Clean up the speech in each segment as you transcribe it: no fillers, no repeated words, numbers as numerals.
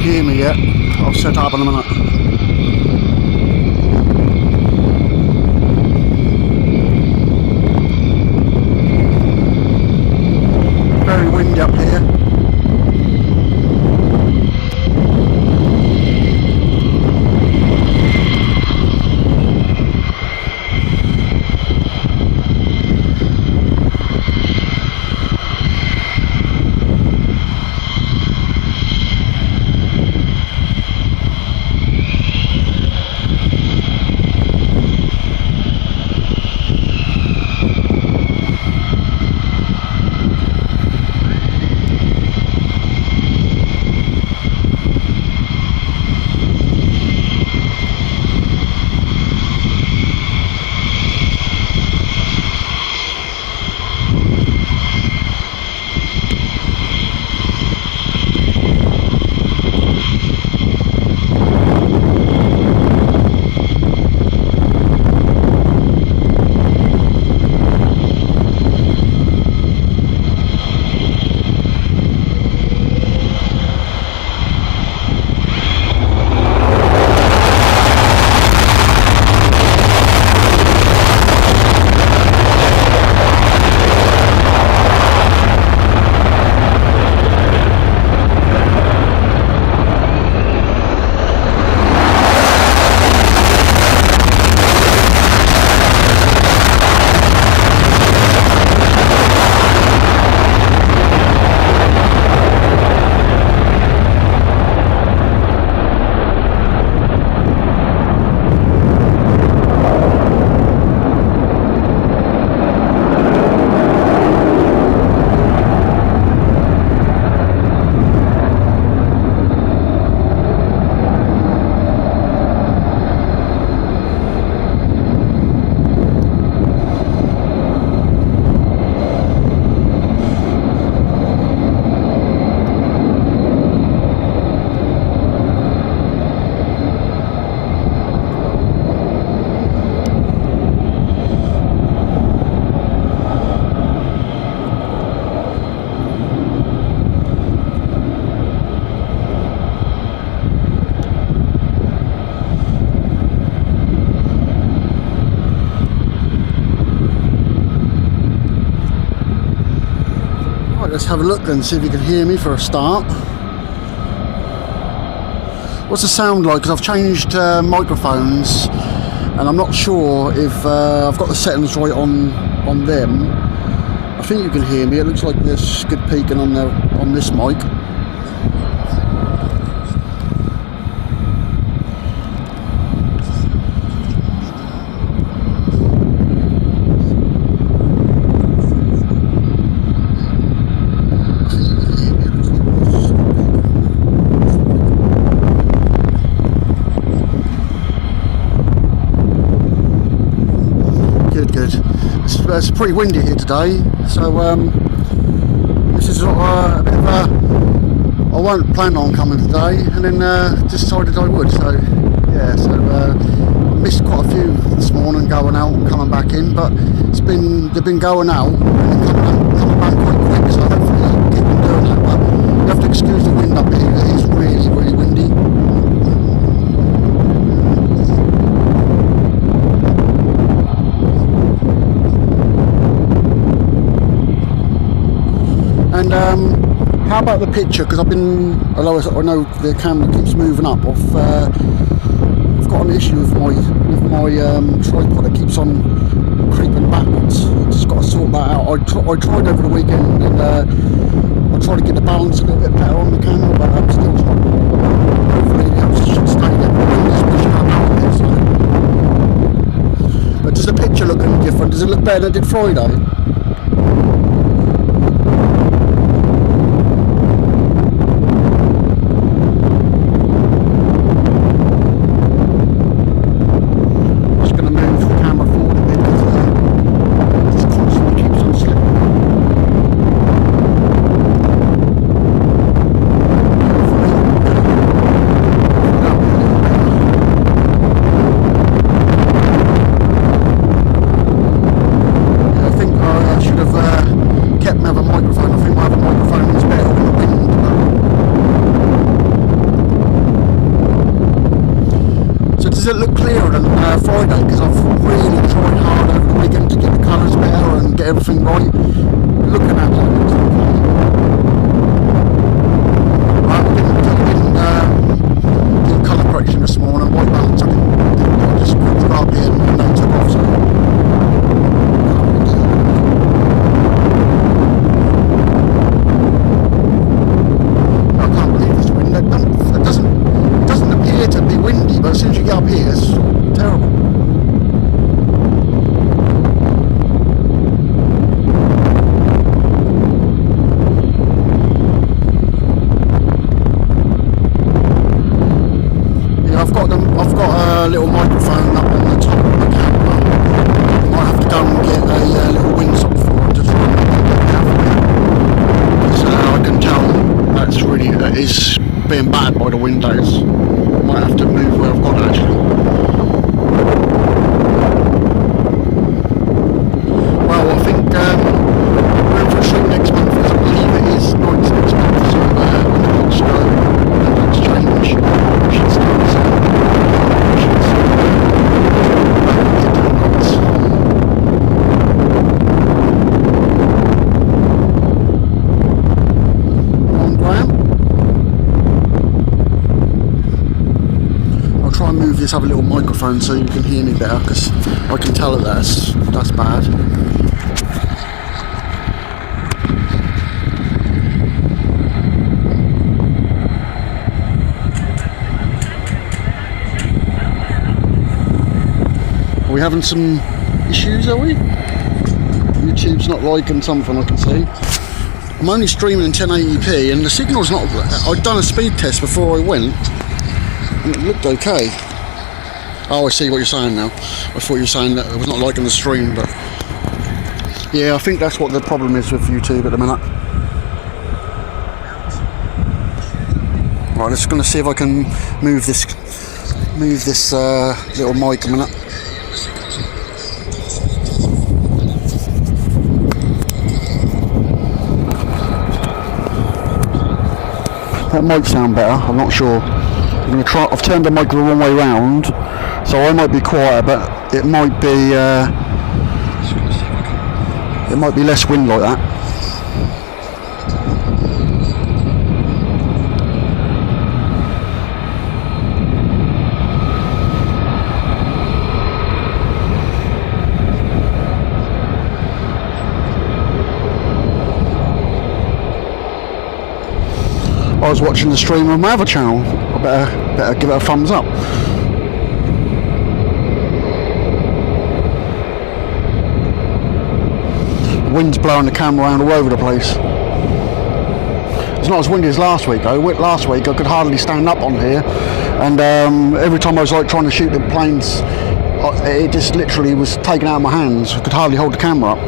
hear me yet. I'll set up in a minute. Very windy up here. Let's have a look and see if you can hear me for a start. What's the sound like? Because I've changed microphones and I'm not sure if I've got the settings right on them. I think you can hear me. It looks like there's good peaking on this mic. It's pretty windy here today, so this is a bit of a... I won't plan on coming today, and then decided I would. So yeah, missed quite a few this morning going out and coming back in, but they've been going out and coming back quite quick. So hopefully I'll keep on doing that. But you have to excuse the wind up here. It is really, really windy. And how about the picture? Because I know the camera keeps moving up. I've got an issue with my tripod. It keeps on creeping backwards. I've just got to sort that out. I tried over the weekend and I tried to get the balance a little bit better on the camera, but I'm still struggling. Hopefully it should stay there. But does the picture look any different? Does it look better than it did Friday? Should have it look clearer than Friday? Because I've really tried hard over the weekend to get the colours better and get everything right. Looking at it, I did colour correction this morning, white balance. I just got up here and they took off. So I can't believe this wind. It doesn't appear to be windy, but as soon as you get up here, it's terrible. I've got a little microphone up on the top of the camera. I might have to go and get a little windsock for it to try and get so I can tell that is being battered by the wind. That is. I might have to move where I've got it actually. Well, I think we're in for a shoot next month, because I believe it is nights next month, so when the clocks go and the clocks change, we should start move this other little microphone so you can hear me better, because I can tell that that's bad. Are we having some issues, are we? YouTube's not liking something, I can see. I'm only streaming in 1080p and the signal's not... I'd done a speed test before I went and it looked okay. Oh, I see what you're saying now. I thought you were saying that it was not liking the stream, but yeah, I think that's what the problem is with YouTube at the minute. Right, I'm just going to see if I can move this little mic a minute. That might sound better, I'm not sure. I'm going to try. I've turned the mic the wrong way round, so I might be quieter, but it might be less wind like that. I was watching the stream on my other channel. I better give it a thumbs up. The wind's blowing the camera around all over the place. It's not as windy as last week though. Last week I could hardly stand up on here, and every time I was like trying to shoot the planes, it just literally was taken out of my hands. I could hardly hold the camera up.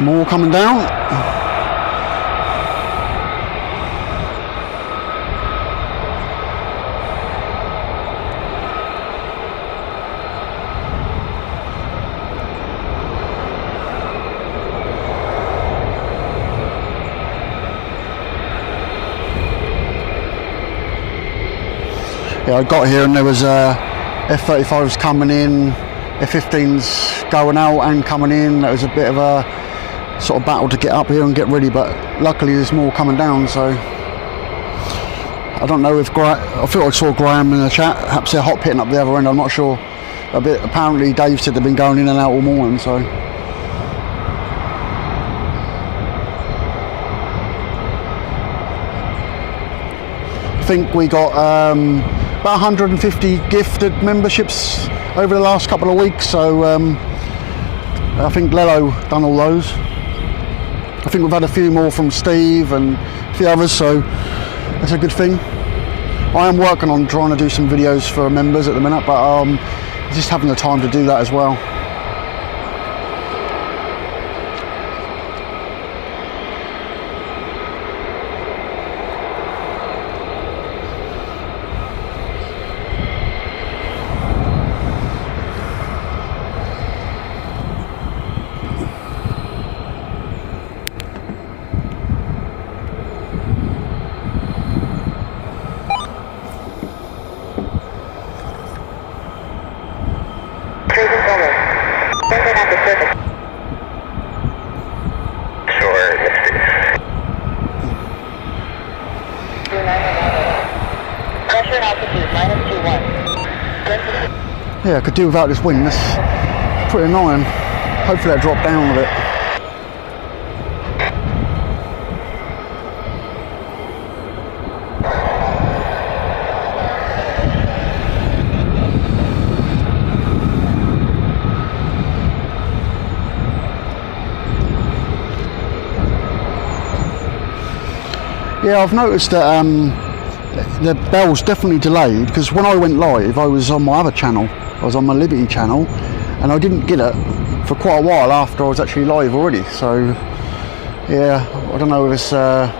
More coming down. Yeah, I got here and there was F-35s coming in, F-15s going out and coming in. That was a bit of a sort of battle to get up here and get ready, but luckily there's more coming down. So I don't know if I thought I saw Graham in the chat. Perhaps they're hot pitting up the other end. I'm not sure. Apparently Dave said they've been going in and out all morning. So I think we got about 150 gifted memberships over the last couple of weeks. So I think Lello done all those. I think we've had a few more from Steve and a few others, so that's a good thing. I am working on trying to do some videos for members at the minute, but just having the time to do that as well. Yeah, I could do without this wind. That's pretty annoying. Hopefully that'll drop down a bit. Yeah, I've noticed that the bell's definitely delayed, because when I went live I was on my other channel, I was on my Liberty channel, and I didn't get it for quite a while after I was actually live already. So yeah, I don't know if it's I'm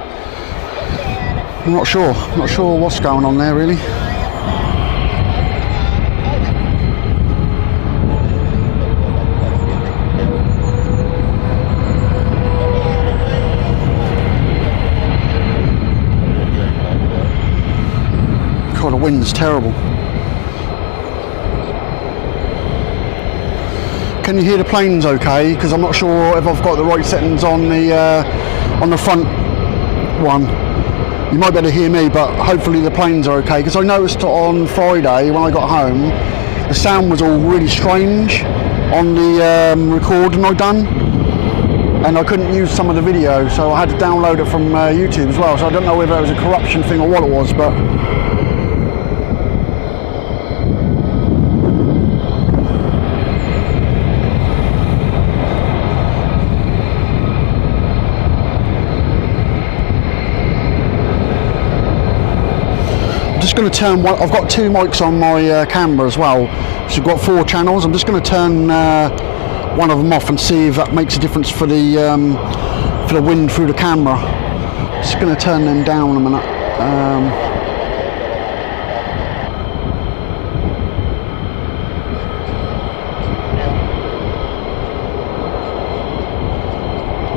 not sure what's going on there really. God, the wind's terrible. Can you hear the planes okay? Because I'm not sure if I've got the right settings on the front one. You might be able to hear me, but hopefully the planes are okay. Because I noticed on Friday when I got home, the sound was all really strange on the recording I done, and I couldn't use some of the video, so I had to download it from YouTube as well. So I don't know whether it was a corruption thing or what it was, but. Just going to turn one. I've got two mics on my camera as well, so I've got 4 channels. I'm just going to turn one of them off and see if that makes a difference for the wind through the camera. Just going to turn them down a minute.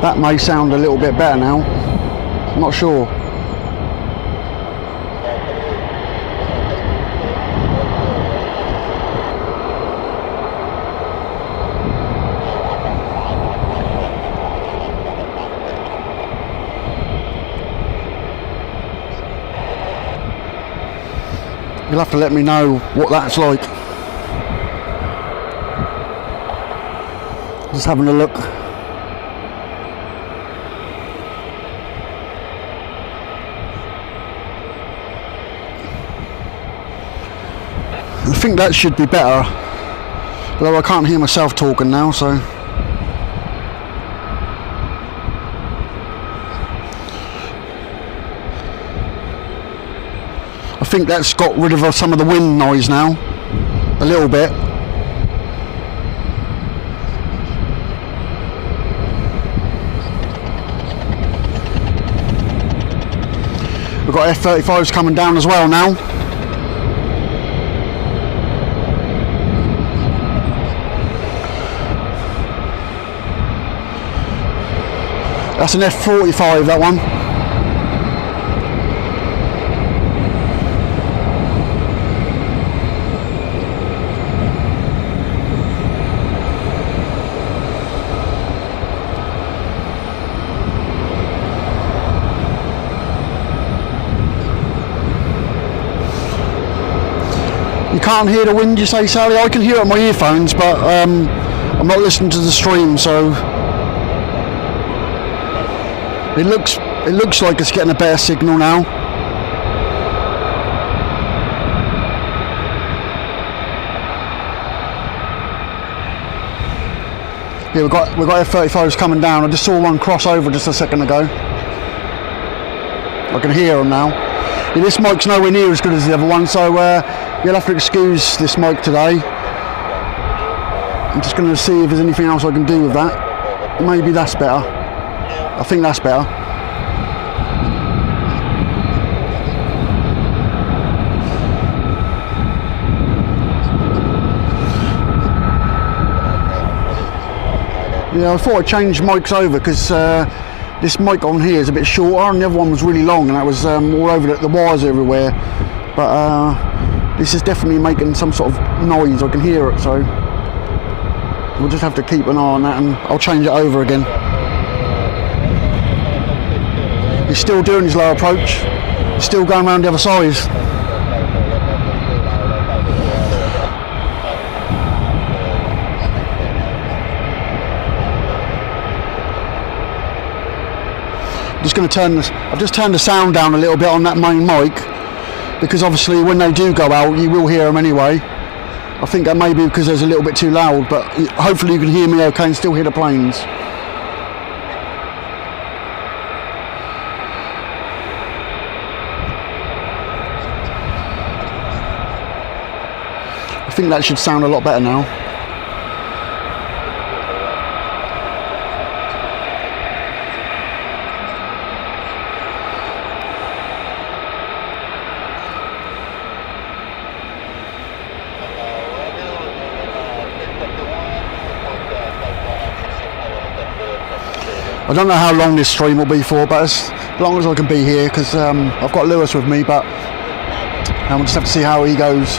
That may sound a little bit better now. I'm not sure. You'll have to let me know what that's like. Just having a look. I think that should be better, although I can't hear myself talking now, so. I think that's got rid of some of the wind noise now, a little bit. We've got F-35s coming down as well now. That's an F-45, that one. You can't hear the wind, you say, Sally? I can hear it on my earphones, but I'm not listening to the stream, so it looks like it's getting a better signal now. Yeah, we've got F-35s coming down. I just saw one cross over just a second ago. I can hear them now. Yeah, this mic's nowhere near as good as the other one, so you'll have to excuse this mic today. I'm just going to see if there's anything else I can do with that. Maybe that's better. I think that's better. Yeah, I thought I'd change mics over because this mic on here is a bit shorter and the other one was really long and that was all over the wires everywhere. But this is definitely making some sort of noise. I can hear it, so we'll just have to keep an eye on that and I'll change it over again. He's still doing his low approach, still going around the other side. Just going to I've just turned the sound down a little bit on that main mic because obviously when they do go out you will hear them anyway. I think that may be because there's a little bit too loud, but hopefully you can hear me okay and still hear the planes. I think that should sound a lot better now. I don't know how long this stream will be for, but as long as I can be here, because I've got Lewis with me, but we'll just have to see how he goes.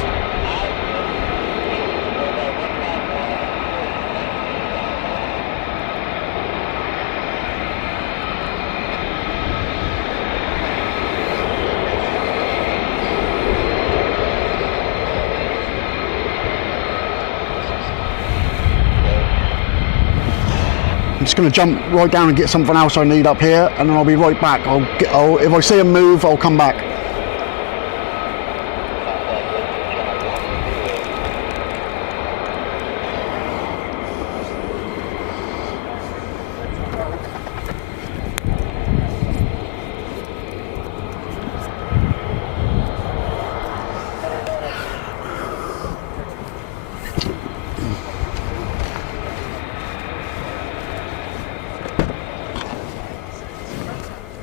I'm just going to jump right down and get something else I need up here, and then I'll be right back. If I see him move, I'll come back.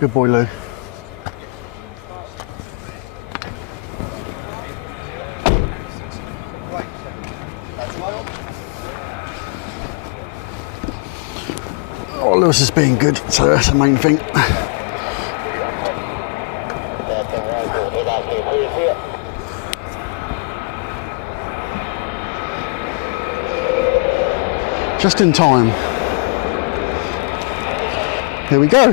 Good boy, Lou. Oh, Lewis is being good, so that's the main thing. Just in time. Here we go.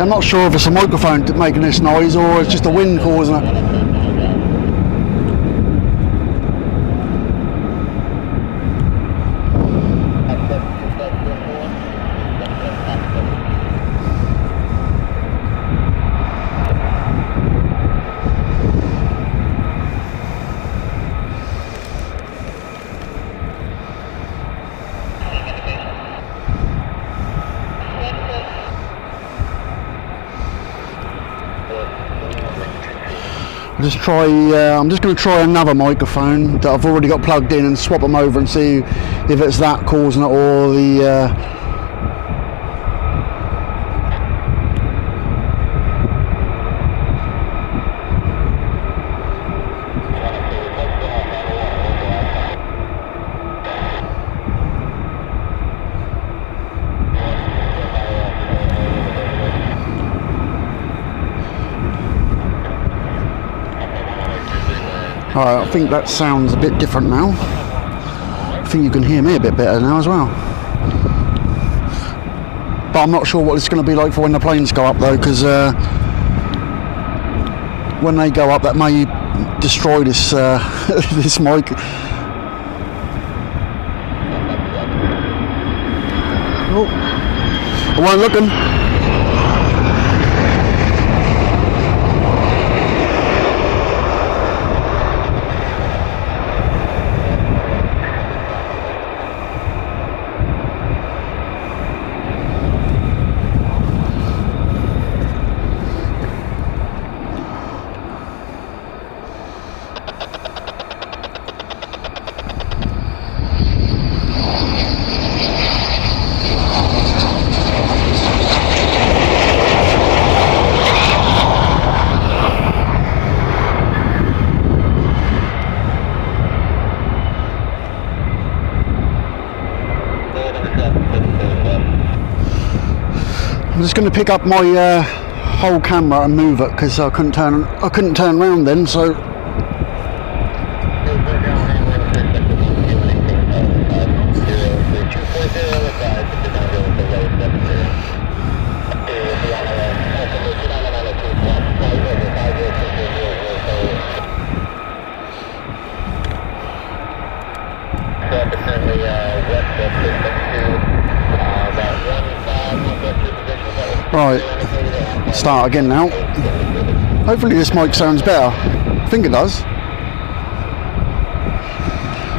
I'm not sure if it's a microphone making this noise or it's just the wind causing it. I'm just going to try another microphone that I've already got plugged in and swap them over and see if it's that causing it or the Alright, I think that sounds a bit different now. I think you can hear me a bit better now as well. But I'm not sure what it's going to be like for when the planes go up though, because when they go up that may destroy this this mic. Oh, I wasn't looking. I'm just going to pick up my whole camera and move it because I couldn't turn around then. So right, start again now. Hopefully this mic sounds better. I think it does.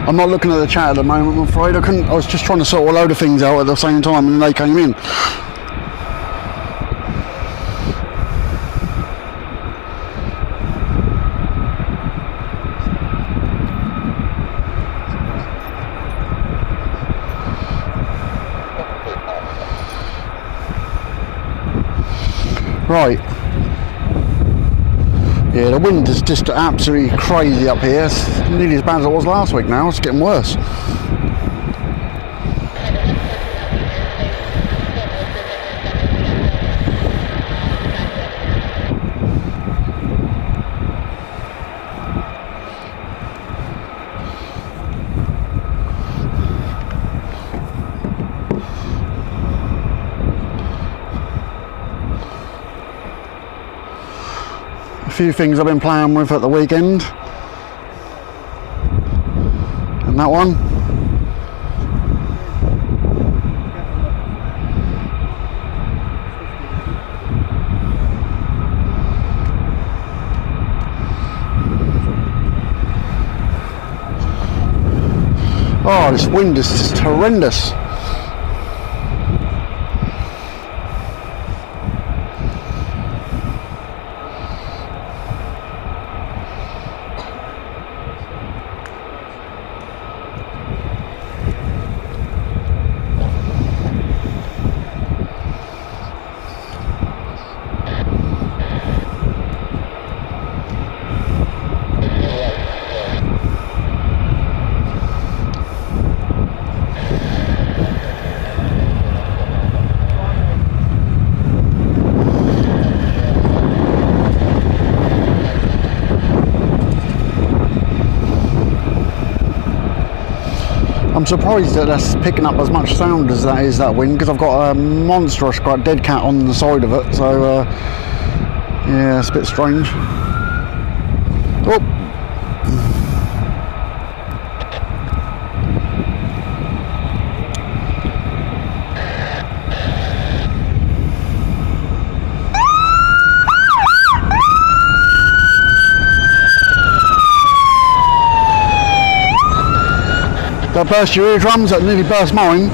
I'm not looking at the chat at the moment, I'm afraid. I was just trying to sort a load of things out at the same time and they came in. Right. Yeah, the wind is just absolutely crazy up here. It's nearly as bad as it was last week now. It's getting worse. A few things I've been playing with at the weekend, and that one. Oh, this wind is just horrendous. I'm surprised that that's picking up as much sound as that is, that wind, because I've got a monstrous dead cat on the side of it, so yeah, it's a bit strange. Oh. That burst your eardrums, that nearly burst mine.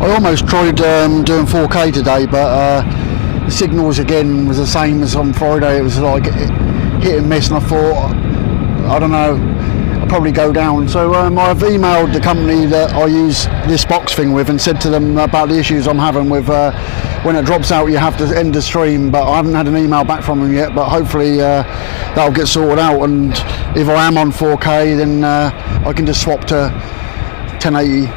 I almost tried doing 4K today, but the signals again was the same as on Friday. It was like hit and miss, and I thought, I don't know, I'll probably go down. So I've emailed the company that I use this box thing with and said to them about the issues I'm having with when it drops out you have to end the stream, but I haven't had an email back from them yet, but hopefully that'll get sorted out, and if I am on 4K then I can just swap to 1080.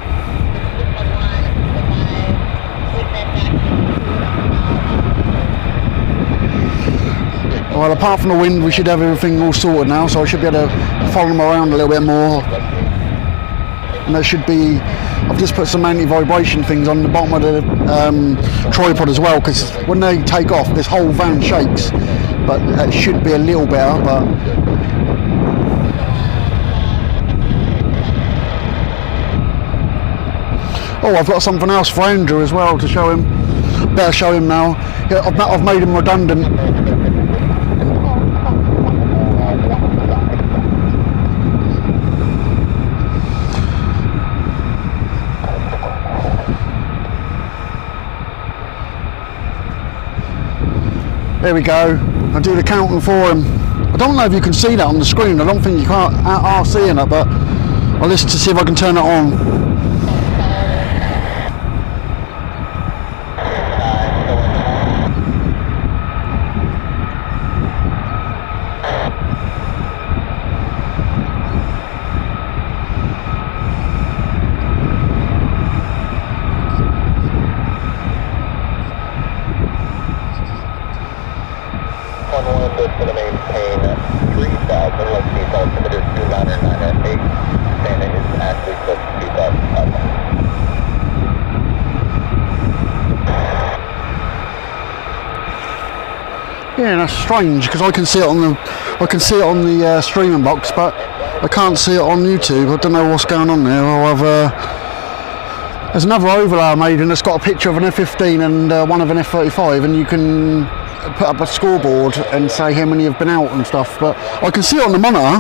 Well, apart from the wind, we should have everything all sorted now, so I should be able to follow them around a little bit more. And there should be, I've just put some anti-vibration things on the bottom of the tripod as well, because when they take off, this whole van shakes, but it should be a little better, but... Oh, I've got something else for Andrew as well to show him. Better show him now. Yeah, I've made him redundant. There we go. I'll do the counting for him. I don't know if you can see that on the screen. I don't think you are seeing it, but I'll listen to see if I can turn it on. Yeah, that's strange because I can see it on the streaming box, but I can't see it on YouTube. I don't know what's going on there. There's another overlay I made, and it's got a picture of an F-15 and one of an F-35, and you can put up a scoreboard and say how many have been out and stuff. But I can see it on the monitor,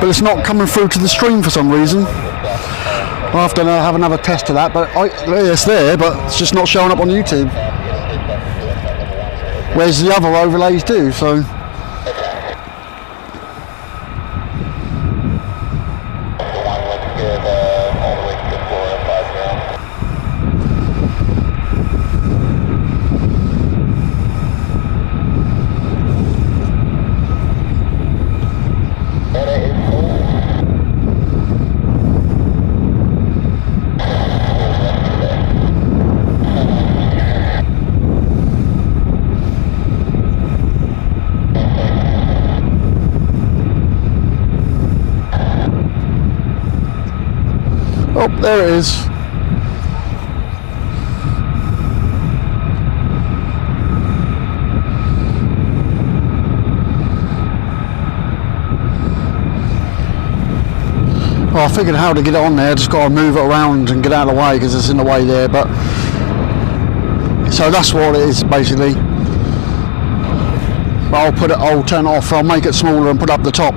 but it's not coming through to the stream for some reason. I'll have to have another test of that, but it's there, but it's just not showing up on YouTube. Whereas the other overlays do, so... Oh, there it is. Well, I figured how to get it on there, just got to move it around and get out of the way because it's in the way there, but so that's what it is basically. But I'll turn it off, I'll make it smaller and put up the top.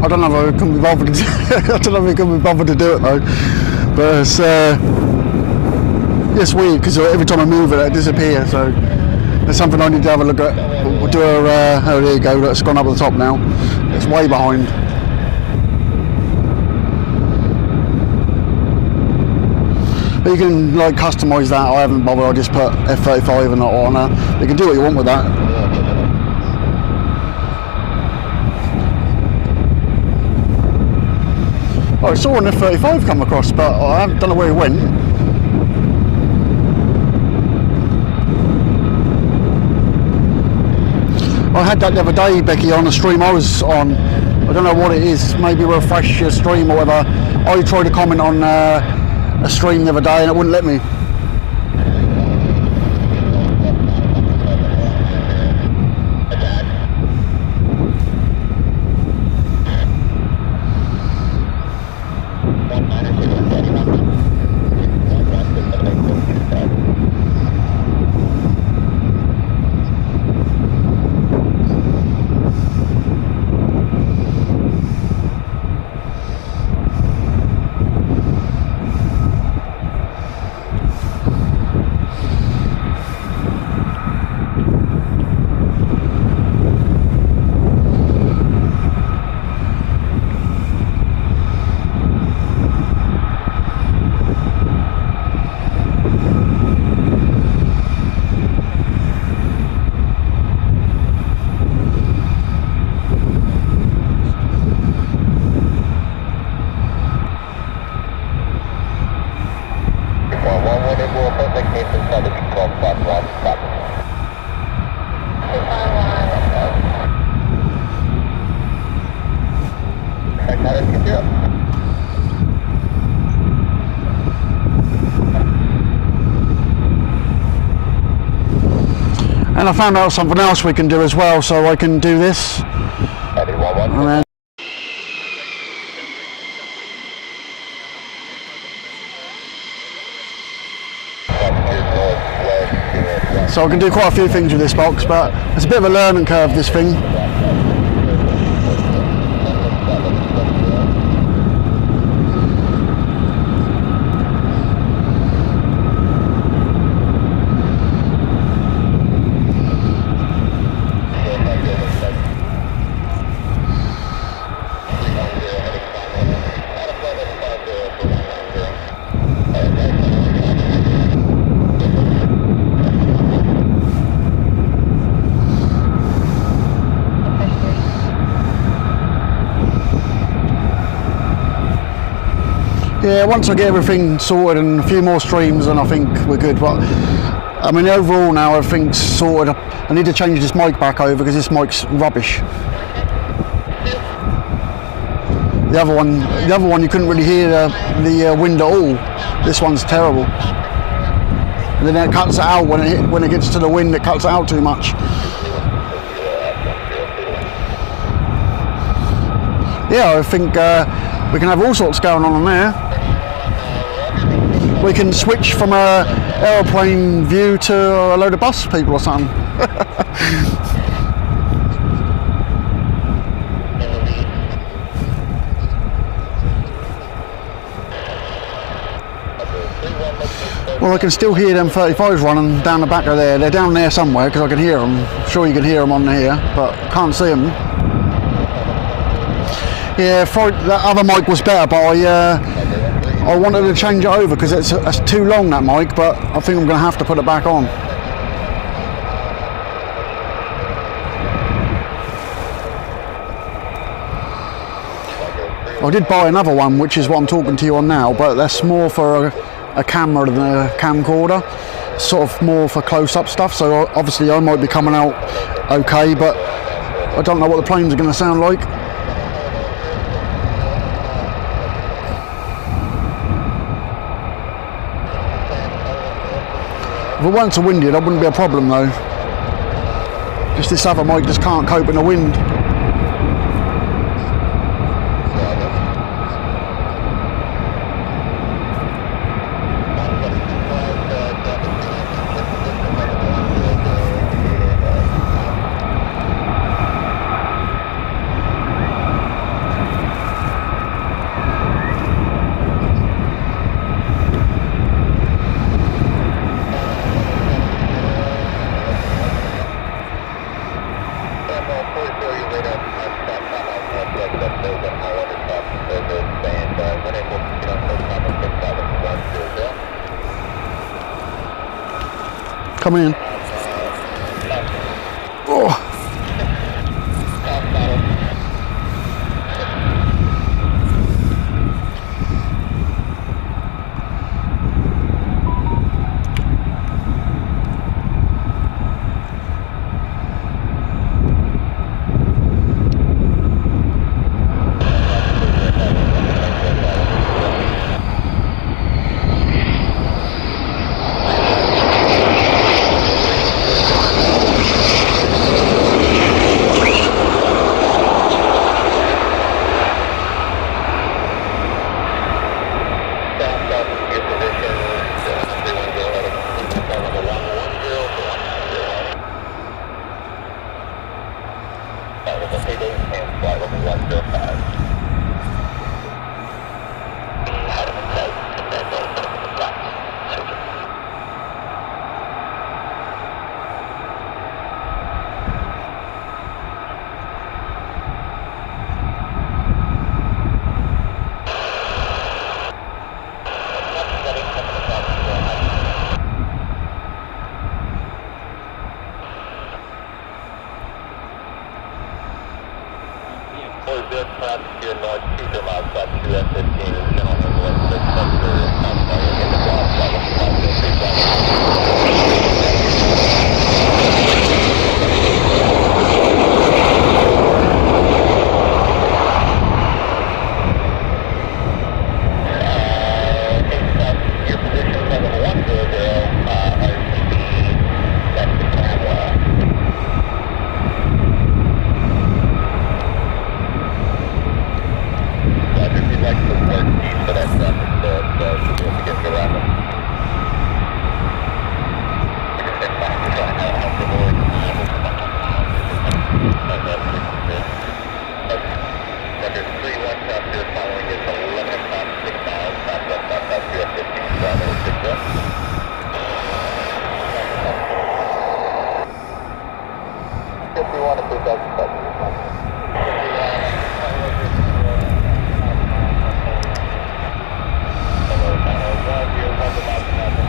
I don't know if I can be bothered to I don't know if I can be bothered to do it though, but it's weird because every time I move it disappears, so it's something I need to have a look at. We'll do oh there you go, it's gone up at the top now, it's way behind. But you can like customise that. I haven't bothered, I just put F-35 and that on there. You can do what you want with that. I saw an F-35 come across, but I don't know where he went. I had that the other day, Becky, on a stream I was on. I don't know what it is, maybe refresh your stream or whatever. I tried to comment on a stream the other day and it wouldn't let me. And I found out something else we can do as well, so I can do this. And then so I can do quite a few things with this box, but it's a bit of a learning curve, this thing. Yeah, once I get everything sorted and a few more streams, then I think we're good. But I mean, overall now everything's sorted. I need to change this mic back over because this mic's rubbish. The other one you couldn't really hear the wind at all. This one's terrible. And then it cuts it out when it gets to the wind. It cuts it out too much. Yeah, I think we can have all sorts going on there. We can switch from a aeroplane view to a load of bus people or something. Well, I can still hear them 35s running down the back of there. They're down there somewhere because I can hear them. I'm sure you can hear them on here, but can't see them. Yeah, that other mic was better, but I wanted to change it over because it's too long, that mic, but I think I'm going to have to put it back on. I did buy another one, which is what I'm talking to you on now, but that's more for a camera than a camcorder. Sort of more for close-up stuff, so obviously I might be coming out okay, but I don't know what the planes are going to sound like. If it weren't so windy, that wouldn't be a problem though. Just this other mic just can't cope in the wind. Come in. Oh.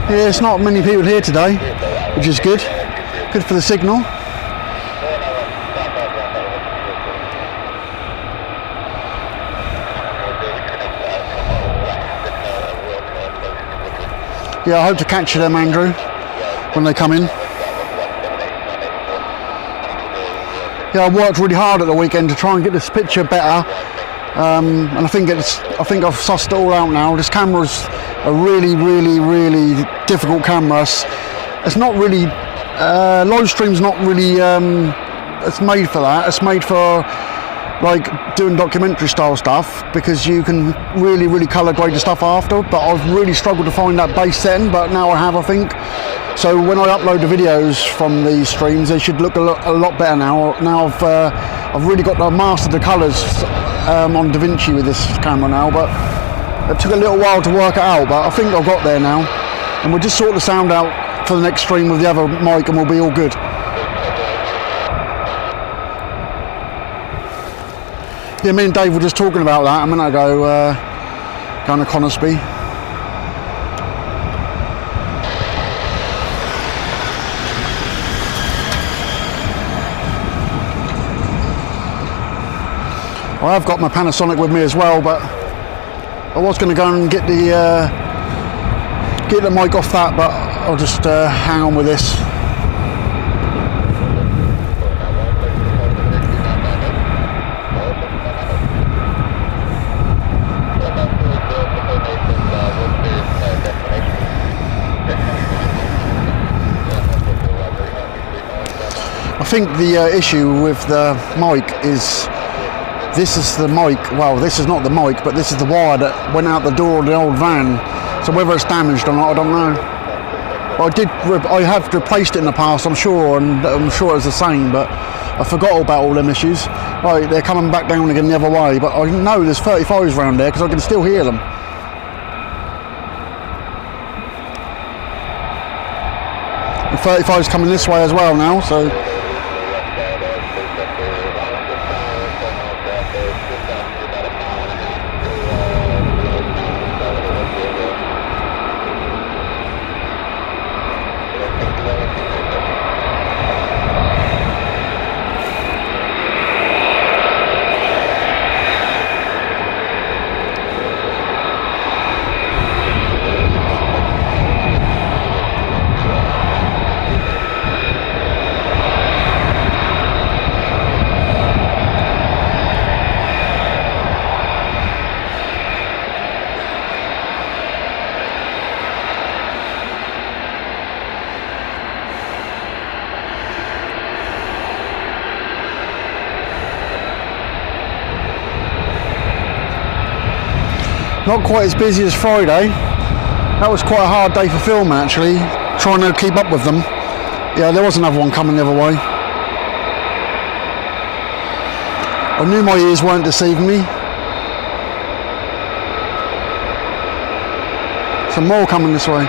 Yeah, it's not many people here today, which is good. Good for the signal. Yeah, I hope to catch them, Andrew, when they come in. Yeah, I worked really hard at the weekend to try and get this picture better, and I think I've sussed it all out now. This camera's a really difficult camera. It's not really live stream's not really it's made for that. It's made for like doing documentary style stuff, because you can really colour grade the stuff after, but I've really struggled to find that base setting, but now I have, I think. So when I upload the videos from these streams, they should look a lot better now. Now I've really got to master the colours on DaVinci with this camera now, but it took a little while to work it out, but I think I've got there now. And we'll just sort the sound out for the next stream with the other mic and we'll be all good. Yeah, me and Dave were just talking about that a minute ago, going to Coningsby. I I have got my Panasonic with me as well, but I was going to go and get the mic off that, but I'll just hang on with this. I think the issue with the mic is this is the mic, well, this is not the mic, but this is the wire that went out the door of the old van. So whether it's damaged or not, I don't know. I have replaced it in the past, I'm sure, and I'm sure it's the same, but I forgot about all them issues. Right, they're coming back down again the other way, but I know there's 35s around there because I can still hear them. The 35's coming this way as well now, so. Not quite as busy as Friday. That was quite a hard day for filming, actually, trying to keep up with them. Yeah, there was another one coming the other way. I knew my ears weren't deceiving me. Some more coming this way.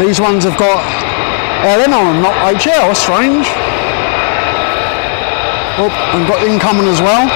These ones have got LN on them, not HL, that's strange. Oh, and got incoming as well.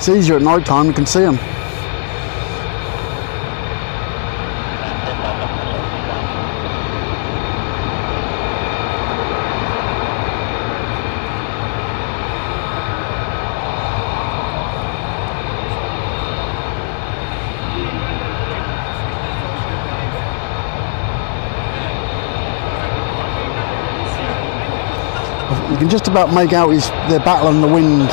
It's easier at night time, you can see them. You can just about make out they're battling the wind.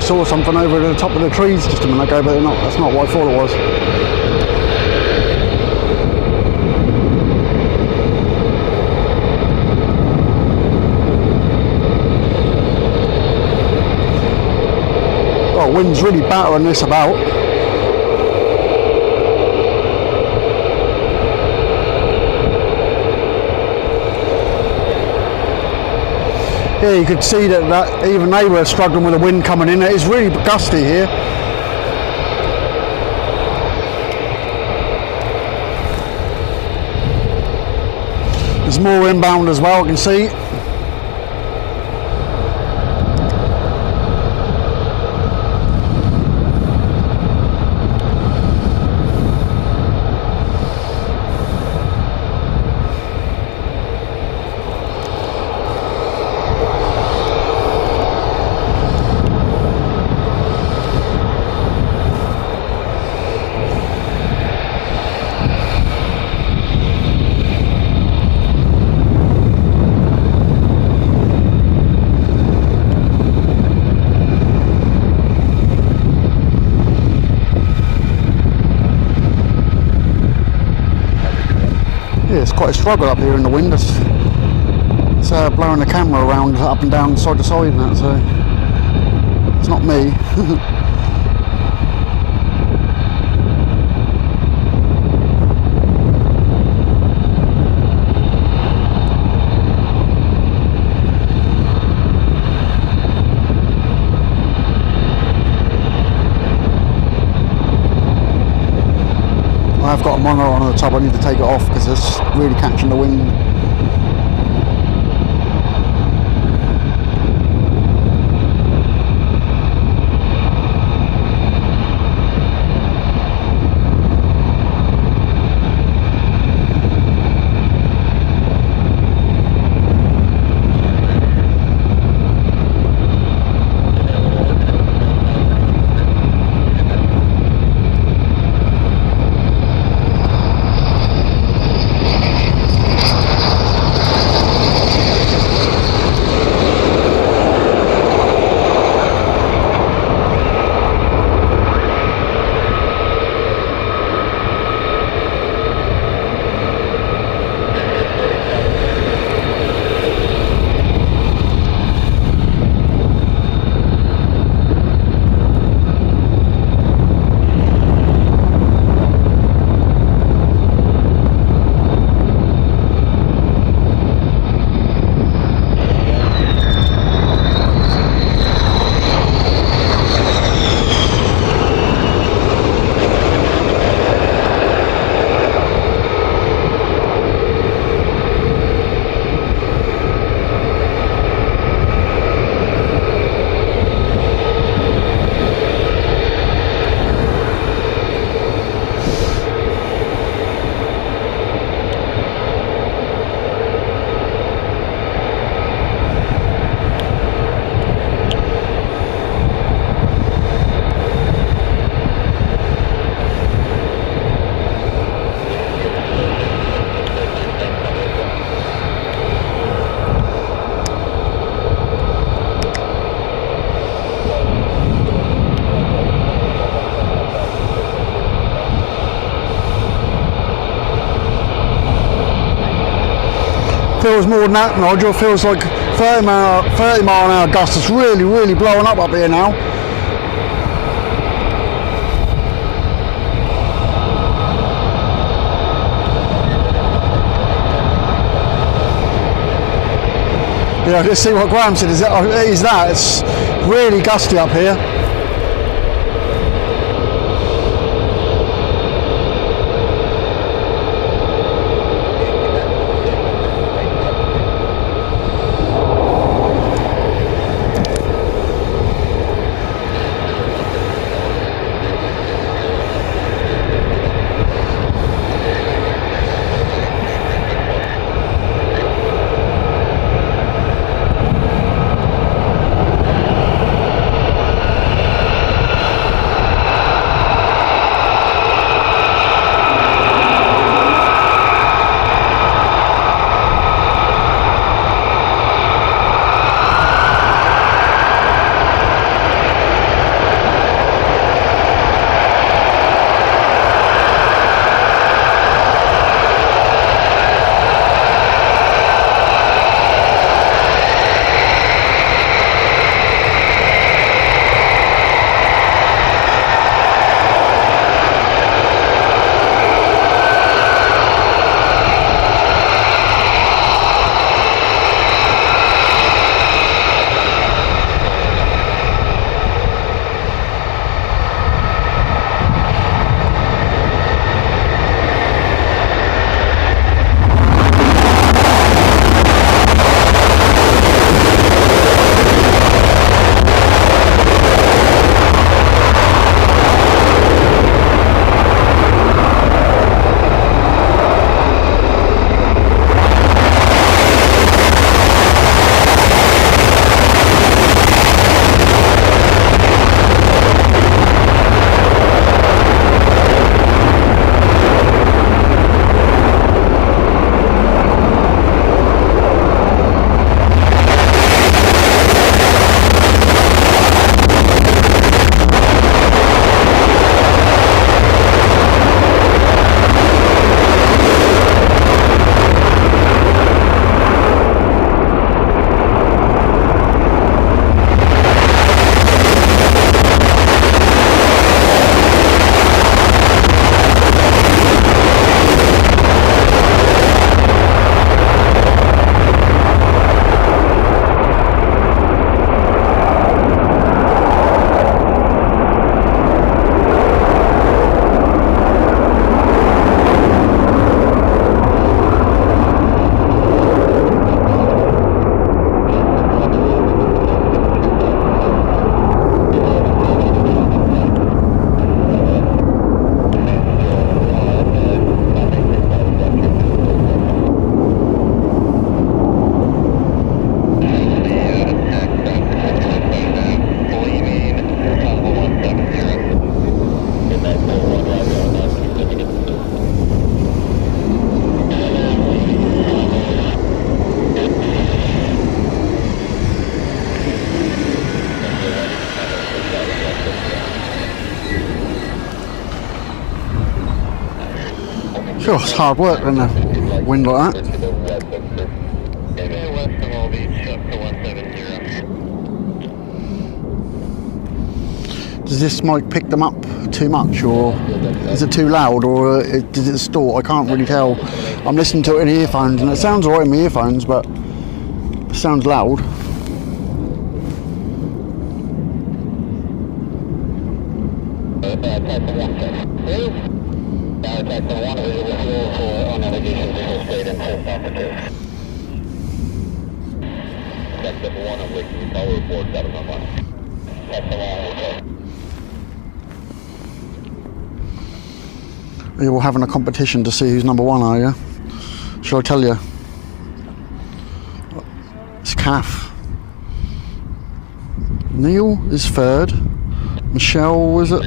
thought I saw something over the top of the trees just a minute ago, but that's not what I thought it was. Oh, wind's really battering this about. Yeah, you could see that even they were struggling with the wind coming in. It is really gusty here. There's more inbound as well, I can see. It's quite a struggle up here in the wind. It's blowing the camera around up and down side to side and that, so it's not me. I've got a monitor on the top, I need to take it off because it's really catching the wind. Feels more than that, Nigel. Feels like 30 mile an hour gusts. It's really blowing up here now. Yeah, let's see what Graham said. Is that? It's really gusty up here. Sure, it's hard work in a wind like that. Does this mic pick them up too much, or is it too loud, or does it distort? I can't really tell. I'm listening to it in earphones, and it sounds alright in my earphones, but it sounds loud. You're all having a competition to see who's number one, are you? Shall I tell you? It's Kath. Neil is third. Michelle is it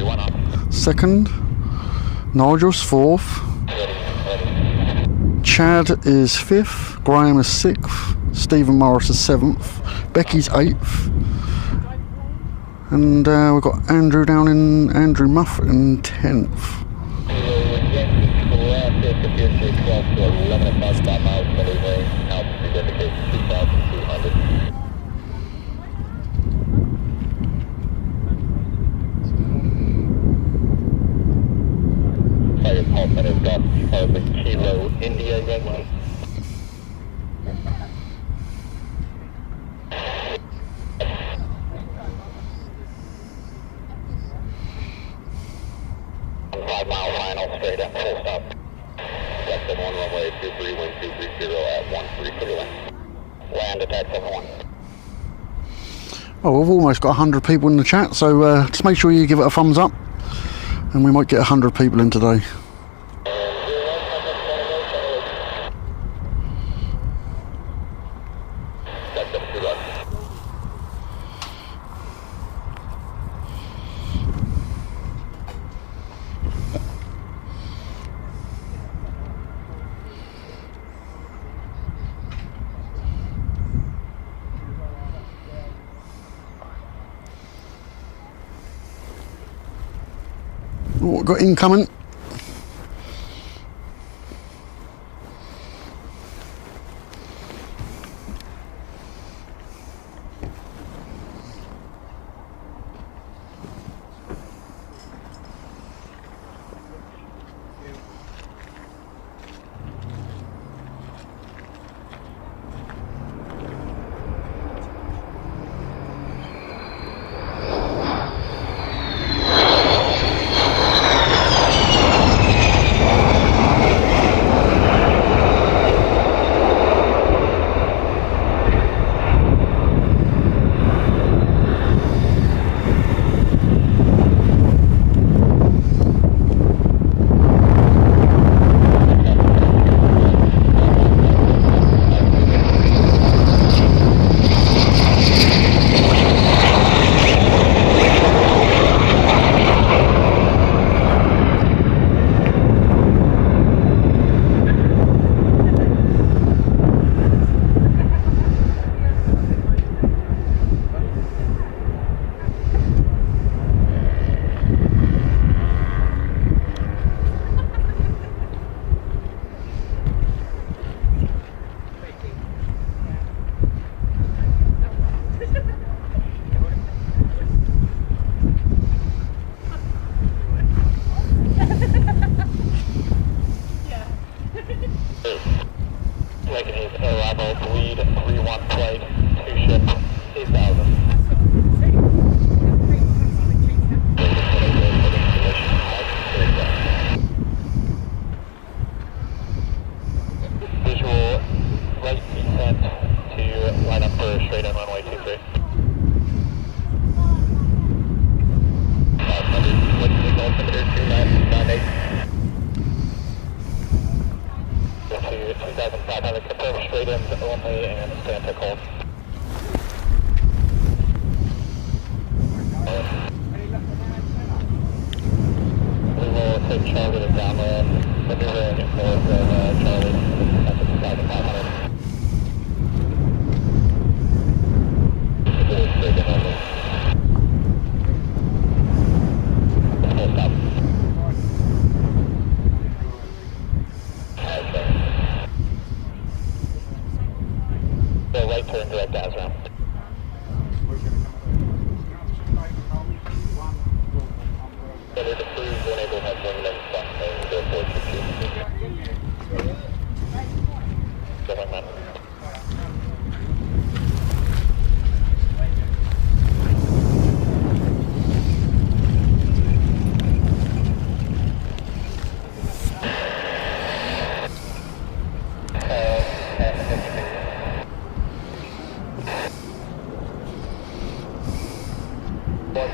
second. Nigel's fourth. Chad is fifth. Graham is sixth. Stephen Morris is seventh. Becky's eighth. And we've got Andrew down in Andrew Muffet in 10th. Kilo India runway. Straight up, full stop. Left at 1 runway 23, wind 230 at 1301. Land attack 71. Oh, we've almost got 100 people in the chat, so just make sure you give it a thumbs up, and we might get 100 people in today. What got incoming?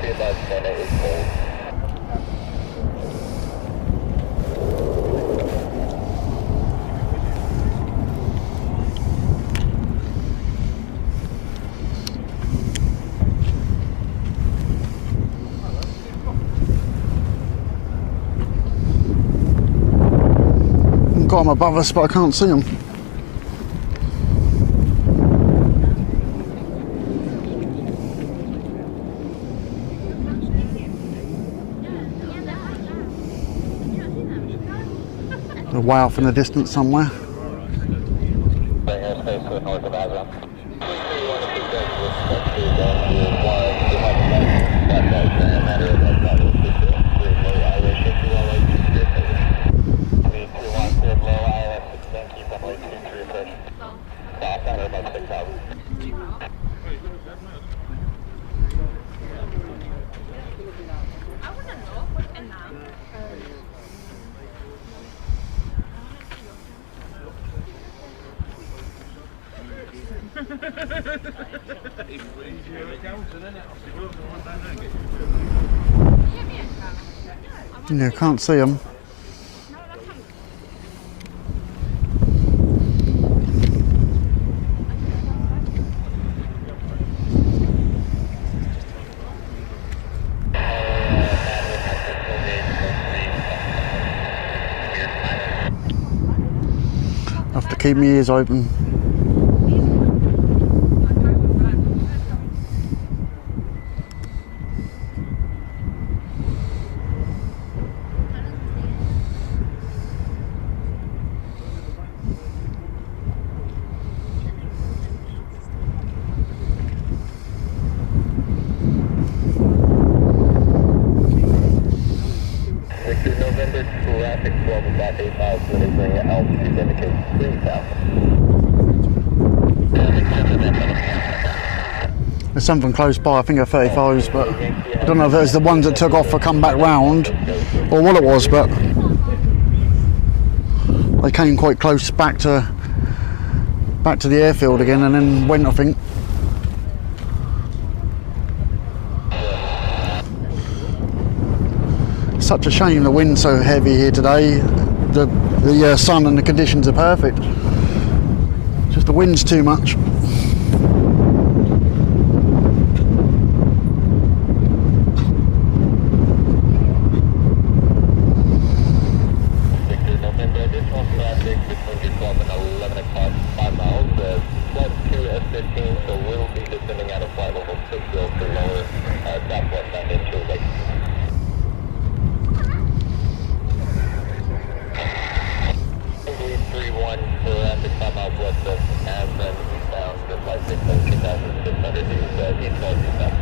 be about 10 at 8 cold. Got them above us, but I can't see them. They're way off in the distance somewhere. Yeah, can't see them. I have to keep my ears open. November traffic 12 about 8 miles delivering altitude indicates 3,000. There's something close by, I think they're 35s, but I don't know if it was the ones that took off or come back round or what it was, but they came quite close back to the airfield again and then went, I think. Such a shame the wind's so heavy here today. The sun and the conditions are perfect. Just the wind's too much. November, additional traffic between 12 and 11 o'clock, 5 miles. Flight 2 F-15, so we'll be descending out of flight level 6 for lower southwest and into Lake. 31 traffic 5 miles west of Aspen, eastbound, flight 6 and 2,600 is eastbound.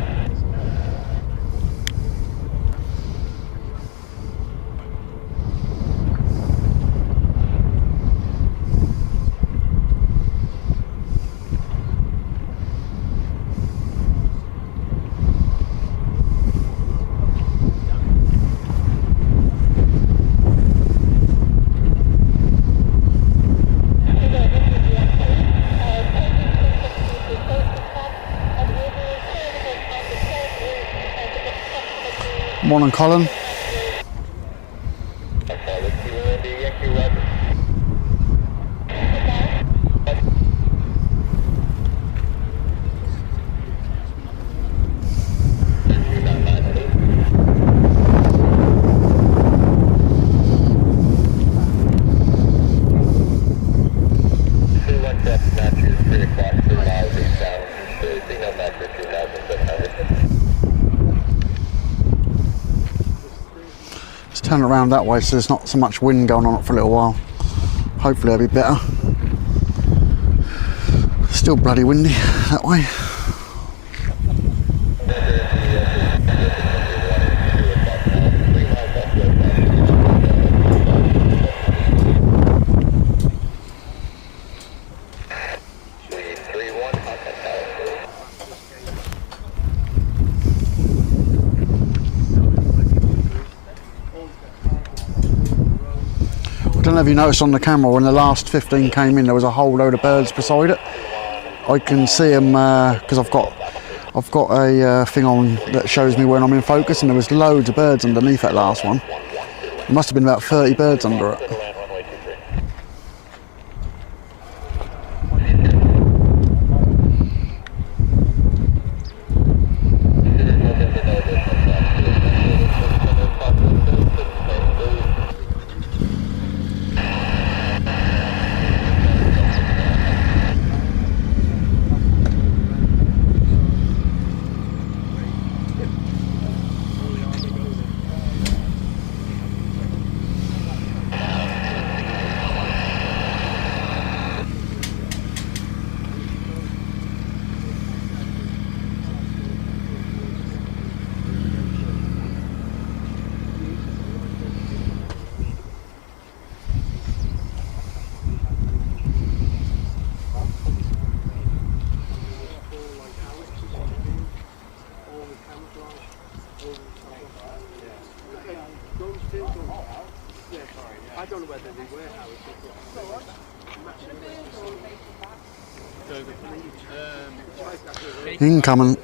Morning, Colin. Turn around that way so there's not so much wind going on for a little while. Hopefully it'll be better. Still bloody windy that way. I don't know if you noticed on the camera when the last 15 came in there was a whole load of birds beside it. I can see them because I've got I've got a thing on that shows me when I'm in focus, and there was loads of birds underneath that last one. There must have been about 30 birds under it. I don't know whether they were Howard. Incoming.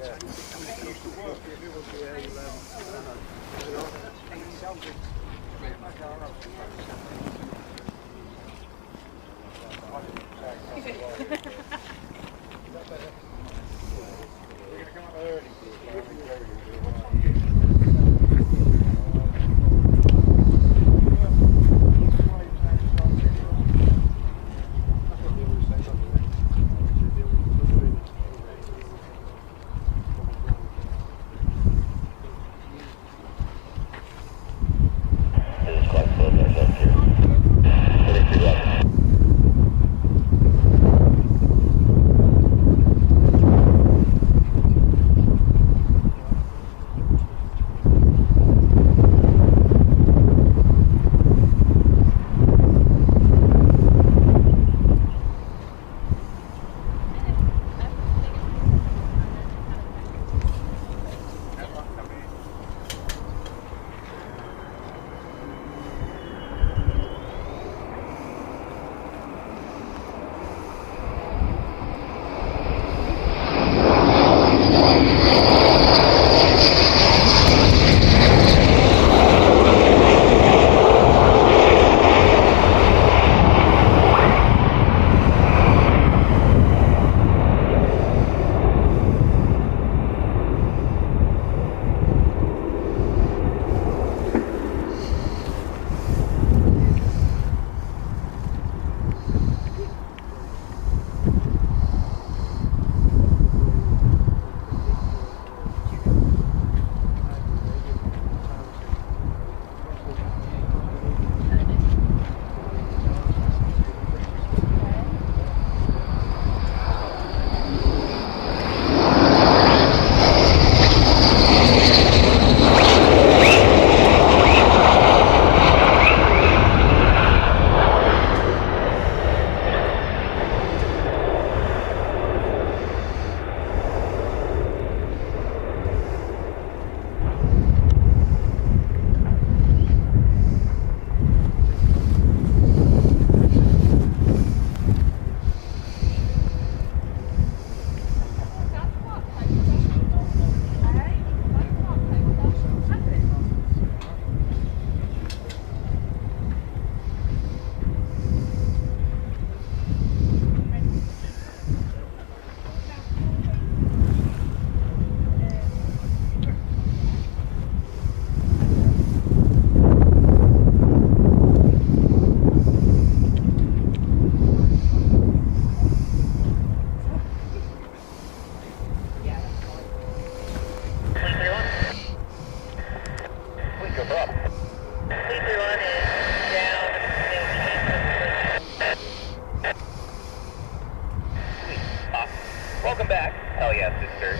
Welcome back. Hell yeah, sister.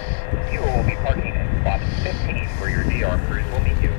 You will be parking at spot 15 where your DR crews will meet you.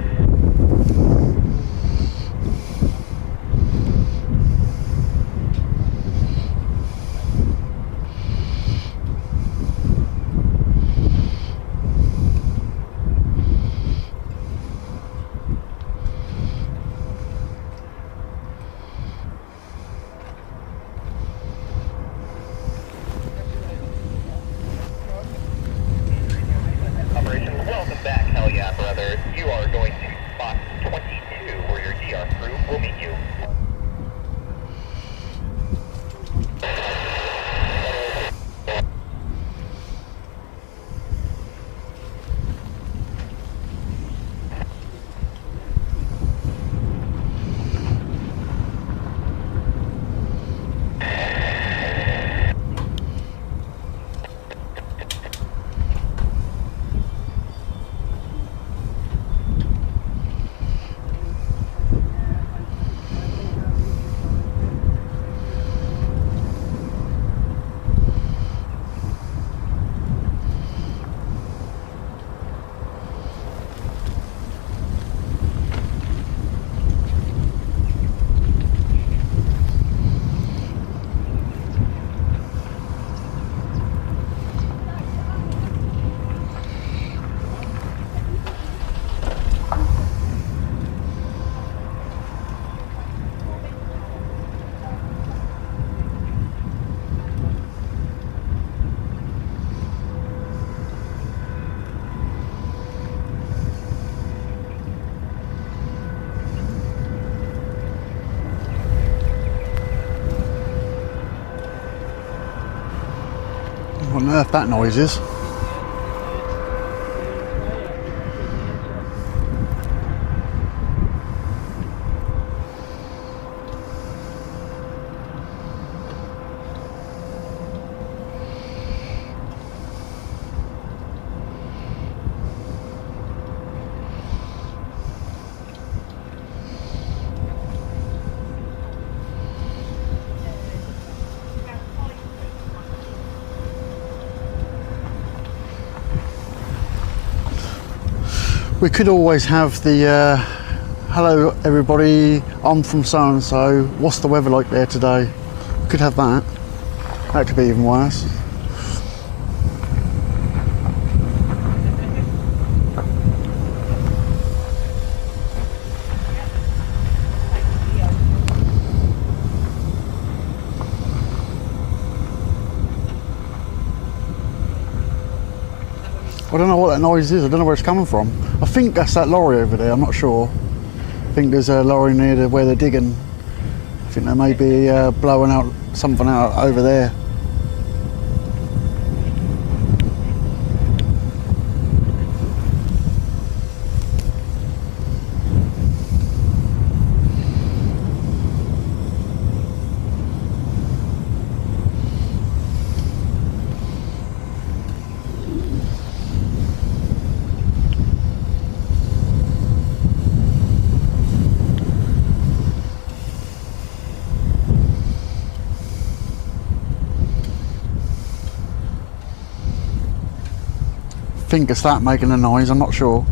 on earth that noise is. We could always have the hello everybody, I'm from so and so, what's the weather like there today? We could have that. That could be even worse. I don't know what that noise is, I don't know where it's coming from. I think that's that lorry over there, I'm not sure. I think there's a lorry near where they're digging. I think they may be blowing out something out over there. I think it's that making a noise, I'm not sure.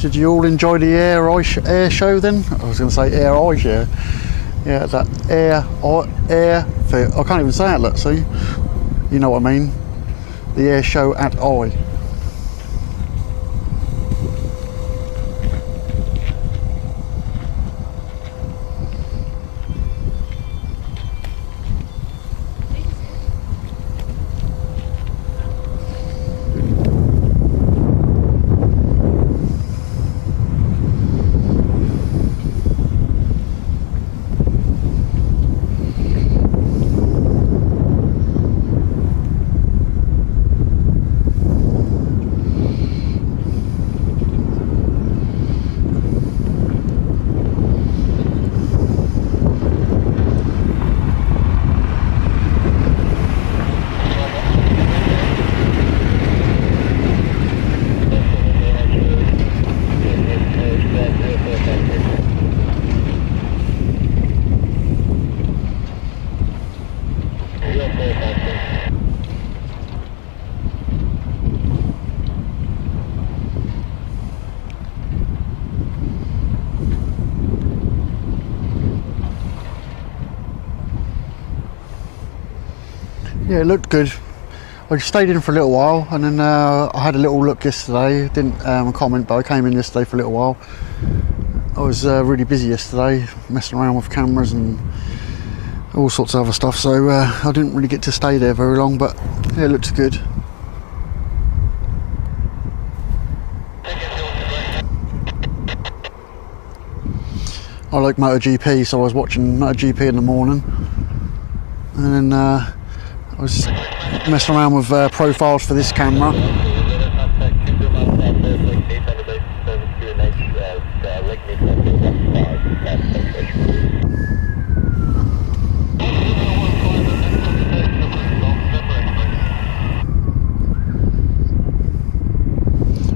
Did you all enjoy the air show then? I was going to say air eye show. Yeah, that air, I can't even say it, let's see. You know what I mean. The air show at I. Yeah, it looked good. I stayed in for a little while, and then I had a little look yesterday. Didn't comment, but I came in yesterday for a little while. I was really busy yesterday, messing around with cameras and all sorts of other stuff, so I didn't really get to stay there very long, but yeah, it looked good. I like MotoGP, so I was watching MotoGP in the morning, and then I was messing around with profiles for this camera.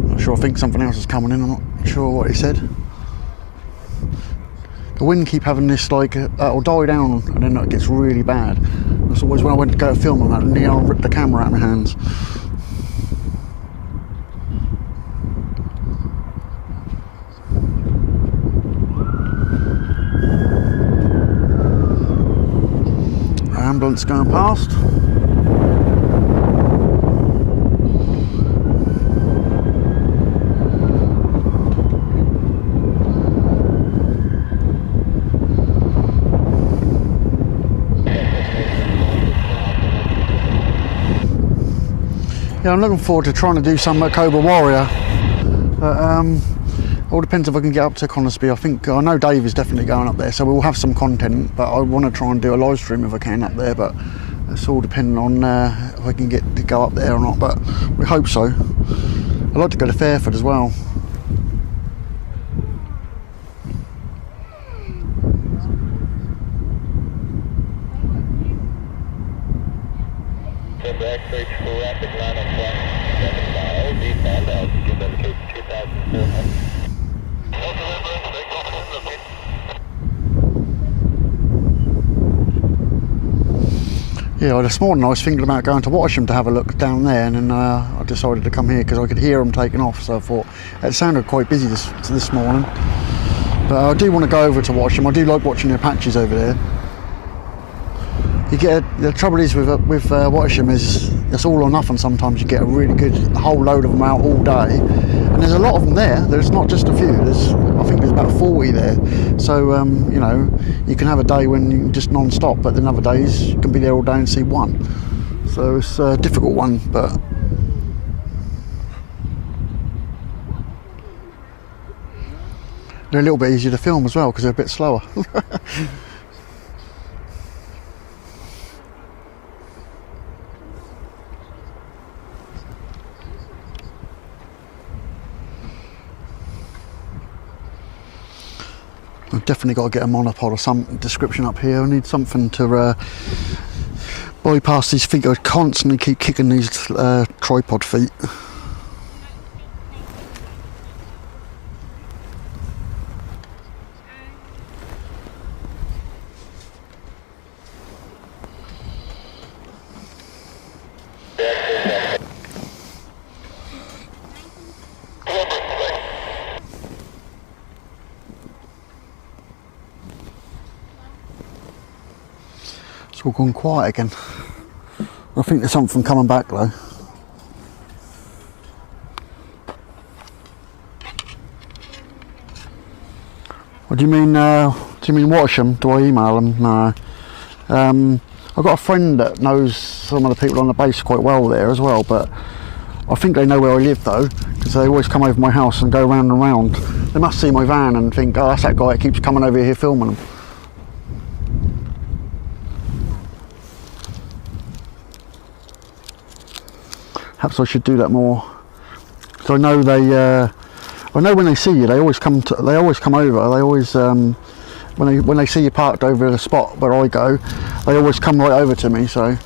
Not sure, I think something else is coming in, I'm not sure what he said. The wind keep having this, like, it'll die down and then it gets really bad. That's always when I went to go film on that, and nearly ripped the camera out of my hands. ambulance going past. Yeah, I'm looking forward to trying to do some at Cobra Warrior. But, all depends if I can get up to Coningsby. I know Dave is definitely going up there, so we'll have some content, but I want to try and do a live stream if I can up there, but it's all depending on if I can get to go up there or not, but we hope so. I'd like to go to Fairford as well. Yeah, this morning I was thinking about going to Watcham to have a look down there, and then I decided to come here because I could hear them taking off, so I thought it sounded quite busy this morning. But I do want to go over to Watcham. I do like watching the Apaches over there. The trouble is with Watcham is it's all or nothing. Sometimes you get a really good whole load of them out all day, and there's a lot of them there. There's not just a few. I think there's about 40 there. So you know, you can have a day when you just non-stop, but then other days you can be there all day and see one. So it's a difficult one, but they're a little bit easier to film as well because they're a bit slower. I've definitely got to get a monopod or some description up here. I need something to bypass these feet. I constantly keep kicking these tripod feet. It's all gone quiet again. I think there's something coming back though. What do you mean? Do you mean Watcham? Do I email them? No. I've got a friend that knows some of the people on the base quite well there as well, but I think they know where I live though, because they always come over my house and go round and round. They must see my van and think, oh, that's that guy that keeps coming over here filming them. Perhaps I should do that more. So I know I know when they see you, they always come over. They always, when they see you parked over the spot where I go, they always come right over to me. So.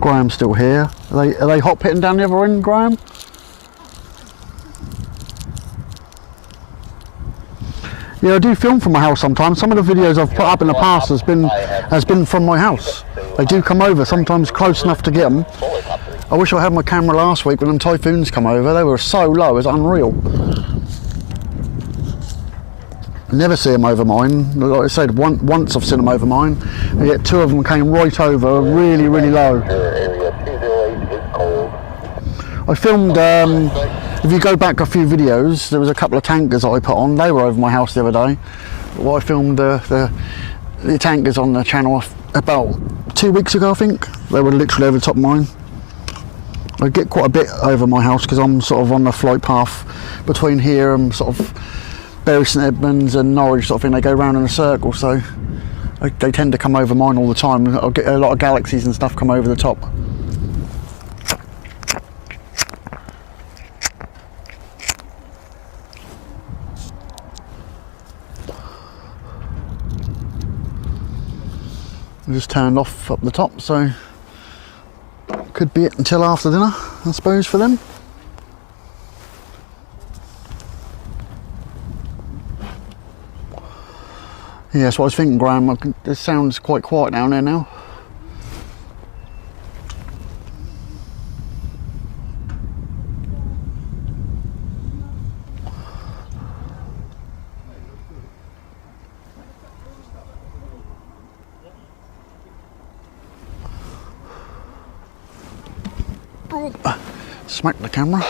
Graham's still here. Are they hot pitting down the other end, Graham? Yeah, I do film from my house sometimes. Some of the videos I've put up in the past has been from my house. They do come over, sometimes close enough to get them. I wish I had my camera last week when them Typhoons come over. They were so low, it's unreal. I never see them over mine. Like I said, once I've seen them over mine, and yet two of them came right over, really, really low. I filmed, if you go back a few videos, there was a couple of tankers I put on. They were over my house the other day. Well, I filmed the tankers on the channel about 2 weeks ago, I think. They were literally over the top of mine. I get quite a bit over my house because I'm sort of on the flight path between here and sort of Bury St Edmunds and Norwich sort of thing. They go round in a circle, so they tend to come over mine all the time. I'll get a lot of Galaxies and stuff come over the top. I just turned off up the top, so could be it until after dinner, I suppose, for them. Yeah, that's what I was thinking, Graham. It sounds quite quiet down there now. Oh, smack the camera.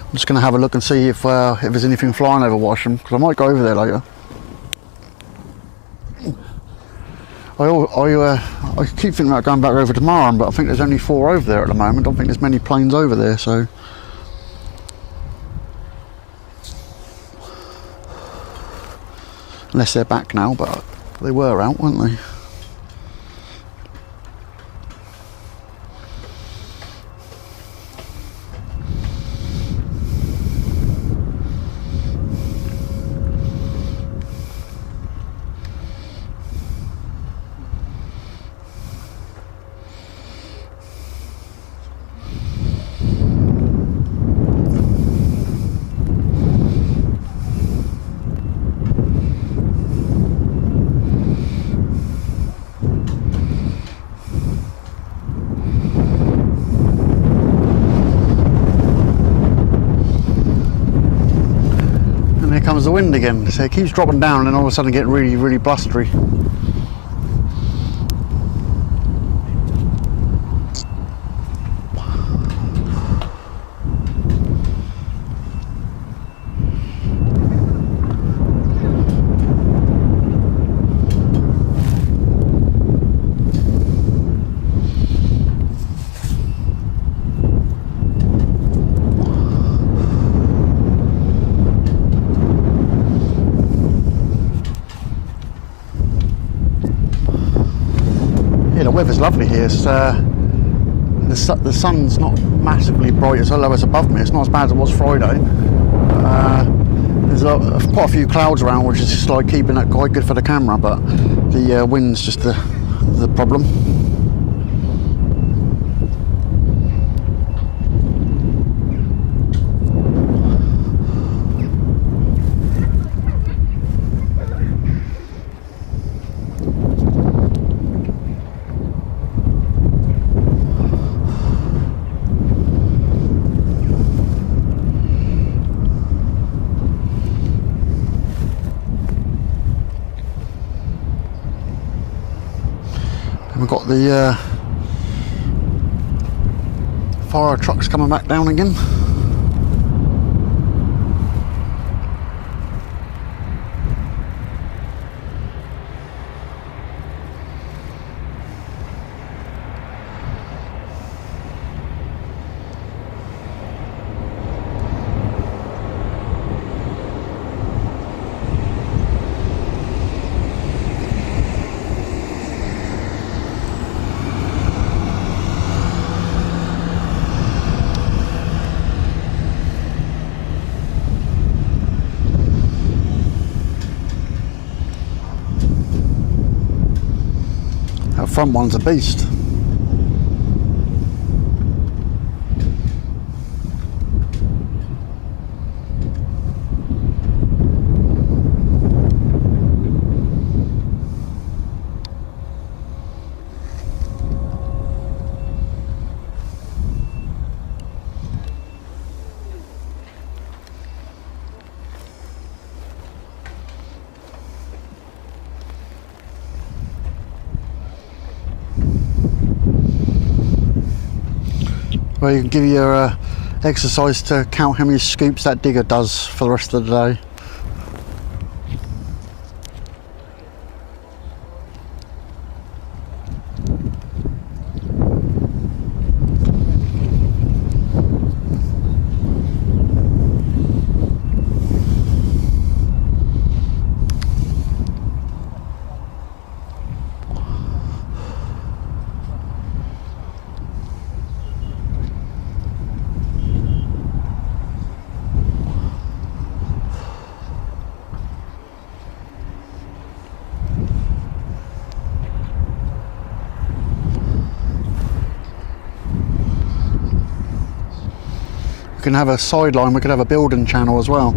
I'm just going to have a look and see if there's anything flying over Washam, because I might go over there later. I keep thinking about going back over to Marham, but I think there's only 4 over there at the moment. I don't think there's many planes over there, so... Unless they're back now, but they were out, weren't they? Comes the wind again, so it keeps dropping down and all of a sudden getting really, really blustery. The weather's lovely here. It's, the sun's not massively bright as low as above me. It's not as bad as it was Friday. There's quite a few clouds around, which is just like keeping it quite good for the camera, but the wind's just the problem. We've got the fire trucks coming back down again. That front one's a beast. Well, you can give your exercise to count how many scoops that digger does for the rest of the day. We can have a sideline, we could have a building channel as well.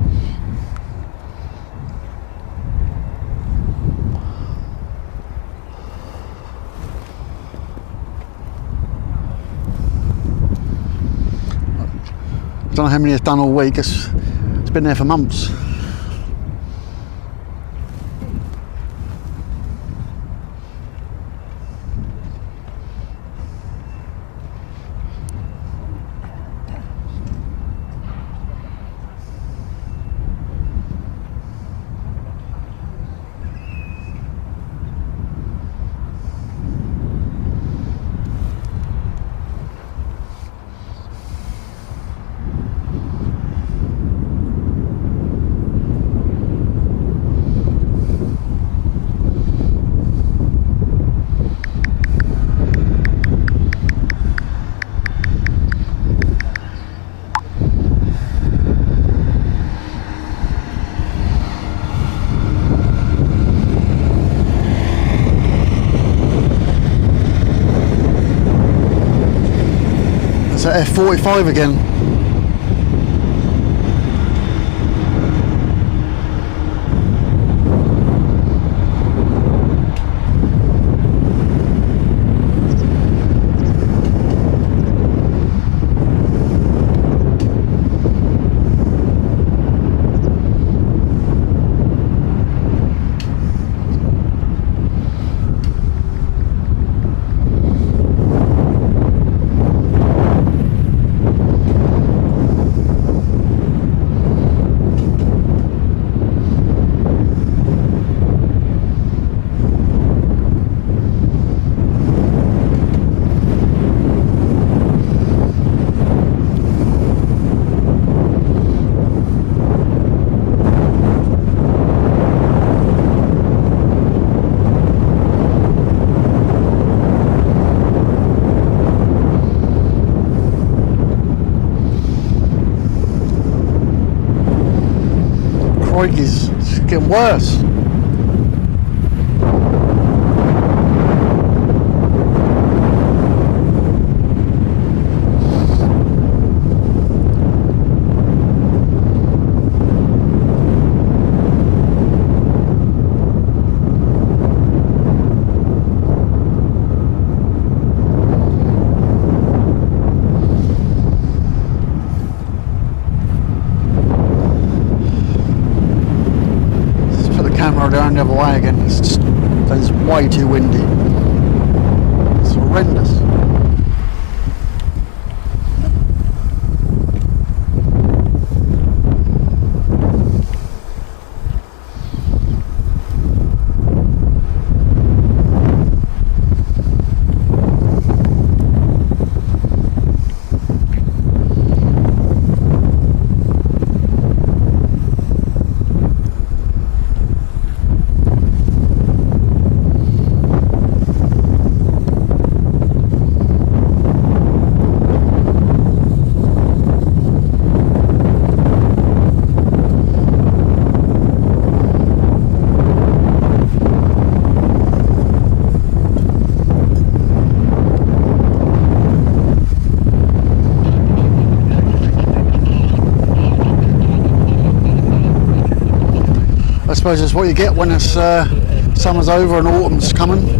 I don't know how many it's done all week, it's been there for months. It's at F-45 again. It's getting worse. Down the other way again. It's way too windy. It's horrendous. I suppose it's what you get when it's summer's over and autumn's coming.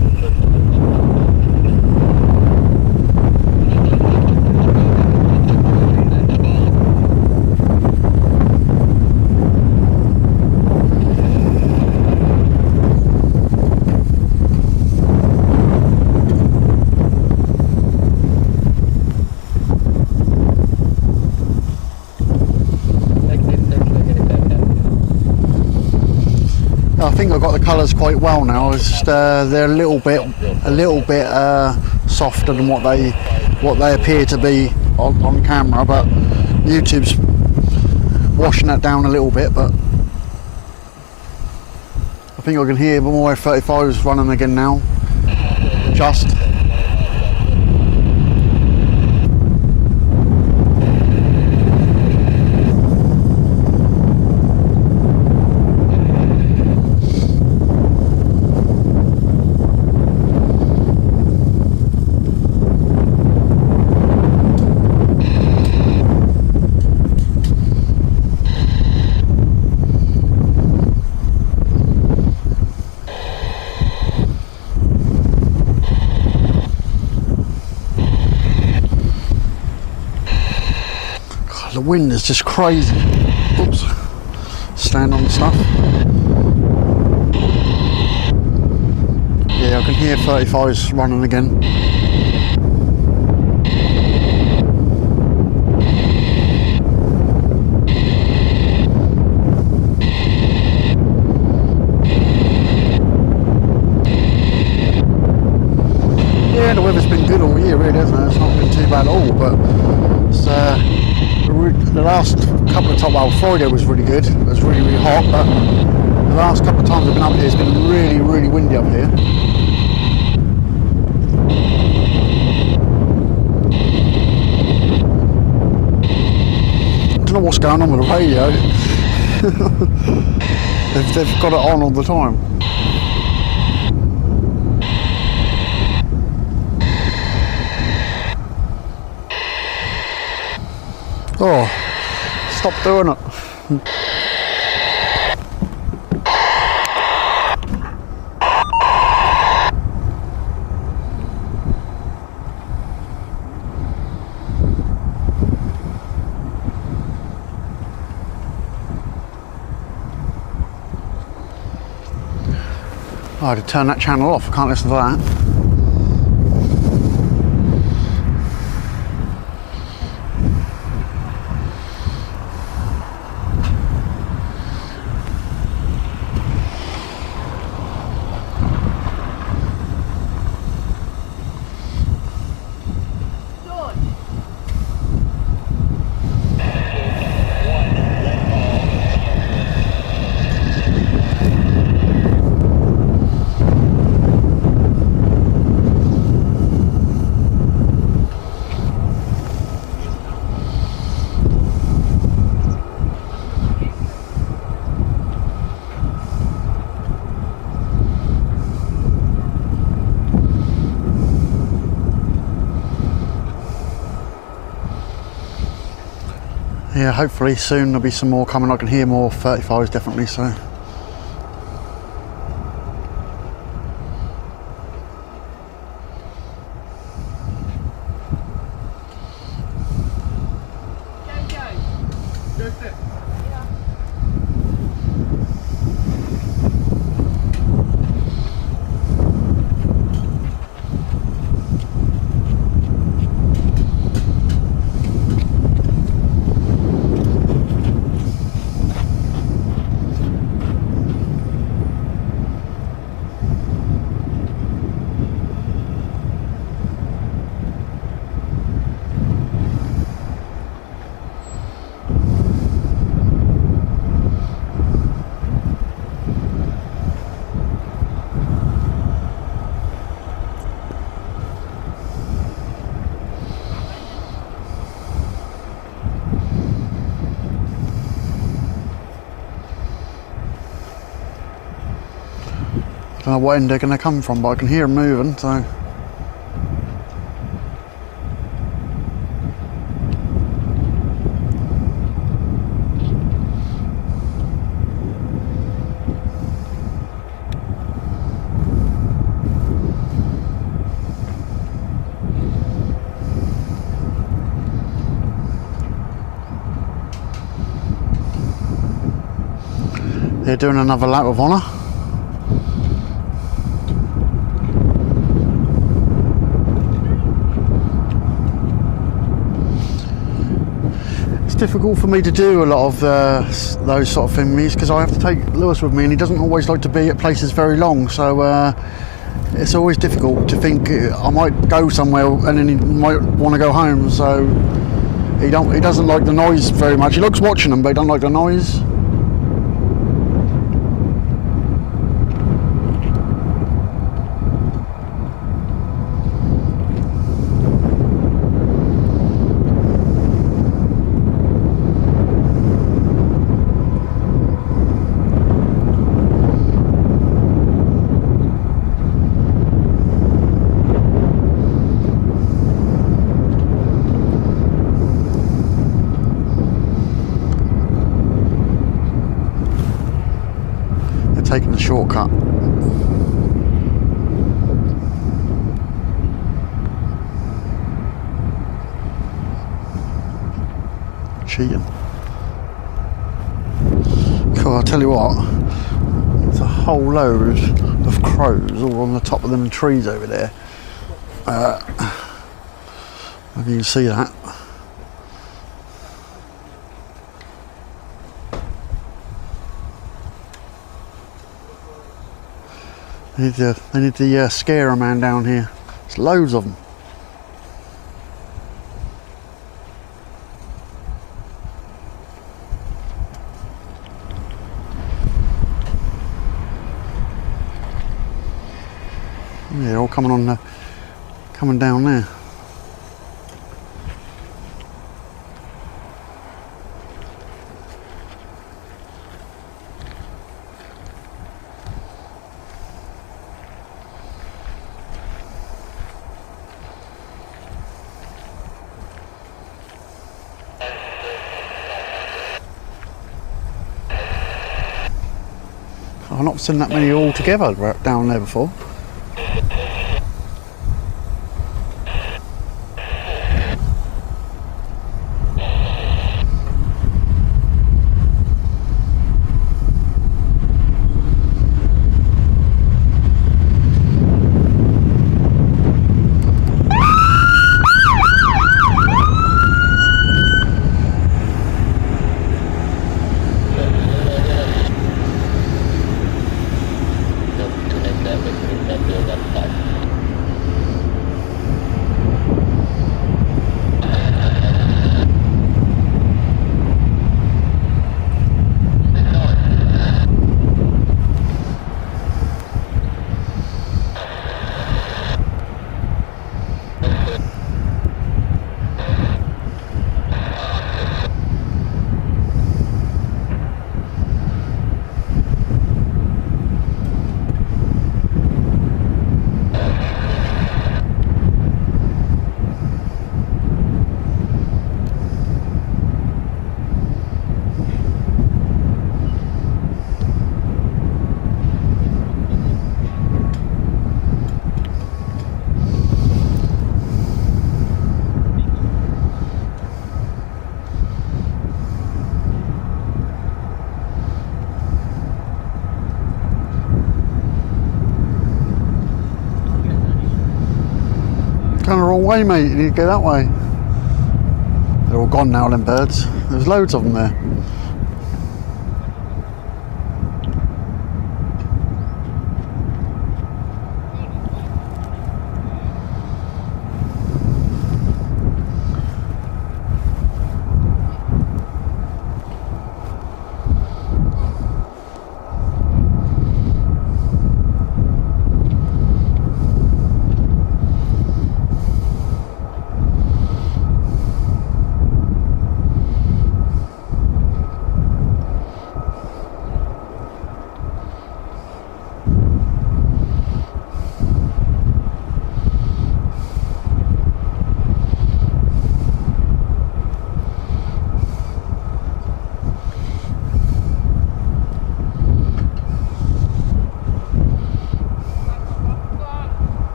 I think I've got the colours quite well now. It's just, they're a little bit softer than what they appear to be on camera, but YouTube's washing that down a little bit. But I think I can hear more F-35s running again now. Just. The wind is just crazy. Oops. Stand on the stuff. Yeah, I can hear 35s running again. Yeah, the weather's been good all year, really, hasn't it? It's not been too bad at all, but it's, the last couple of times, well, Friday was really good. It was really, really hot, but the last couple of times I've been up here, it's been really, really windy up here. I don't know what's going on with the radio. they've got it on all the time. Oh, stop doing it. I had to turn that channel off, I can't listen to that. Yeah, hopefully soon there'll be some more coming. I can hear more 35s definitely, so. I don't know what end they're going to come from, but I can hear them moving, so. They're doing another lap of honour. Difficult for me to do a lot of those sort of things because I have to take Lewis with me and he doesn't always like to be at places very long, so it's always difficult to think I might go somewhere and then he might want to go home, so he doesn't like the noise very much. He likes watching them, but he don't like the noise. Taking the shortcut. cheating. Cool, I'll tell you what, there's a whole load of crows all on the top of them trees over there. If you can see that. They need to scare a man down here. There's loads of them. Yeah, they're all coming down there. I've not seen that many all together down there before. Going the wrong way, mate. You need to go that way. They're all gone now, them birds. There's loads of them there.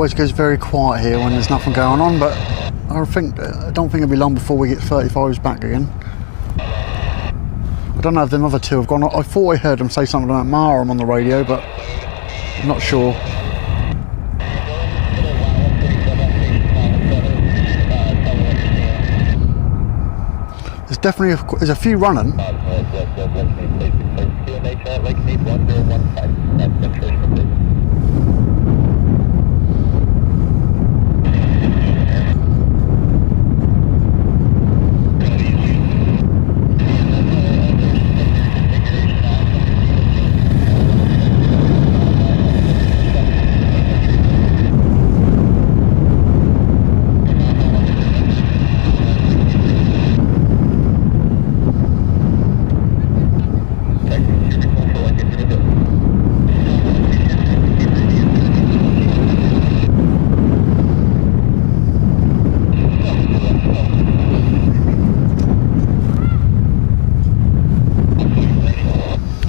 always goes very quiet here when there's nothing going on, but I don't think it'll be long before we get 35s back again. I don't know if them other two have gone. I thought I heard them say something about Marham on the radio, but I'm not sure. There's definitely there's a few running.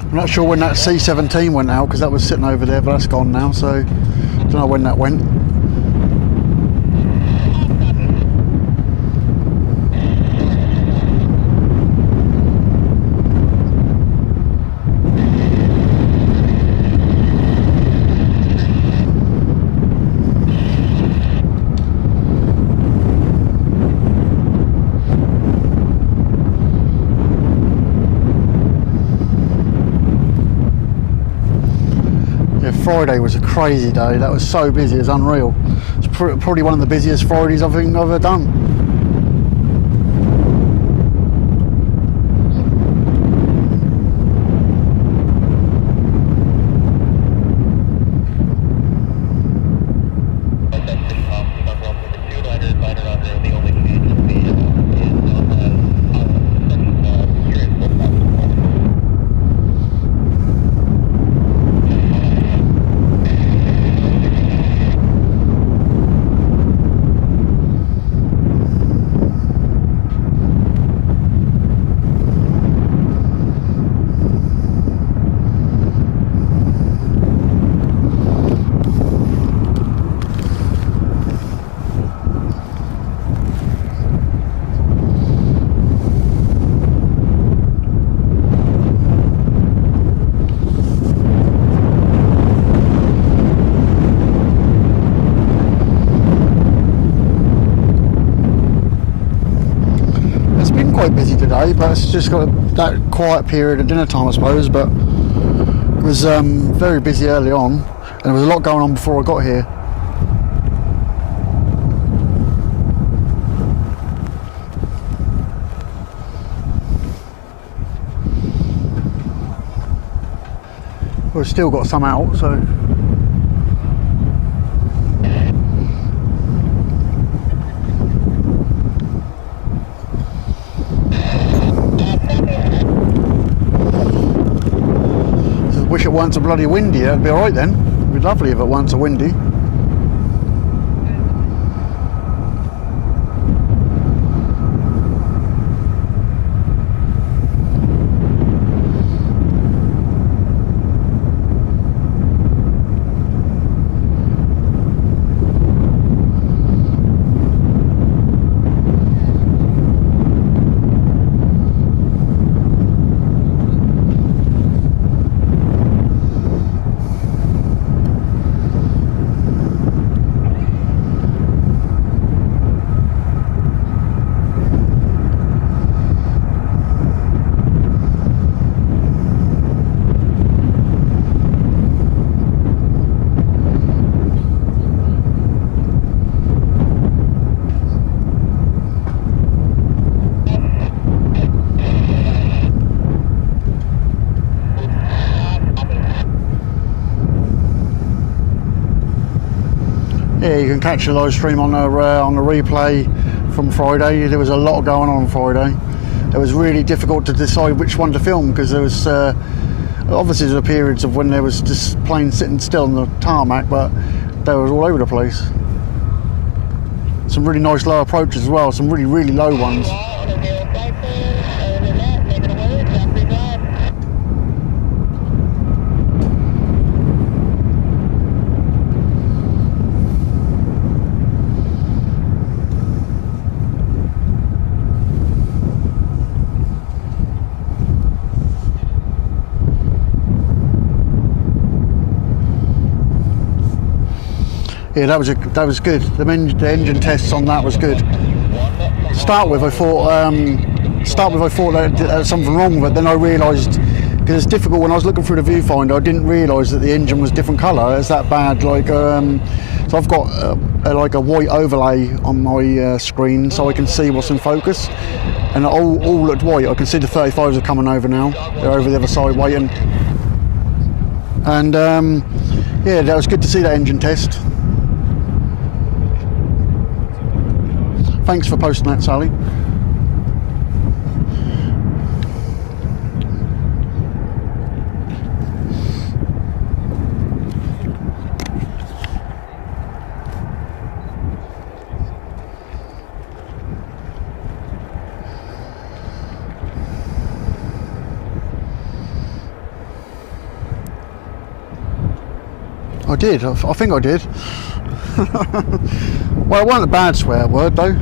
I'm not sure when that C-17 went out because that was sitting over there, but that's gone now, so I don't know when that went. Friday was a crazy day. That was so busy, it's unreal. It's probably one of the busiest Fridays I think I've ever done. Quite busy today, but it's just got that quiet period at dinner time, I suppose. But it was very busy early on, and there was a lot going on before I got here. We've still got some out, so. Wish it weren't so bloody windy, it'd be alright then. It'd be lovely if it weren't so windy. Yeah, you can catch the live stream on the replay from Friday. There was a lot going on Friday. It was really difficult to decide which one to film because there was obviously there were periods of when there was just planes sitting still on the tarmac, but they were all over the place. Some really nice low approaches as well, some really, really low ones. Yeah, that was good. The engine tests on that was good. To start with, I thought that there was something wrong with it. Then I realised, because it's difficult when I was looking through the viewfinder, I didn't realise that the engine was different colour. It's that bad. Like, so I've got like a white overlay on my screen, so I can see what's in focus, and all looked white. I can see the 35s are coming over now. They're over the other side waiting, and yeah, that was good to see that engine test. Thanks for posting that, Sally. I did, I think I did. Well, it wasn't a bad swear word though.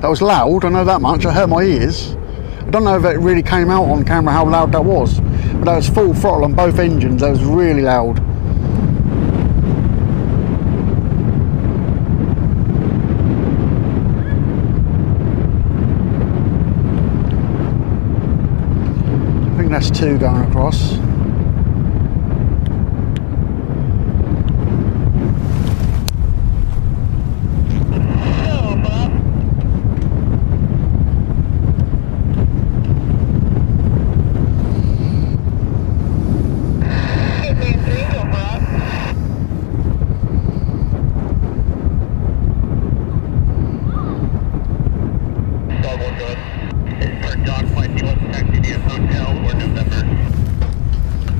That was loud, I know that much. I hurt my ears. I don't know if it really came out on camera how loud that was, but that was full throttle on both engines. That was really loud. I think that's 2 going across.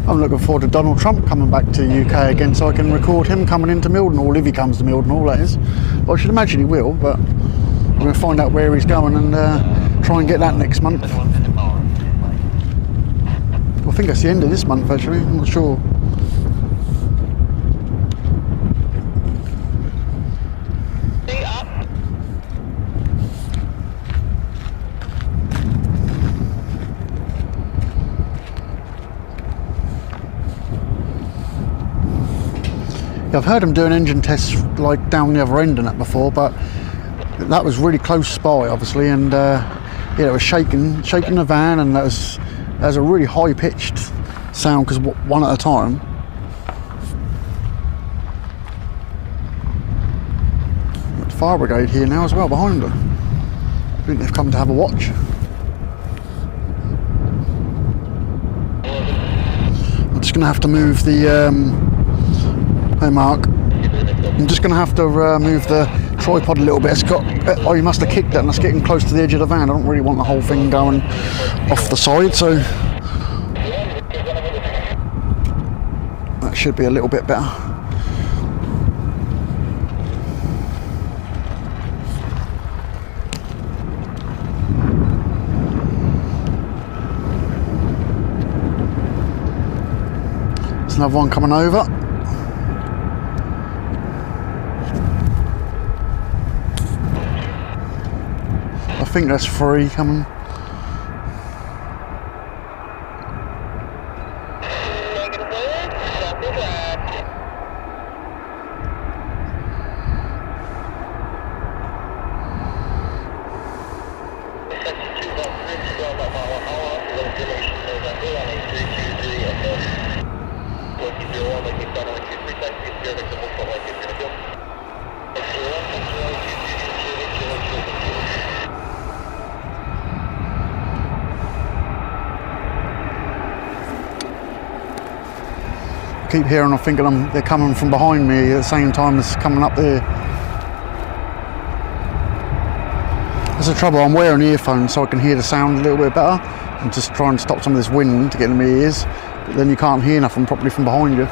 I'm looking forward to Donald Trump coming back to the UK again, so I can record him coming into Mildenhall, if he comes to Mildenhall, that is. Well, I should imagine he will, but I'm going to find out where he's going and try and get that next month. I think it's the end of this month, actually. I'm not sure. I've heard them doing engine tests like down the other end and that before, but that was really close by, obviously, and yeah, it was shaking the van, and that was a really high-pitched sound because one at a time. Got the fire brigade here now as well behind her. I think they've come to have a watch. I'm just going to have to move the. Hey Mark, I'm just going to have to move the tripod a little bit. It's got, oh, you must have kicked it and it's getting close to the edge of the van. I don't really want the whole thing going off the side, so that should be a little bit better. There's another one coming over. I think that's 3 coming. Keep hearing, I'm thinking they're coming from behind me at the same time as coming up there. That's the trouble, I'm wearing earphones so I can hear the sound a little bit better and just try and stop some of this wind to get in my ears, but then you can't hear nothing properly from behind you.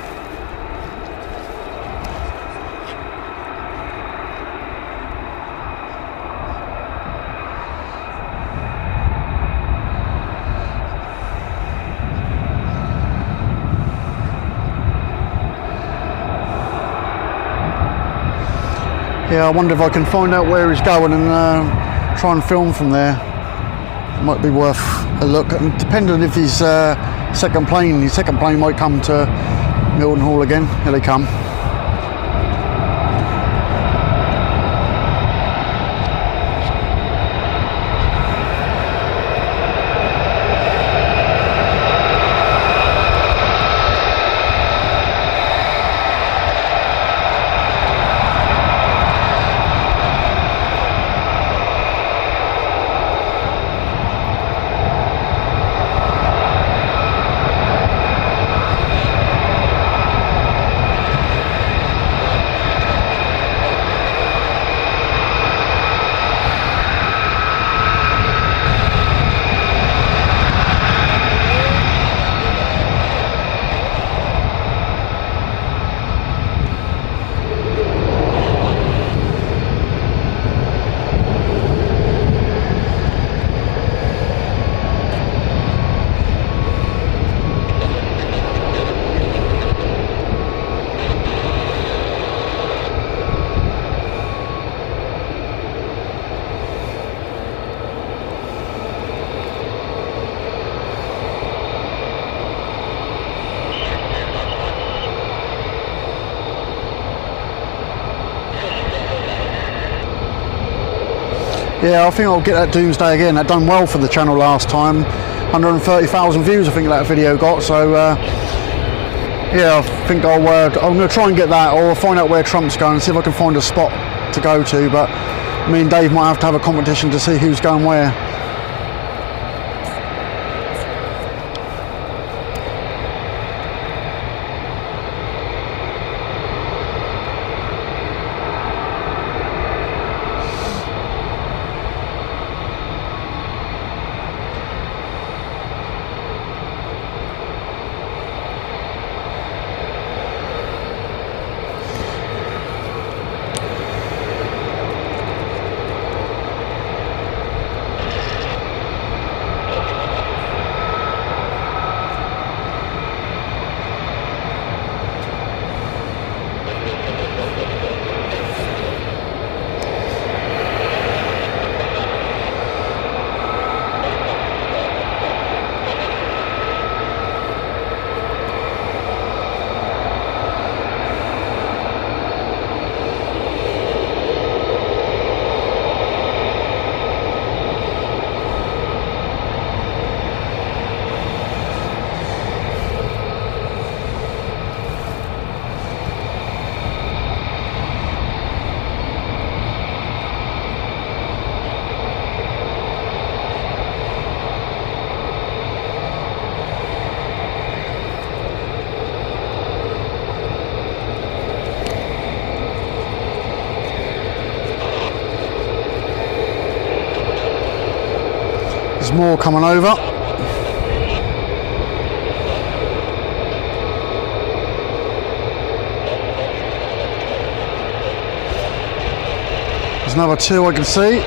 Yeah, I wonder if I can find out where he's going and try and film from there. It might be worth a look, and depending if his second plane might come to Mildenhall again, here they come. Yeah, I think I'll get that Doomsday again. That done well for the channel last time. 130,000 views I think that video got, so yeah, I think I'm going to try and get that, or find out where Trump's going and see if I can find a spot to go to, but me and Dave might have to have a competition to see who's going where. There's more coming over. There's another two I can see.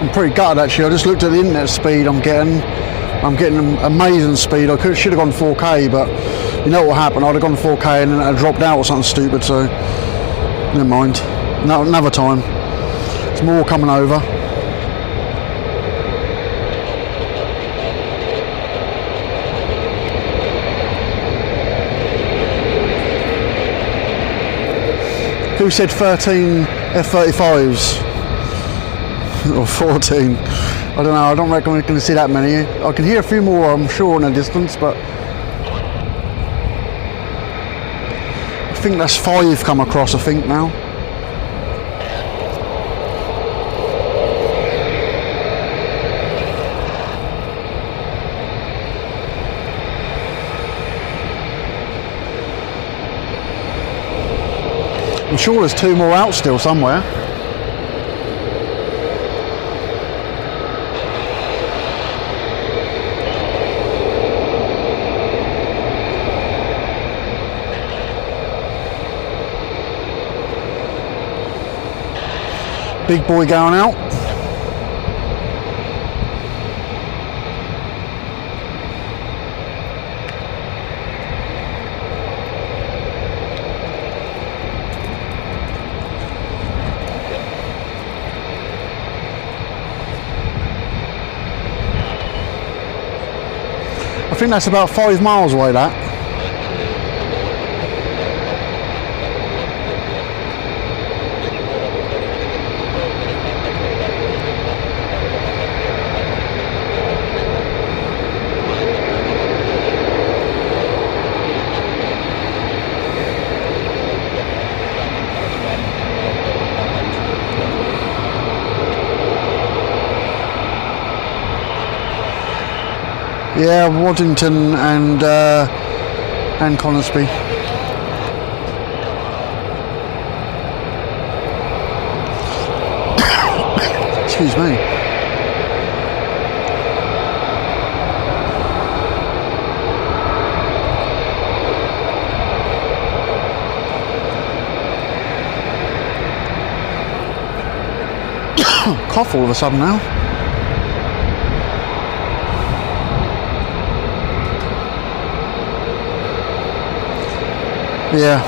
I'm pretty gutted actually. I just looked at the internet speed I'm getting. I'm getting amazing speed. I should have gone 4K, but you know what happened? I'd have gone 4K and then I'd dropped out or something stupid. So never mind. No, another time. There's more coming over. Who said 13 F-35s? Or 14? I don't know, I don't reckon we're going to see that many. I can hear a few more, I'm sure, in the distance, but I think that's 5 come across, I think, now. I'm sure there's 2 more out still somewhere. Big boy going out. I think that's about 5 miles away, that. Yeah, Waddington and Coningsby. Excuse me. Cough all of a sudden now. Yeah.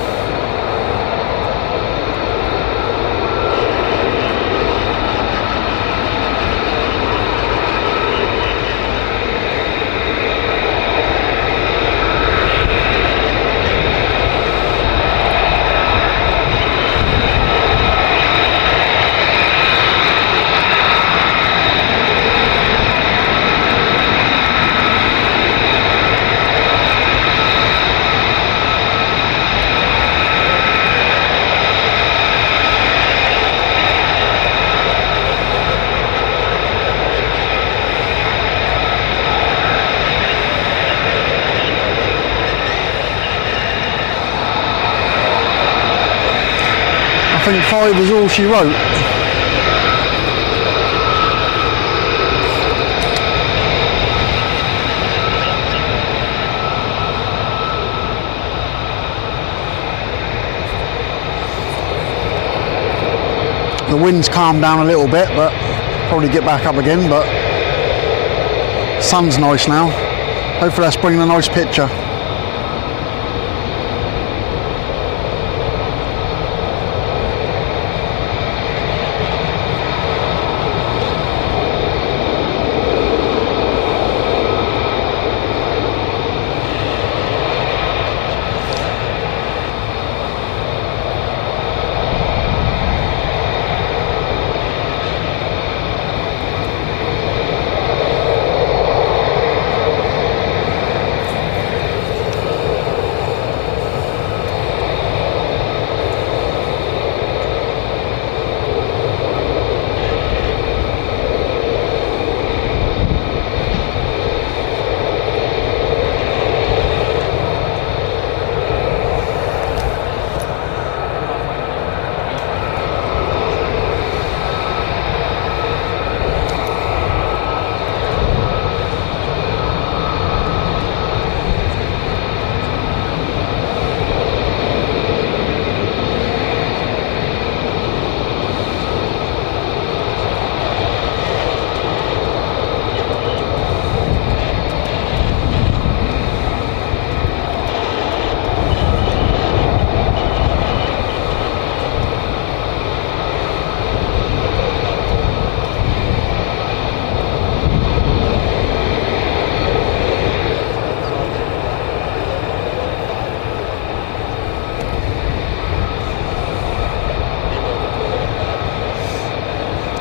I think 5 was all she wrote. The wind's calmed down a little bit, but probably get back up again, but sun's nice now. Hopefully that's bringing a nice picture.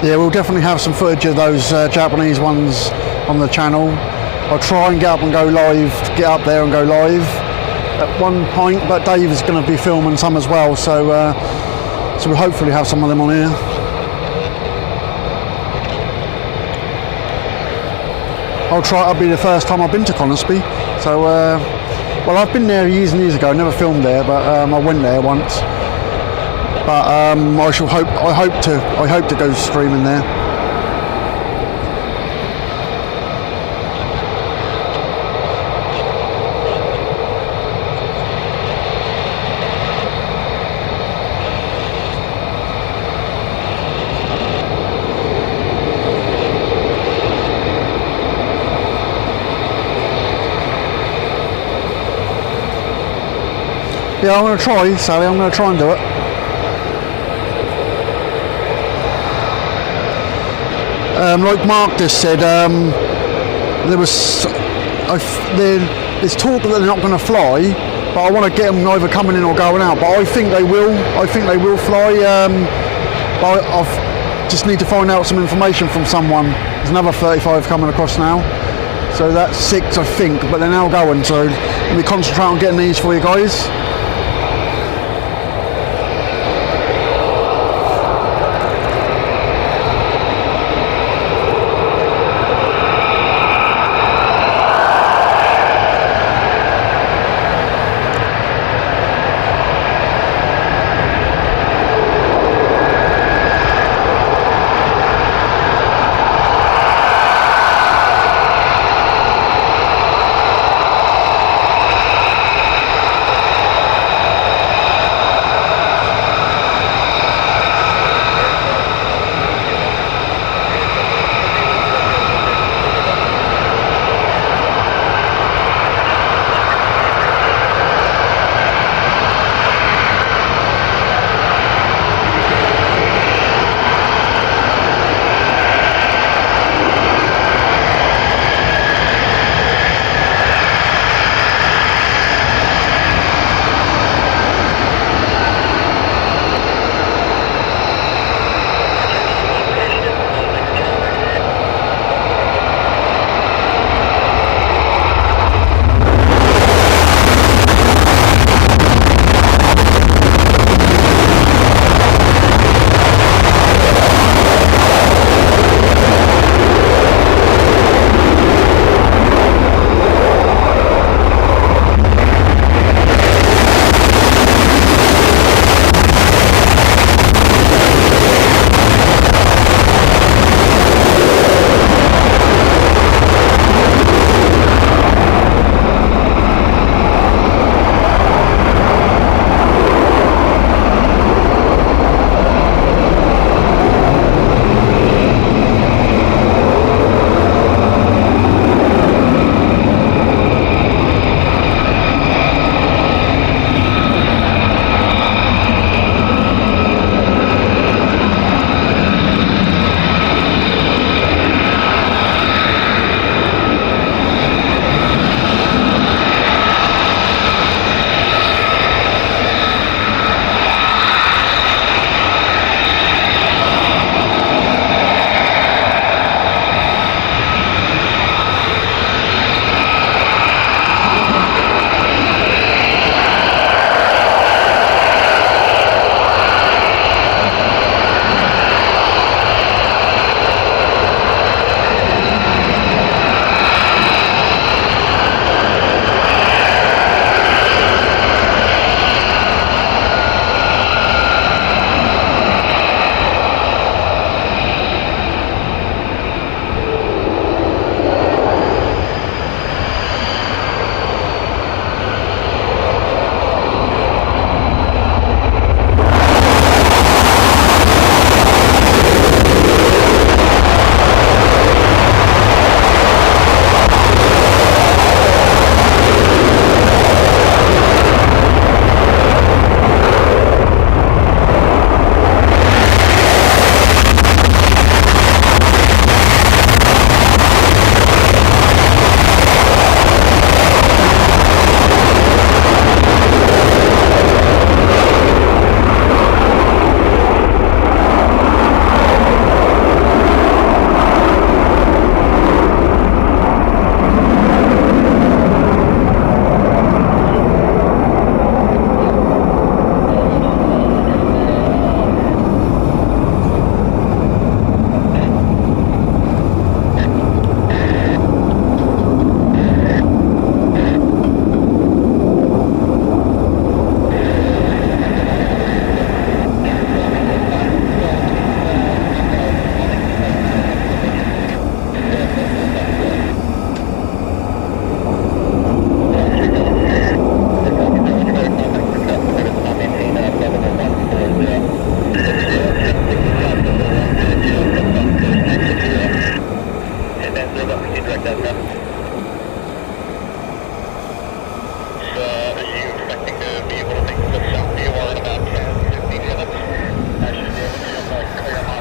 Yeah, we'll definitely have some footage of those Japanese ones on the channel. I'll try and get up and go live, get up there and go live at one point, but Dave is going to be filming some as well, so we'll hopefully have some of them on here. It'll be the first time I've been to Coningsby, so well, I've been there years and years ago, never filmed there, but I went there once. But I hope to go streaming there. Yeah, I'm going to try, Sally, I'm going to try and do it. Like Mark just said, there's talk that they're not going to fly, but I want to get them either coming in or going out. But I think they will. I think they will fly. But I just need to find out some information from someone. There's another 35 coming across now, so that's 6, I think. But they're now going, so let me concentrate on getting these for you guys.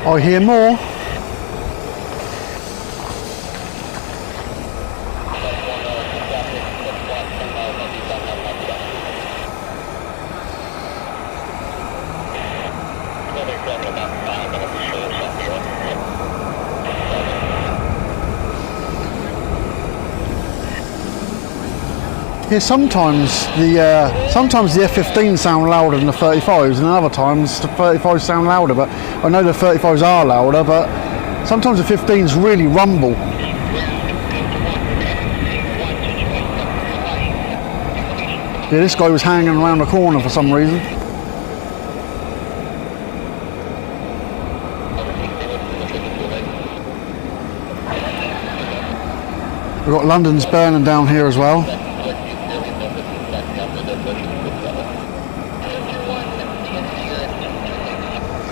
I hear more. Yeah, sometimes the F-15s sound louder than the 35s, and other times the 35s sound louder. But I know the 35s are louder, but sometimes the 15s really rumble. Yeah, this guy was hanging around the corner for some reason. We've got London's burning down here as well.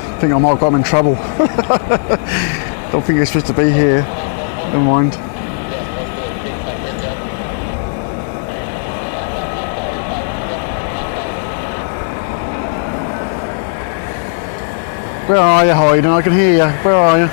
I think I might have got him in trouble. Don't think you're supposed to be here. Never mind. Where are you hiding? I can hear you. Where are you?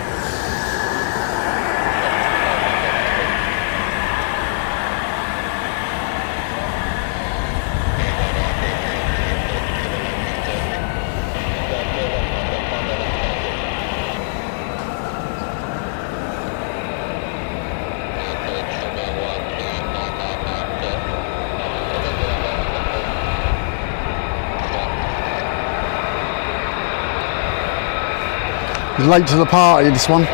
He's late to the party, this one.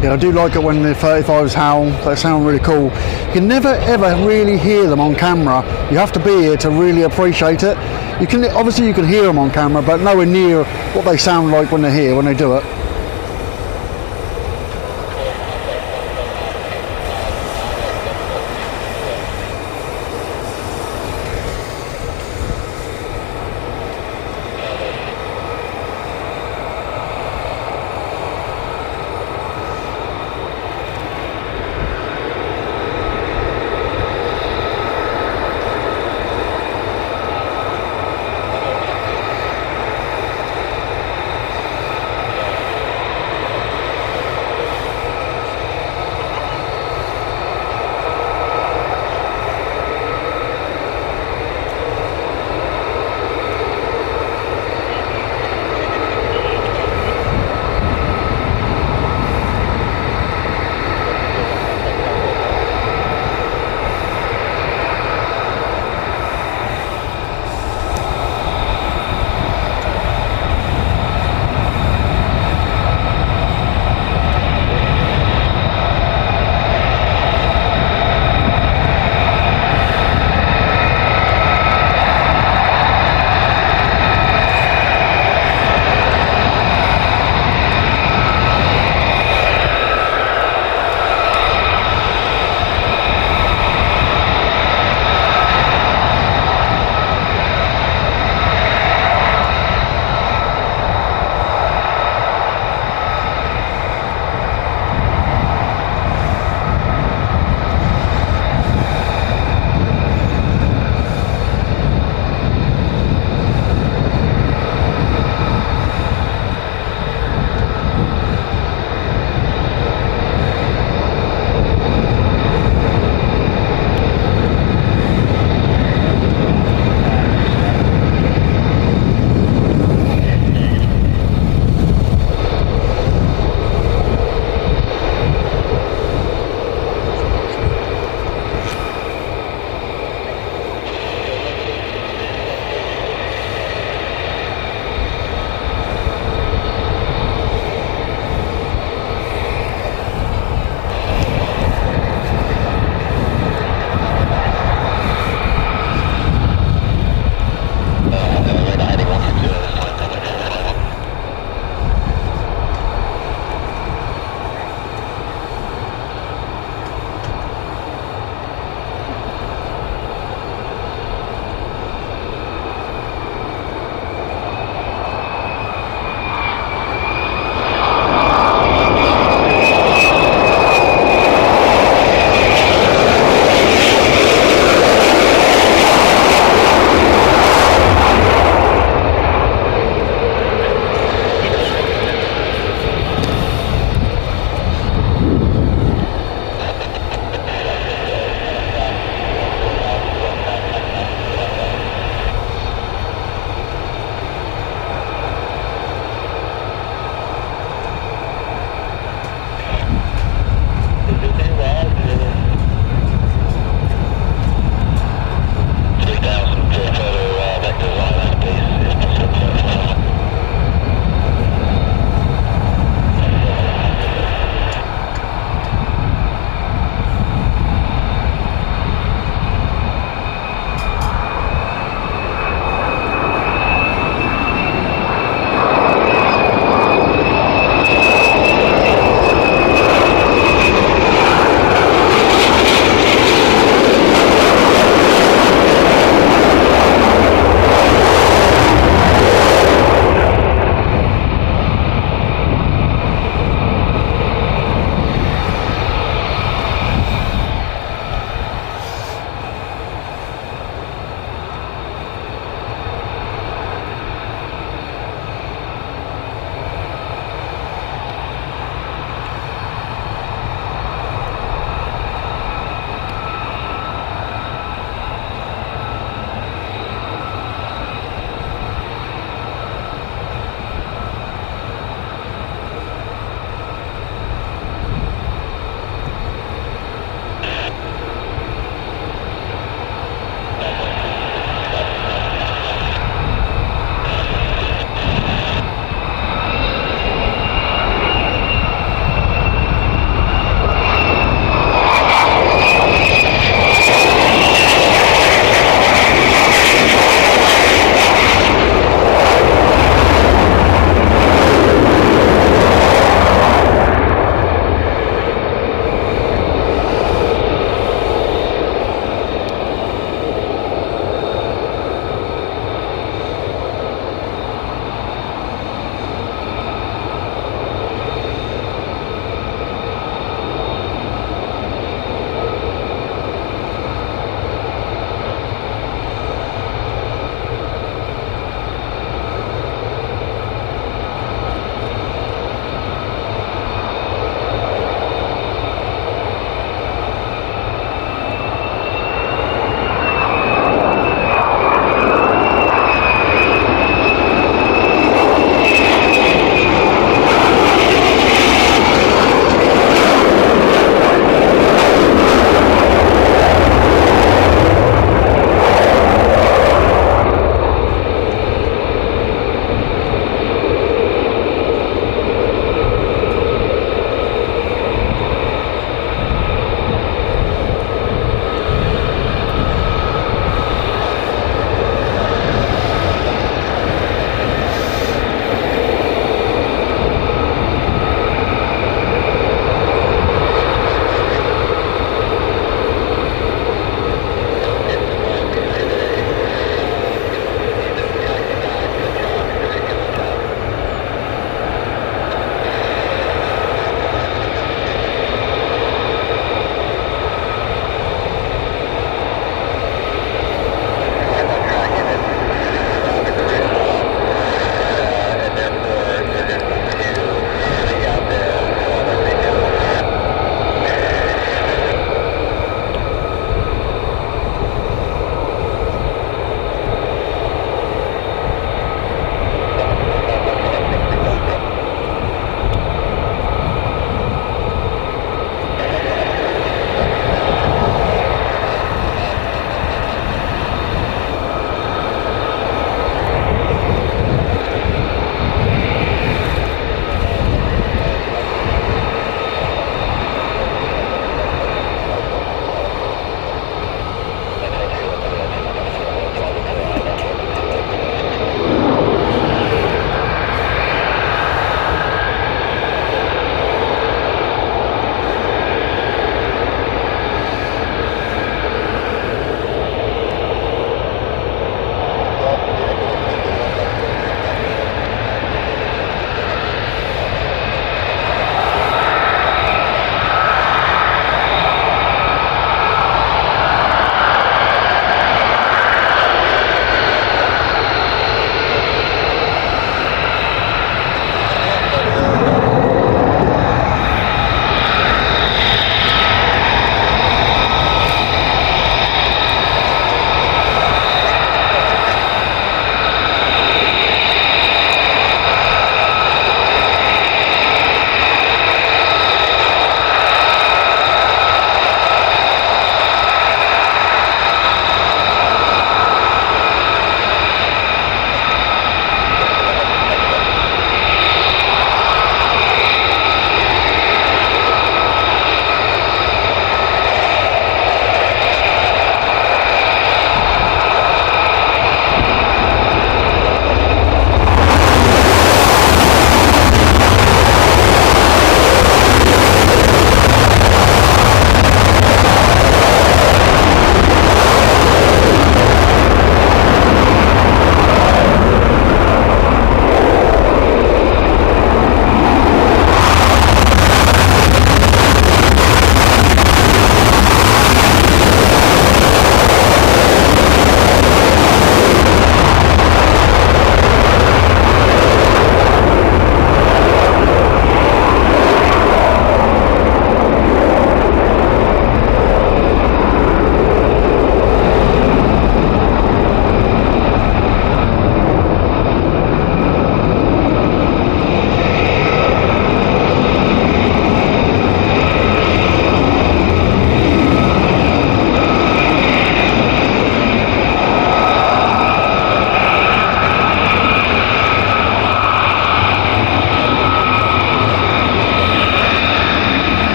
Yeah, I do like it when the 35s howl. They sound really cool. You can never ever really hear them on camera. You have to be here to really appreciate it. You can hear them on camera, but nowhere near what they sound like when they're here, when they do it.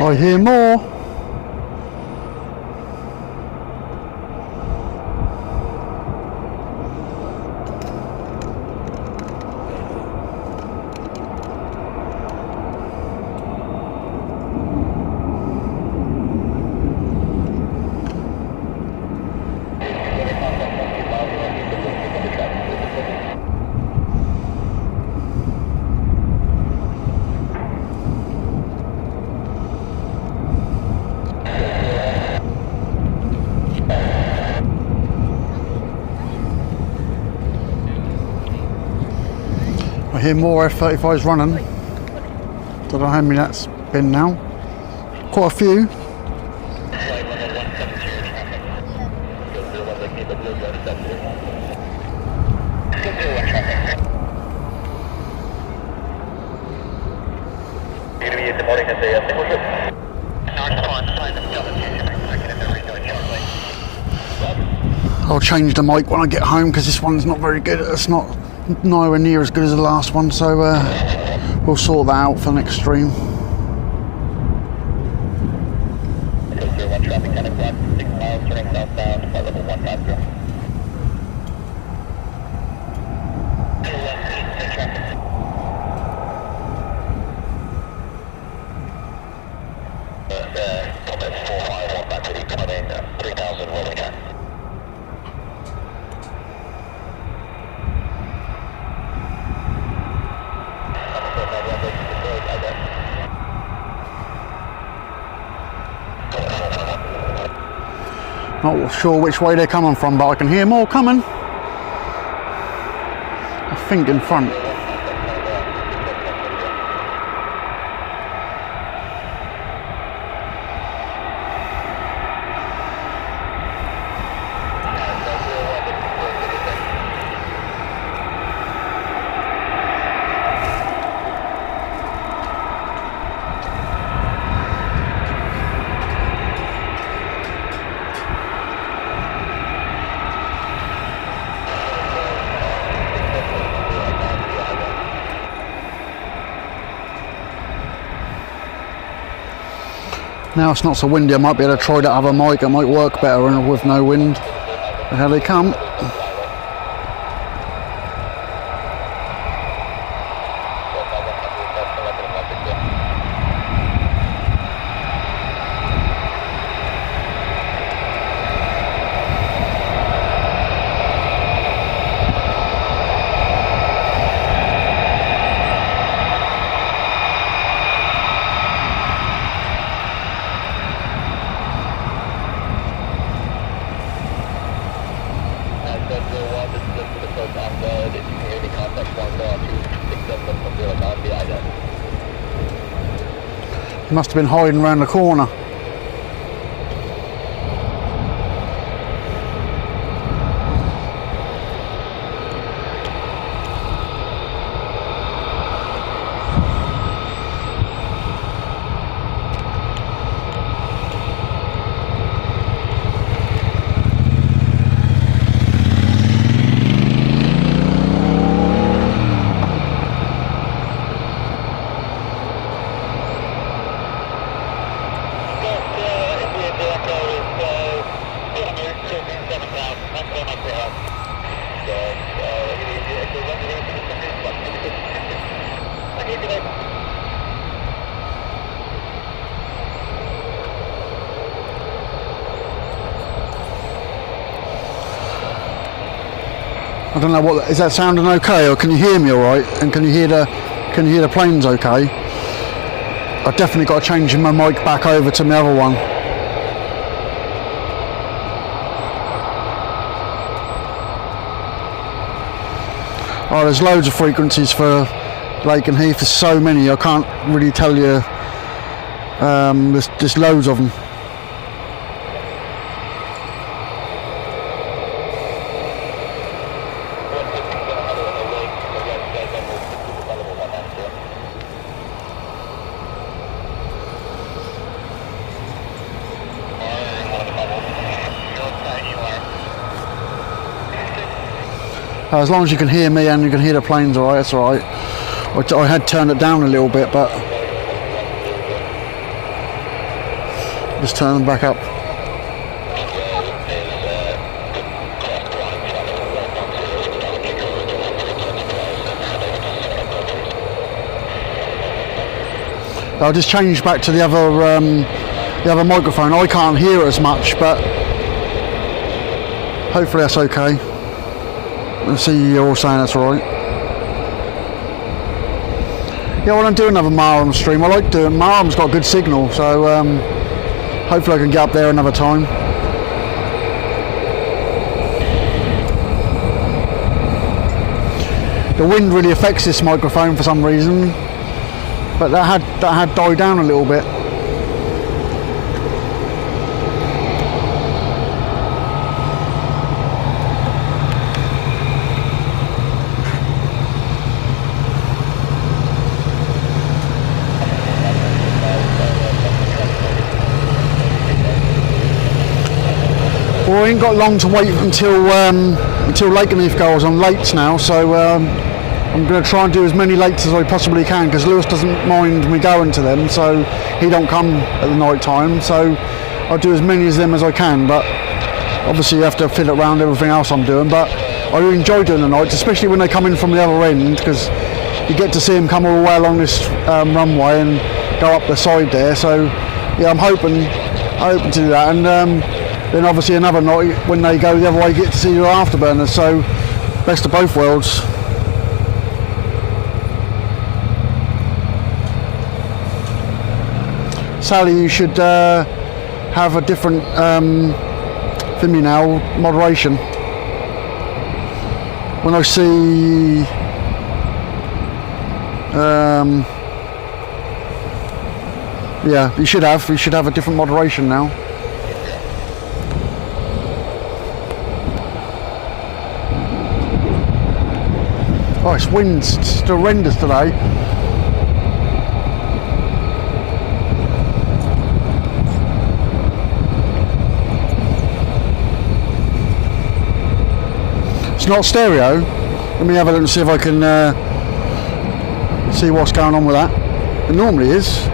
I hear more. I hear more F-35s running. Don't know how many that's been now. Quite a few. I'll change the mic when I get home because this one's not very good. It's not nowhere near as good as the last one, so we'll sort that out for the next stream. Traffic 10 o'clock, 6 miles, turning southbound, flight level 150. Comet 451 back to the coming 3000 rolling time. Not sure which way they're coming from, but I can hear more coming. I think in front. Now it's not so windy, I might be able to try that other mic, it might work better with no wind. But here they come. He must have been hiding around the corner. I don't know what is that sounding okay, or can you hear me all right? And can you hear the planes okay? I've definitely got to change my mic back over to my other one. Oh, there's loads of frequencies for Lakenheath. There's so many, I can't really tell you. There's loads of them. As long as you can hear me and you can hear the planes, alright, that's alright. I had turned it down a little bit, but Just turn them back up. I'll just change back to the other microphone. I can't hear it as much, but hopefully that's okay. I see you're all saying that's all right. Yeah, I want to do another Marham stream. I like doing Marham's got a good signal, so hopefully I can get up there another time. The wind really affects this microphone for some reason, but that had died down a little bit. Well, we ain't got long to wait until Lakenheath goes on lates now, so I'm going to try and do as many lates as I possibly can, because Lewis doesn't mind me going to them, so he don't come at the night time, so I'll do as many of them as I can, but obviously you have to fit it around everything else I'm doing. But I really enjoy doing the nights, especially when they come in from the other end, because you get to see them come all the way along this runway and go up the side there. So yeah, I'm hoping to do that, and then obviously another night when they go the other way, you get to see your afterburners, so best of both worlds. Sally, you should have a different thingy now, moderation. When I see yeah, you should have a different moderation now. Oh, it's wind's just horrendous today. It's not stereo. Let me have a look and see if I can see what's going on with that. It normally is.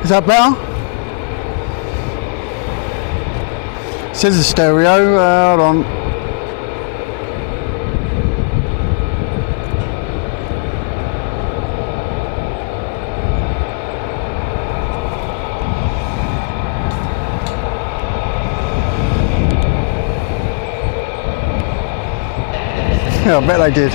Is that better? It says it's stereo. Hold on. Yeah, I bet they did.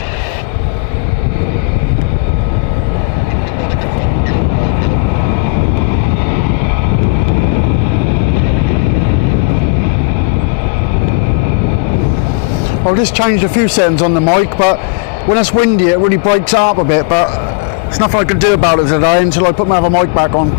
I've just changed a few settings on the mic, but when it's windy it really breaks up a bit, but there's nothing I can do about it today until I put my other mic back on.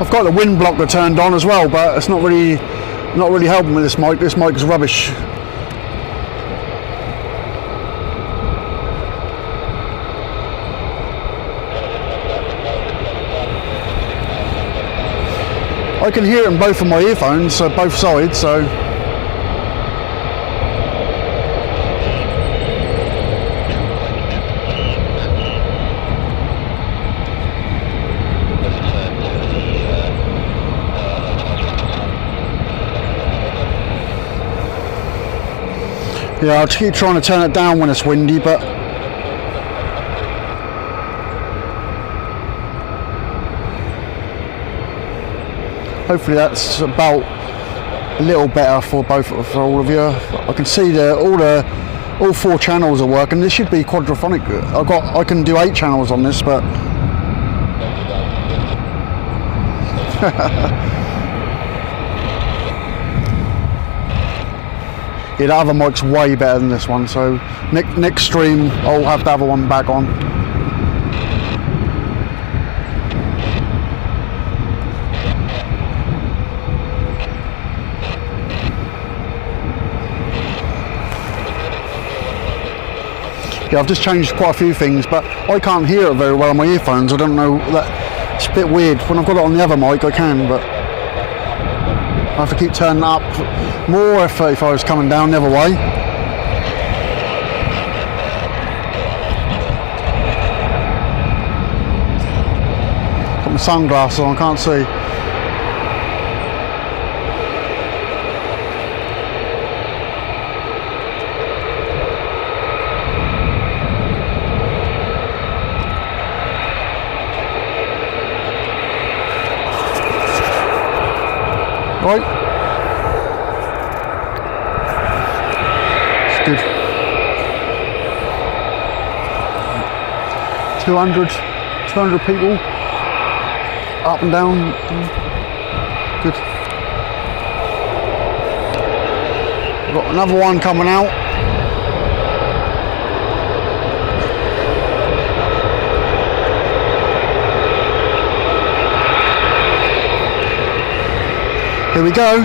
I've got the wind blocker turned on as well, but it's not really helping with this mic. This mic is rubbish. I can hear it in both of my earphones, so both sides, so yeah, I'll keep trying to turn it down when it's windy, but hopefully that's about a little better for all of you. I can see all 4 channels are working. This should be quadraphonic. I can do 8 channels on this, but yeah, the other mic's way better than this one, so next stream I'll have the other one back on. Yeah, I've just changed quite a few things, but I can't hear it very well on my earphones. I don't know, it's a bit weird. When I've got it on the other mic I can, but I have to keep turning up. More F-35s coming down the other way. Got my sunglasses on, I can't see. Right. It's good. 200 people up and down. Good. Got another one coming out. Here we go.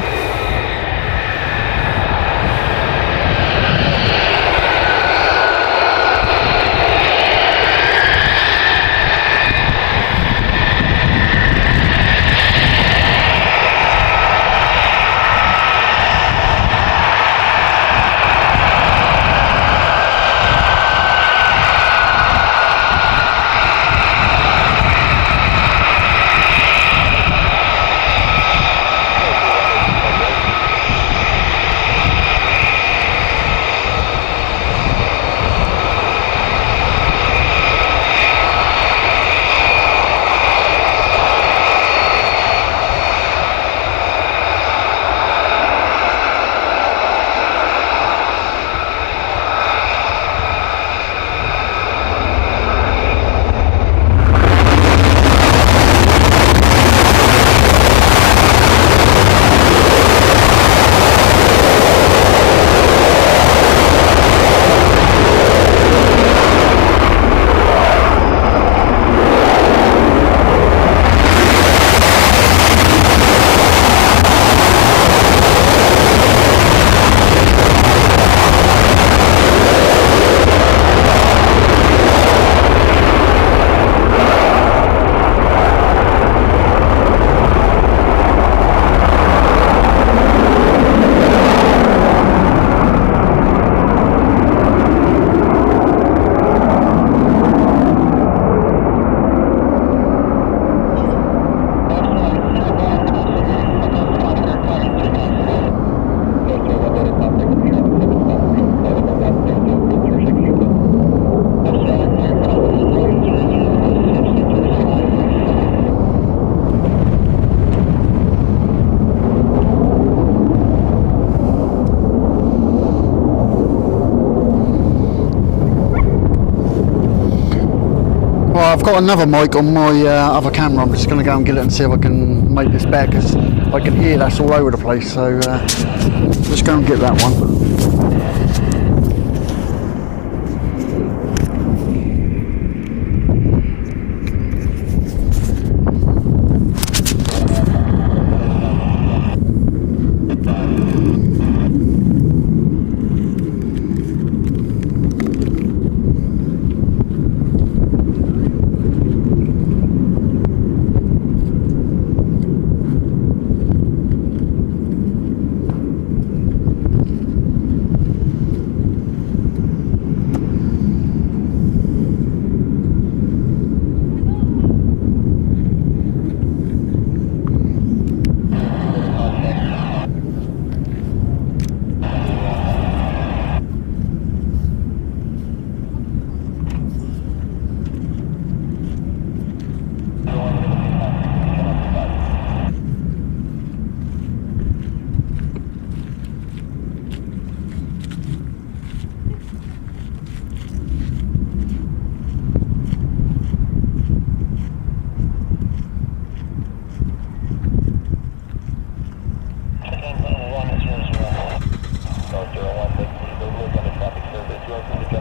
I've got another mic on my other camera. I'm just going to go and get it and see if I can make this better, because I can hear that's all over the place, so just go and get that one.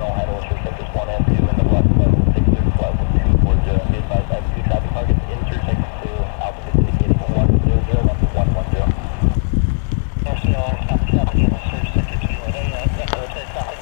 Mildenhall, head over sectors 1 and 2 in the left flight 6 flight 240. Be advised, I have 2 traffic targets in through sector 2, altitude indicating 100 up to 110. RCR, stop traffic in through sector 2, are they rotate traffic?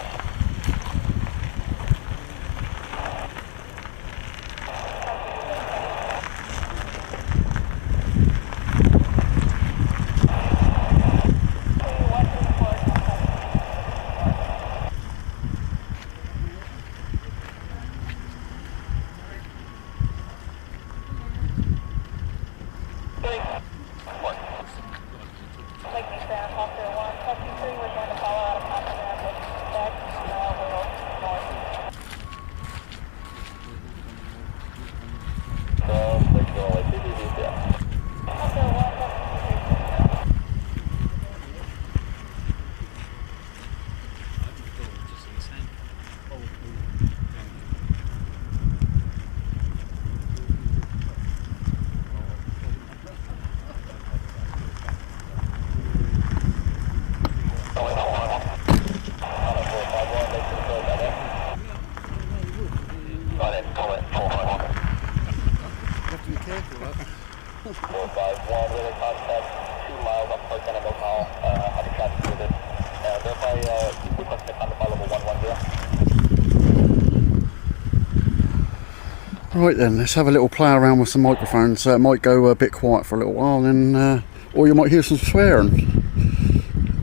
Right then, let's have a little play around with some microphones. It might go a bit quiet for a little while, then, or you might hear some swearing.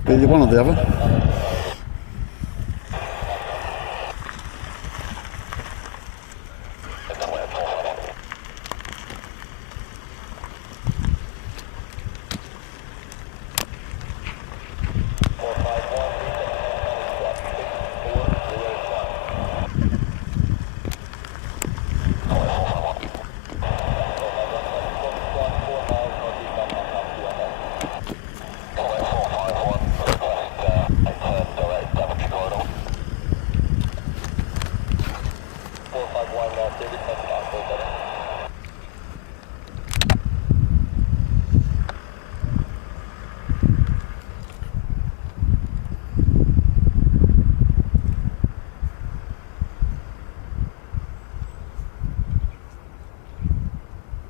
Be either one or the other.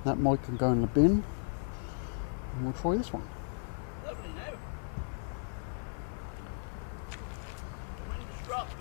That mic can go in the bin, and we'll try this one. Lovely now. Wind's dropped.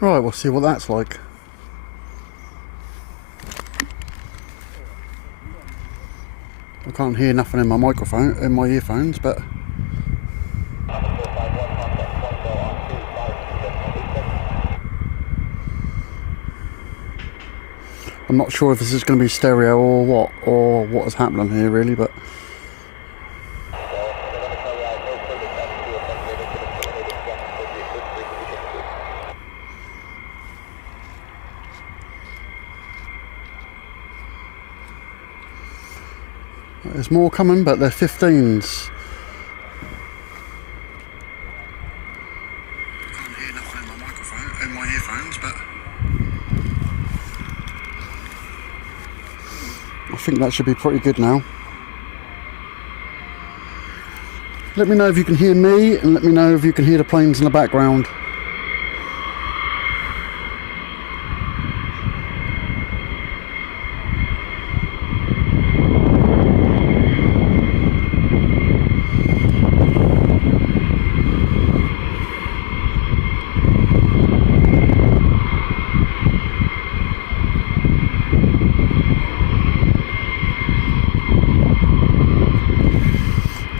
Right, we'll see what that's like. I can't hear nothing in my microphone, in my earphones, but I'm not sure if this is going to be stereo or what is happening here really, but there's more coming, but they're 15s. on my earphones, but I think that should be pretty good now. Let me know if you can hear me, and let me know if you can hear the planes in the background.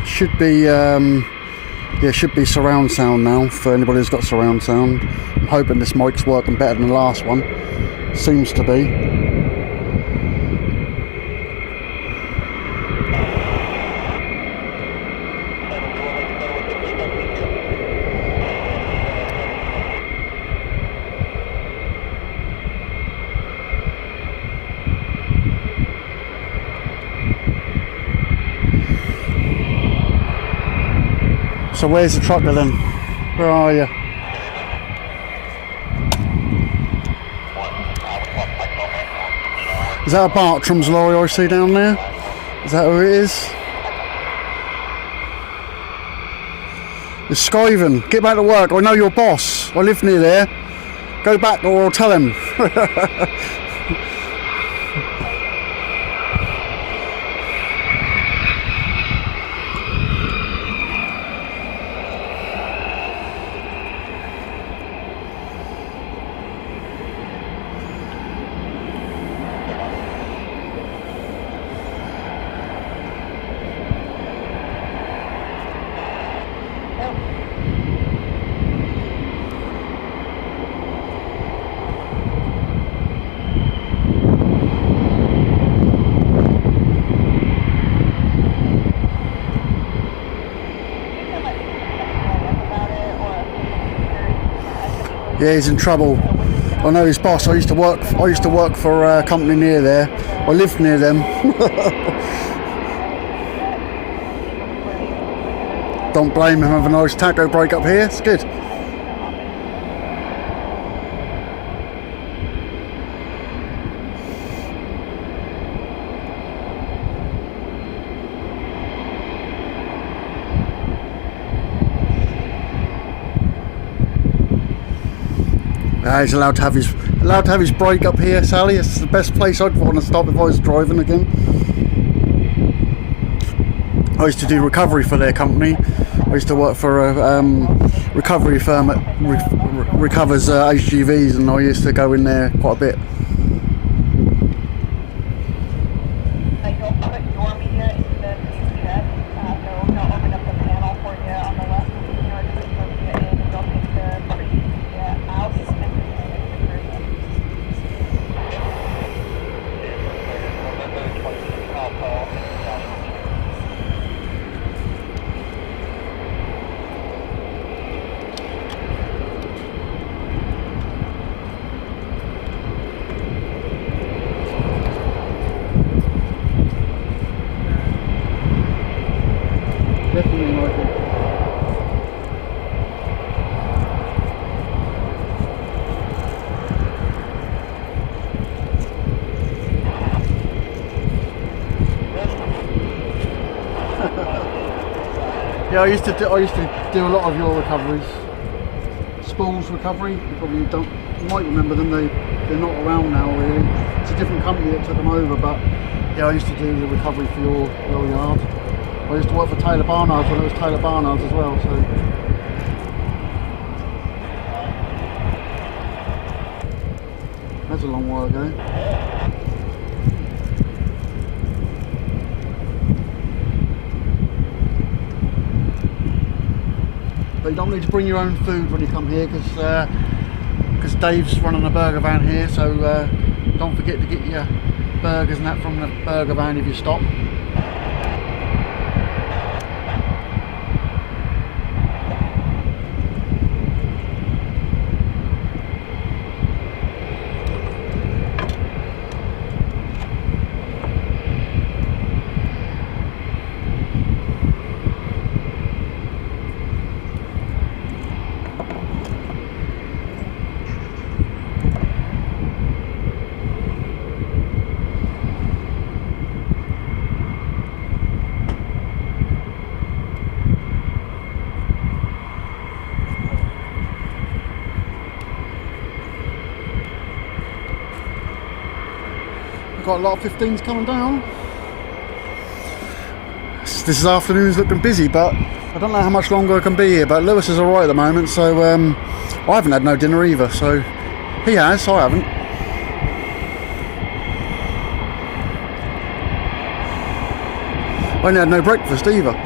Should be yeah, should be surround sound now for anybody who's got surround sound. I'm hoping this mic's working better than the last one. Seems to be. So where's the trucker then? Where are you? Is that a Bartram's lorry I see down there? Is that who it is? It's Skyven. Get back to work. I know your boss. I live near there. Go back or I'll tell him. Yeah, he's in trouble. I know his boss. I used to work for a company near there. I lived near them. Don't blame him. Have a nice taco break up here. It's good. He's allowed to have his break up here, Sally. It's the best place I'd want to stop if I was driving again. I used to do recovery for their company. I used to work for a recovery firm that recovers HGVs, and I used to go in there quite a bit. Yeah, I used to do a lot of your recoveries. Spools recovery, you probably might remember them. They're not around now really. It's a different company that took them over, but yeah, I used to do the recovery for your yard. I used to work for Taylor Barnard's when it was Taylor Barnard's as well. So that's a long while ago. But you don't need to bring your own food when you come here, because Dave's running a burger van here, so don't forget to get your burgers and that from the burger van if you stop. Got a lot of 15s coming down. This afternoon's looking busy, but I don't know how much longer I can be here. But Lewis is alright at the moment, so I haven't had no dinner either. So he has, I haven't. I only had no breakfast either.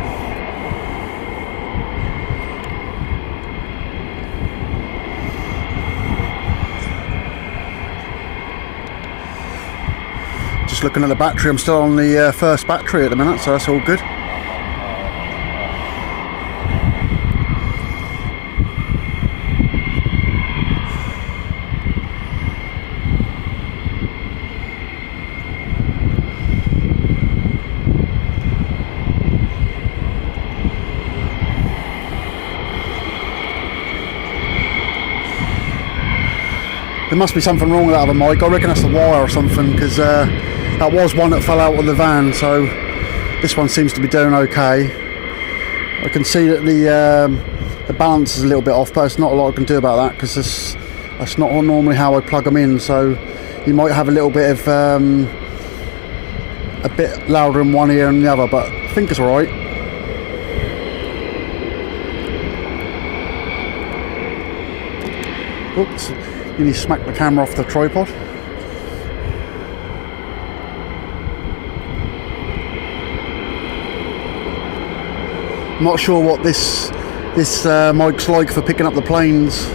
Just looking at the battery, I'm still on the first battery at the minute, so that's all good. There must be something wrong with that other mic. I reckon that's the wire or something, because that was one that fell out of the van, so this one seems to be doing okay. I can see that the balance is a little bit off, but there's not a lot I can do about that, because that's not normally how I plug them in, so you might have a little bit of a bit louder in one ear than the other, but I think it's alright. Oops. You need to smack the camera off the tripod. I'm not sure what this mic's like for picking up the planes.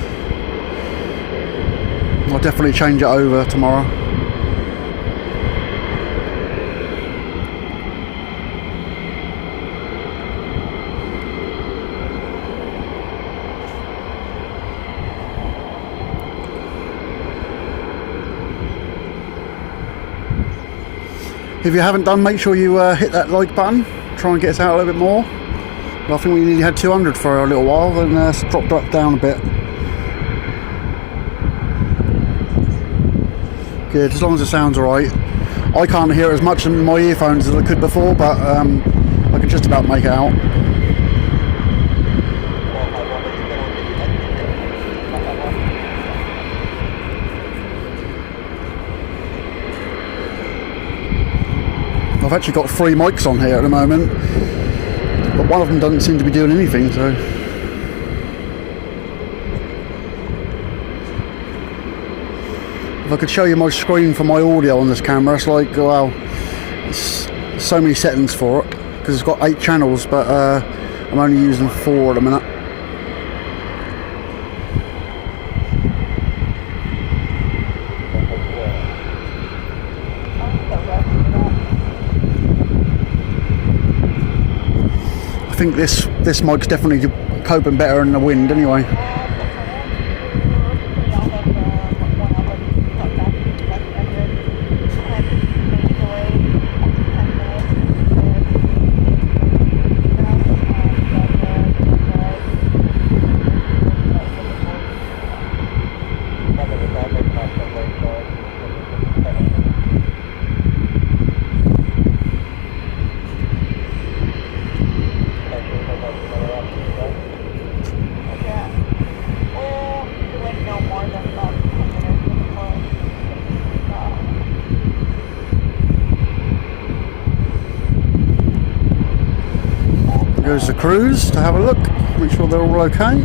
I'll definitely change it over tomorrow. If you haven't done, make sure you hit that like button. Try and get us out a little bit more. I think we nearly had 200 for a little while, then it's dropped down a bit. Good, as long as it sounds alright. I can't hear as much in my earphones as I could before, but I can just about make it out. I've actually got 3 mics on here at the moment, but one of them doesn't seem to be doing anything, so... If I could show you my screen for my audio on this camera, it's like, wow, it's so many settings for it, because it's got 8 channels, but I'm only using 4 at the minute. I think this mic's definitely coping better in the wind anyway. Goes the crews to have a look, make sure they're all okay.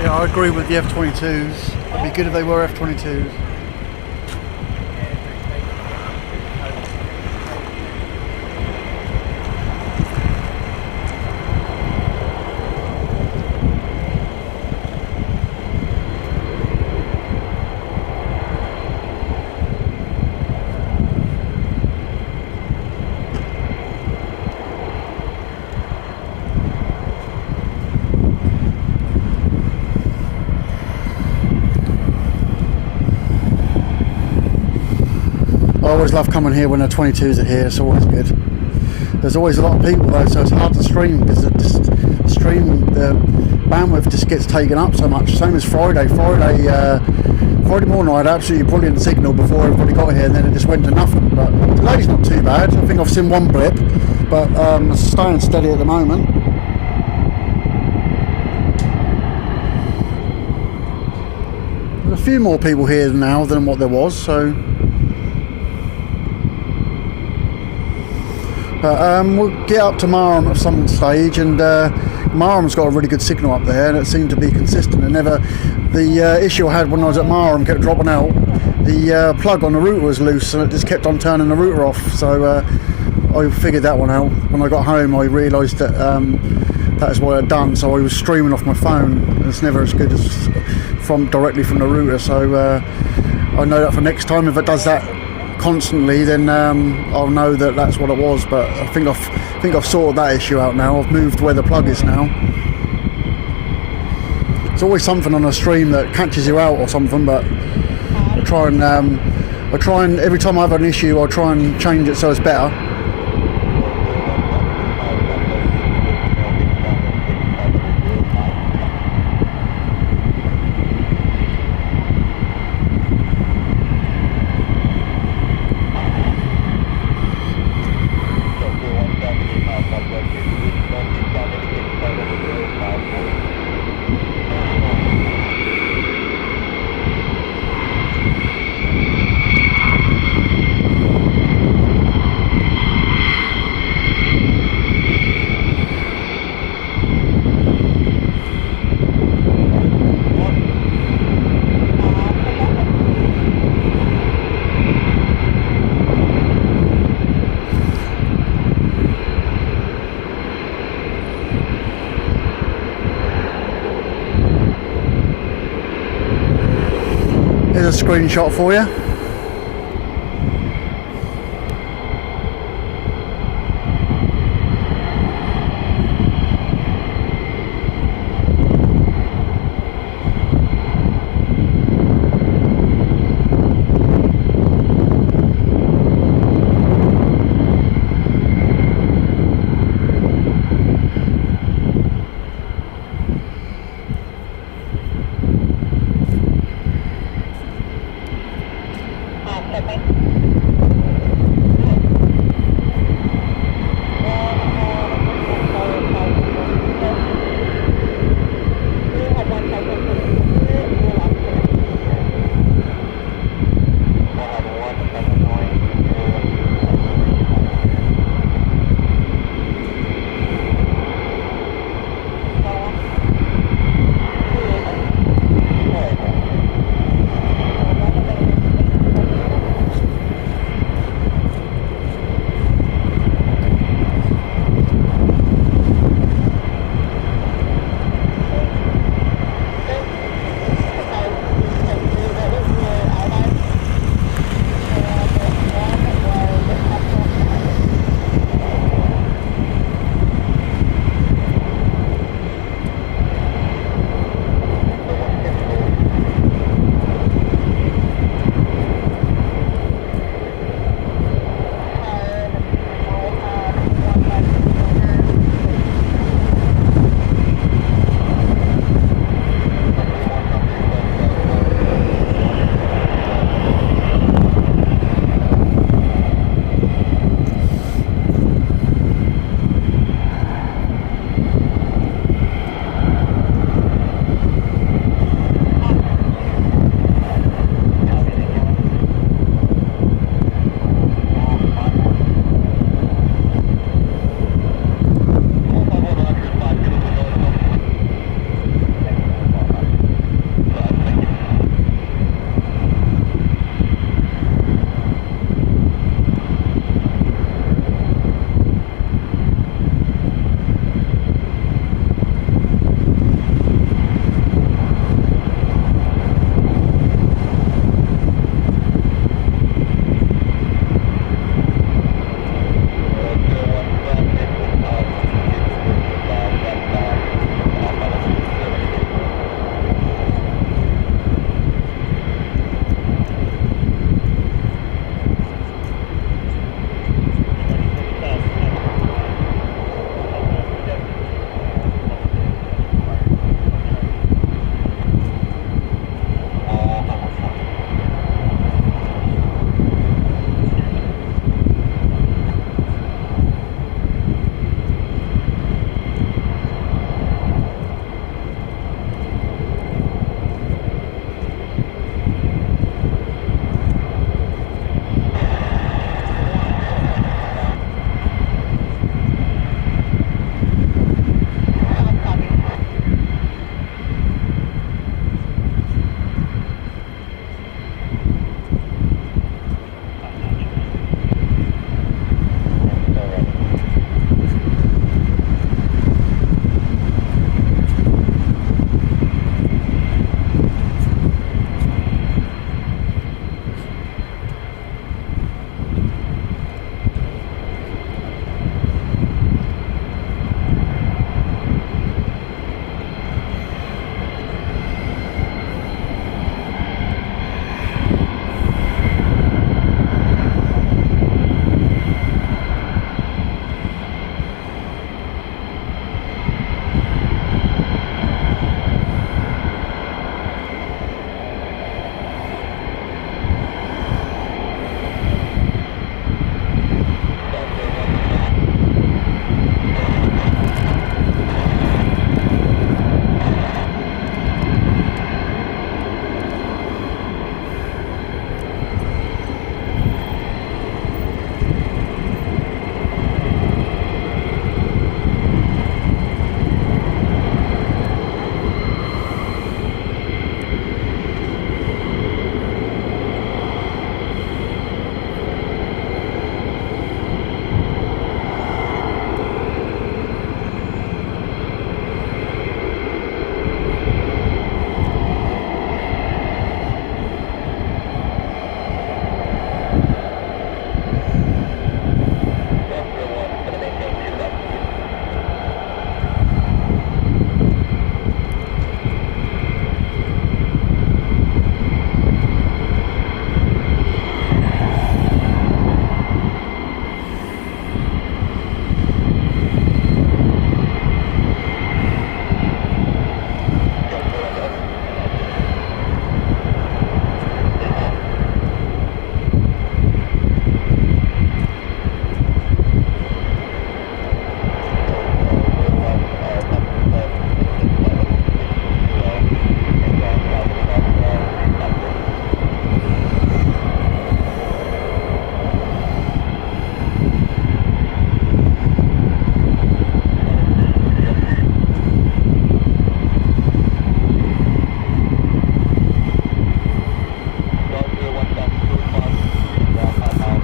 Yeah, I agree with the F-22s. It'd be good if they were F-22s. I always love coming here when the 22s are here. It's always good. There's always a lot of people though, so it's hard to stream because the bandwidth just gets taken up so much. Same as Friday. Friday morning I had absolutely brilliant signal before everybody got here, and then it just went to nothing. But today's not too bad. I think I've seen one blip, but it's staying steady at the moment. There's a few more people here now than what there was, so. We'll get up to Marham at some stage, and Marham's got a really good signal up there, and it seemed to be consistent. And never, the issue I had when I was at Marham kept dropping out. The plug on the router was loose, and it just kept on turning the router off. So I figured that one out. When I got home, I realised that that is what I'd done. So I was streaming off my phone. It's never as good as directly from the router. So I know that for next time, if it does that constantly, then I'll know that that's what it was. But I think I've sorted that issue out now. I've moved where the plug is now. It's always something on a stream that catches you out or something, but I try and every time I have an issue, I'll try and change it so it's better. Here's a screenshot for you.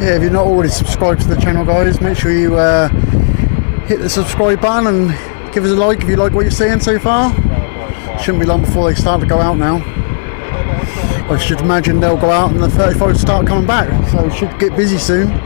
yeah, if you're not already subscribed to the channel, guys, make sure you hit the subscribe button and give us a like if you like what you're seeing so far. Shouldn't be long before they start to go out now. I should imagine they'll go out and the 35s start coming back, so it should get busy soon.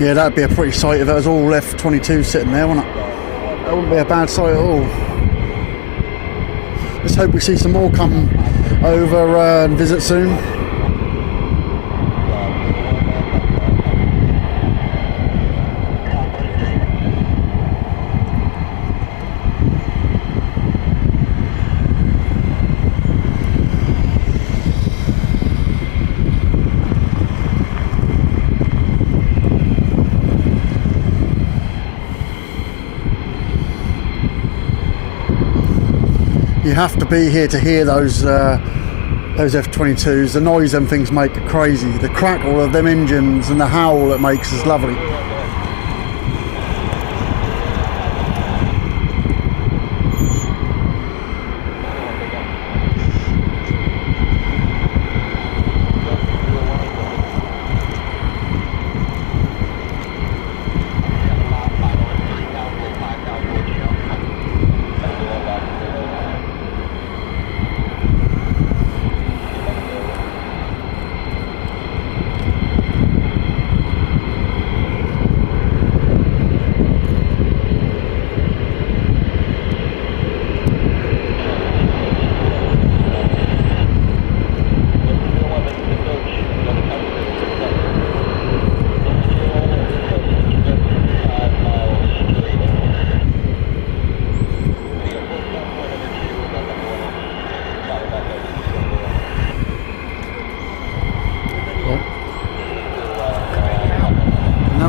Yeah, that'd be a pretty sight if it was all F-22 sitting there, wouldn't it? That wouldn't be a bad sight at all. Let's hope we see some more come over and visit soon. You have to be here to hear those F-22s. The noise them things make are crazy. The crackle of them engines and the howl it makes is lovely.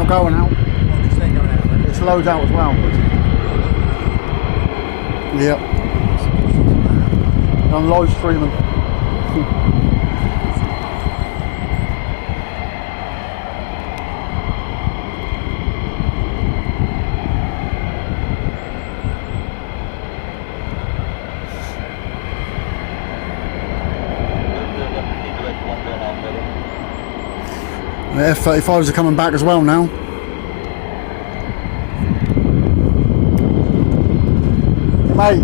Going out. It's loads out as well. Yep. I'm live streaming. The F-35s are coming back as well now. Mate.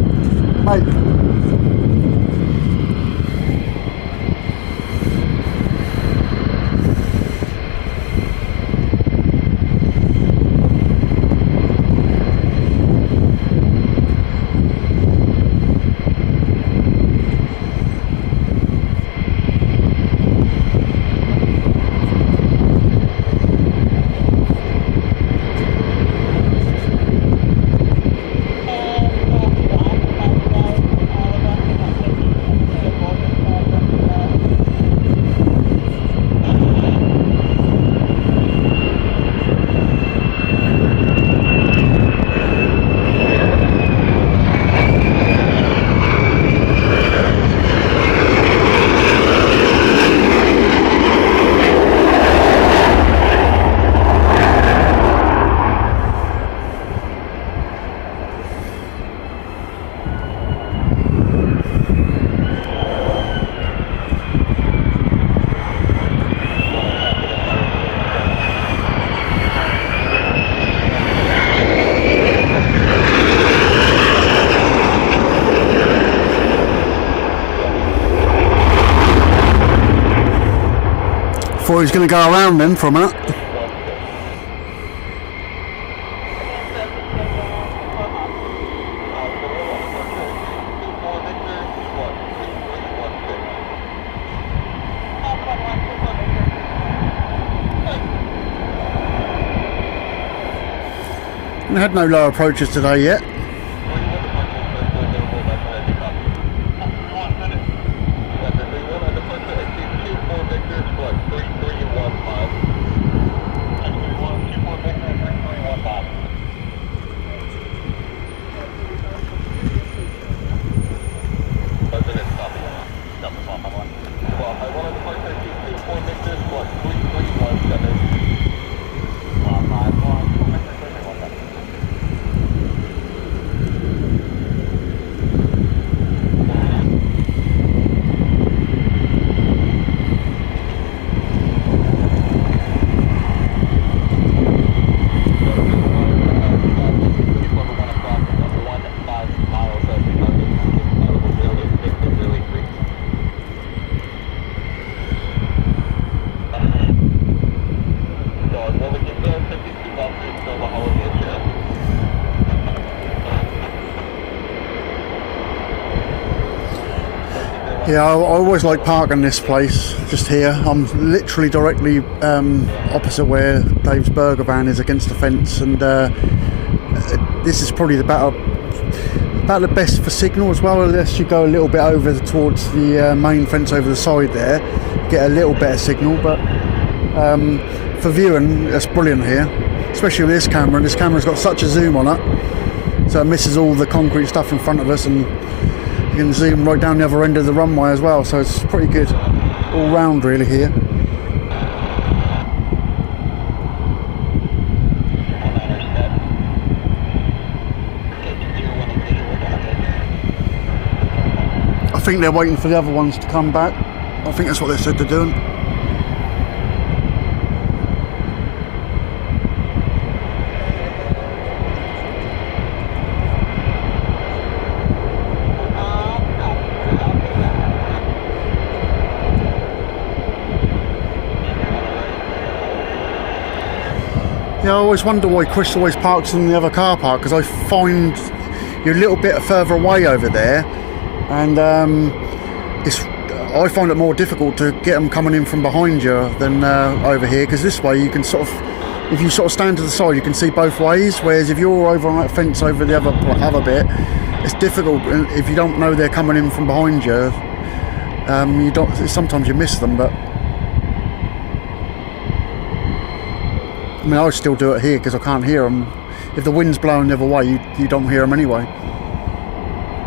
Thought he was going to go around then for a minute. We had no low approaches today yet. Yeah, I always like parking this place, just here. I'm literally directly opposite where Dave's burger van is against the fence, and this is probably about the best for signal as well, unless you go a little bit over towards the main fence over the side there, get a little better signal, but for viewing, it's brilliant here, especially with this camera, and this camera's got such a zoom on it, so it misses all the concrete stuff in front of us, and you can zoom right down the other end of the runway as well, so it's pretty good all round really here. I think they're waiting for the other ones to come back. I think that's what they said they're doing. Yeah, I always wonder why Chris always parks in the other car park, because I find you're a little bit further away over there, and I find it more difficult to get them coming in from behind you than over here, because this way you can sort of, if you sort of stand to the side, you can see both ways, whereas if you're over on that fence over the other bit, it's difficult if you don't know they're coming in from behind you. Sometimes you miss them, but I mean, I still do it here because I can't hear them. If the wind's blowing the other way, you don't hear them anyway.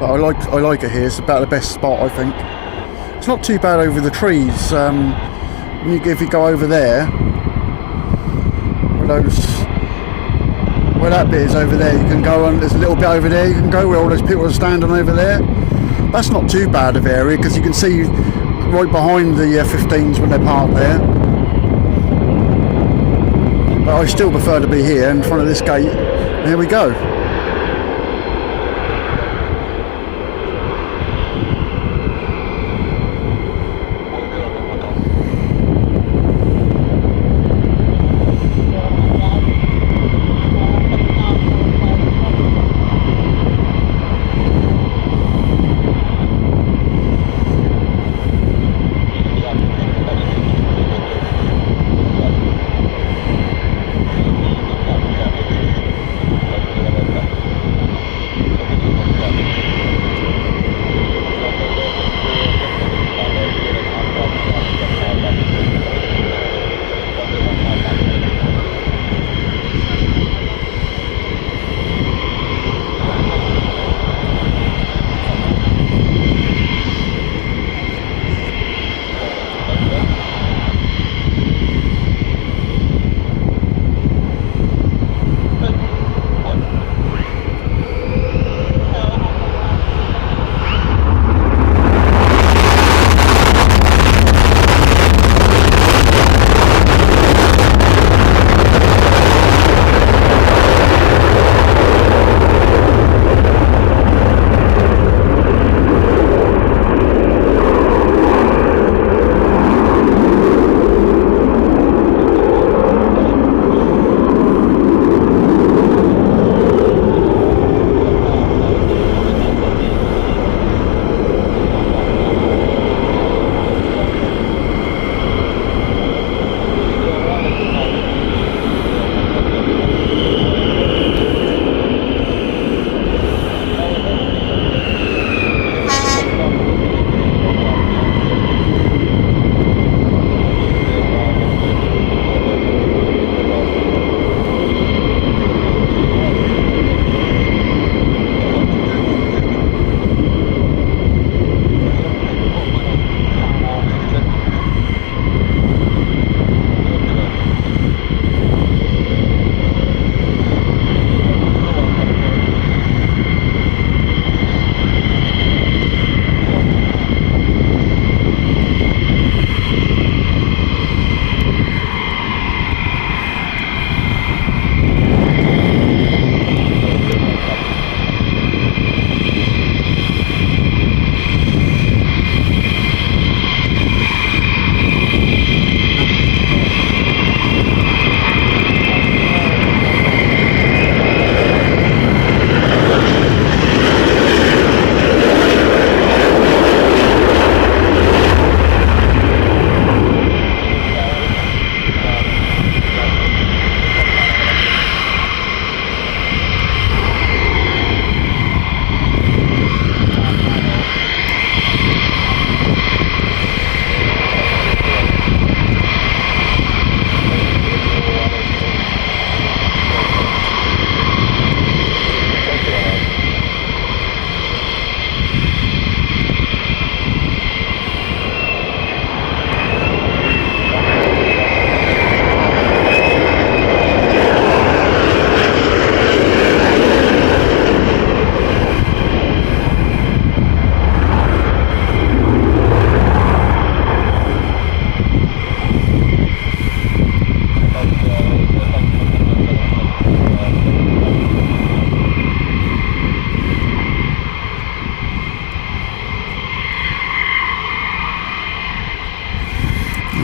But I like it here. It's about the best spot, I think. It's not too bad over the trees. If you go over there, where that bit is over there, you can go on. There's a little bit over there you can go where all those people are standing over there. That's not too bad of area because you can see right behind the F-15s when they're parked there. But I still prefer to be here in front of this gate. Here we go.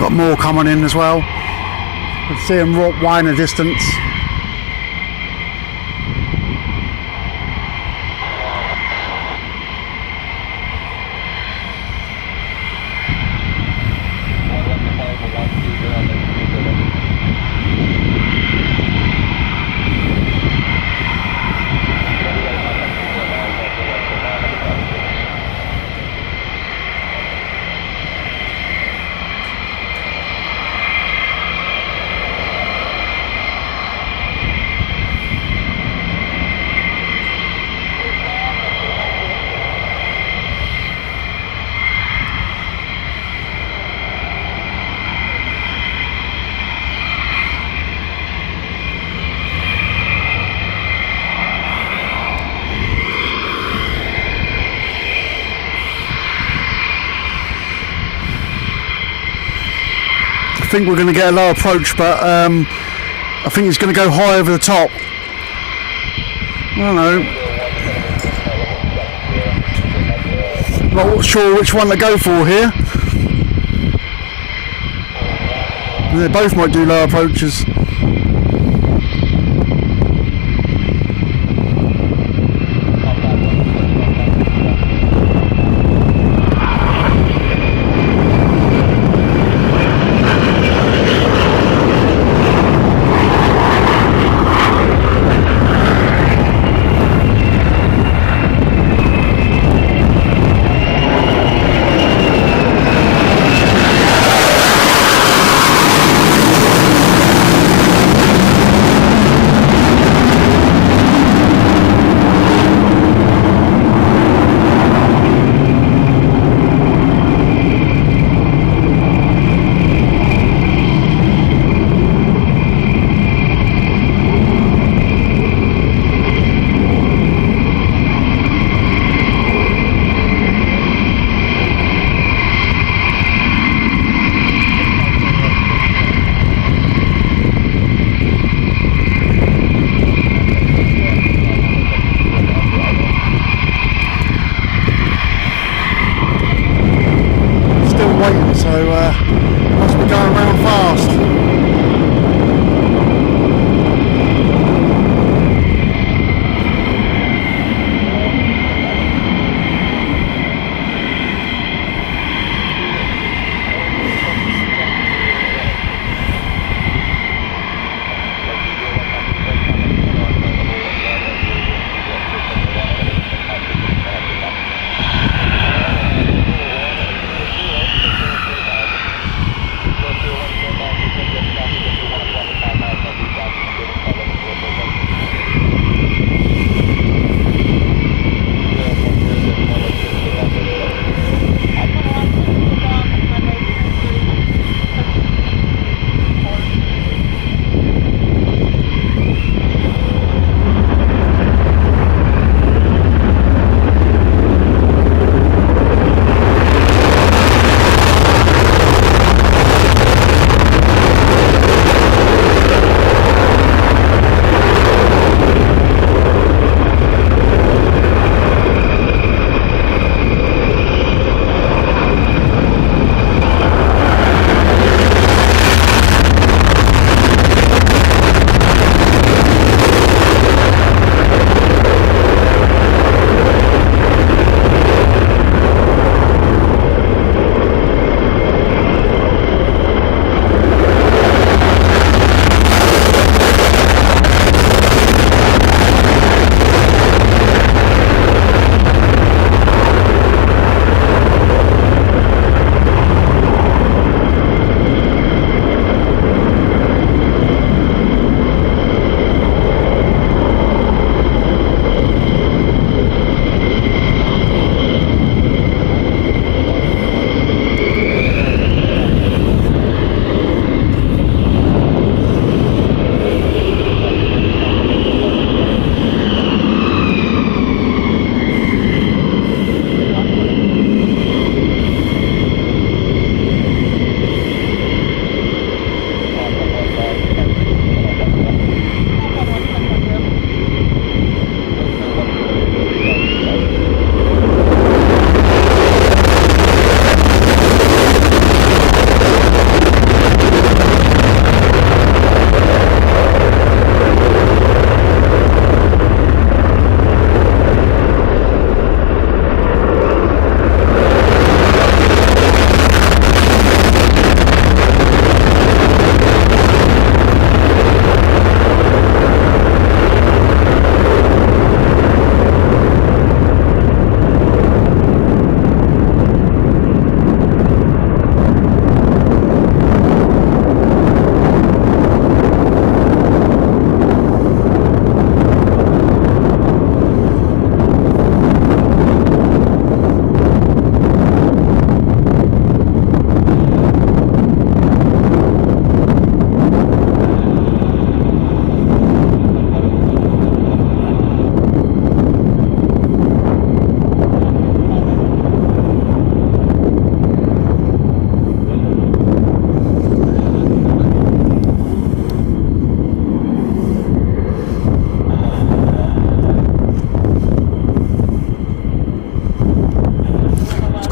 Got more coming in as well. You can see them way in the distance. I think we're going to get a low approach, but I think it's going to go high over the top. I don't know. Not sure which one to go for here. They both might do low approaches.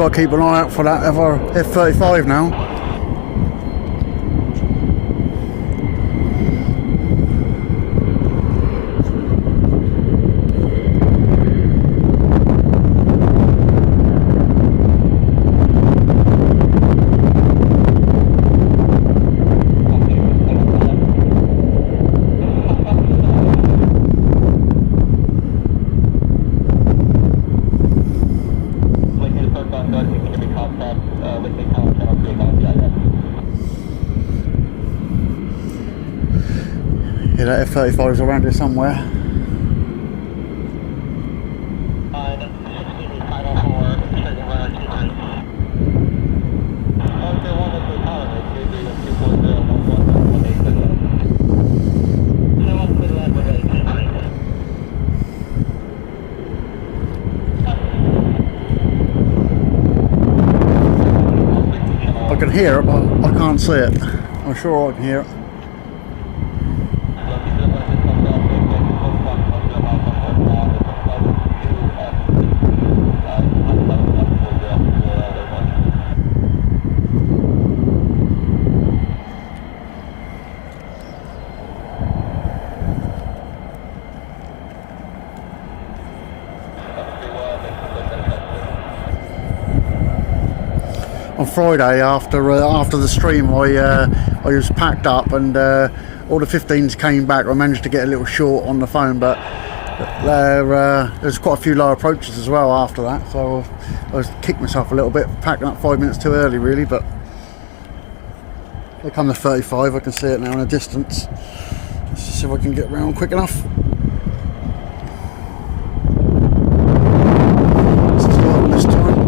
got to keep an eye out for that other F-35 now. Yeah, that F-35 is around here somewhere. I can hear it, but I can't see it. I'm sure I can hear it. On Friday after the stream, I was packed up and all the 15s came back. I managed to get a little short on the phone, but there's quite a few low approaches as well after that, so I kicked myself a little bit, packing up 5 minutes too early really. But here come the 35, I can see it now in a distance. Let's see if I can get around quick enough. This time.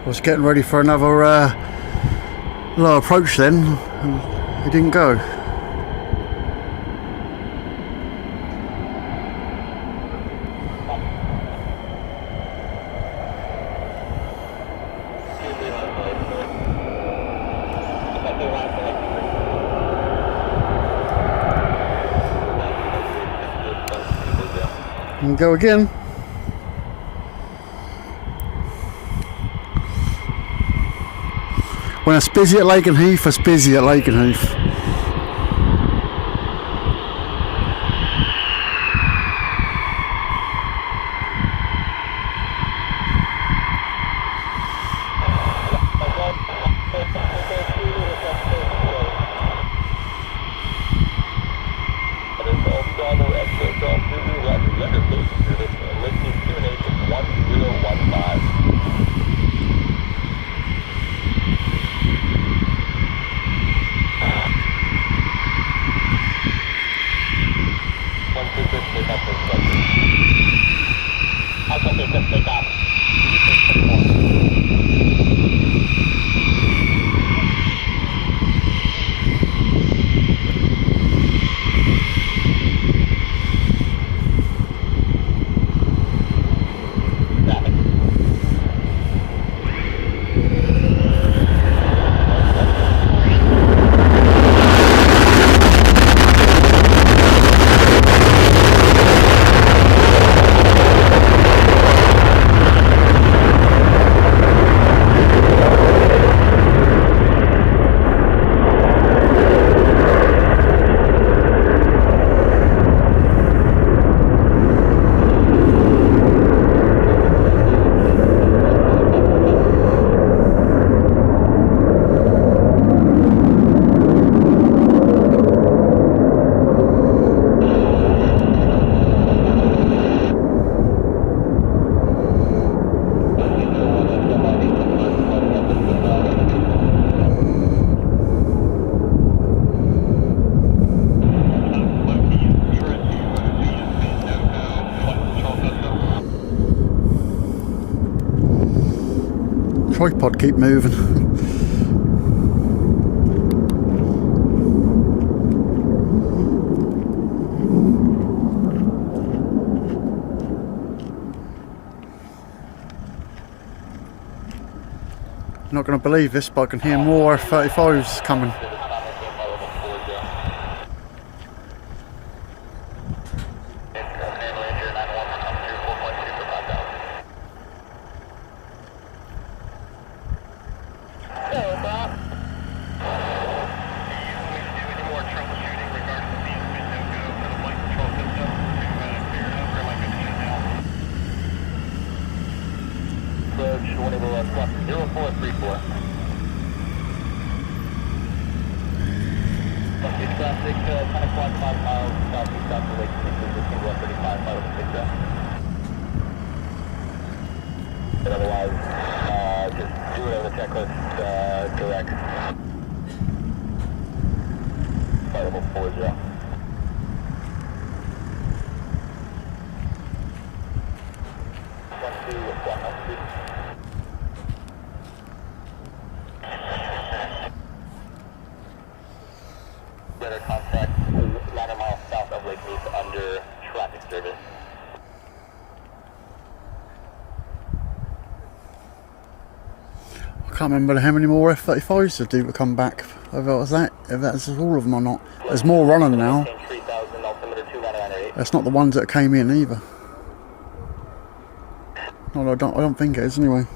I was getting ready for another low approach then, and it didn't go. And go again. When it's busy at Lakenheath, it's busy at Lakenheath. tripod keep moving. You're not going to believe this, but I can hear more F-35s coming. Traffic, 10 o'clock, 5 miles, southeast out to Lakenheath, 135 Lightning II. But otherwise, just do whatever the checklist directs. Variable 40. 1-2 with 1 altitude. Radar contact 9 miles south of Lakenheath under traffic service. I can't remember how many more F-35s are due to come back. If that's all of them or not. There's more running now. That's not the ones that came in either. No, I don't think it is anyway.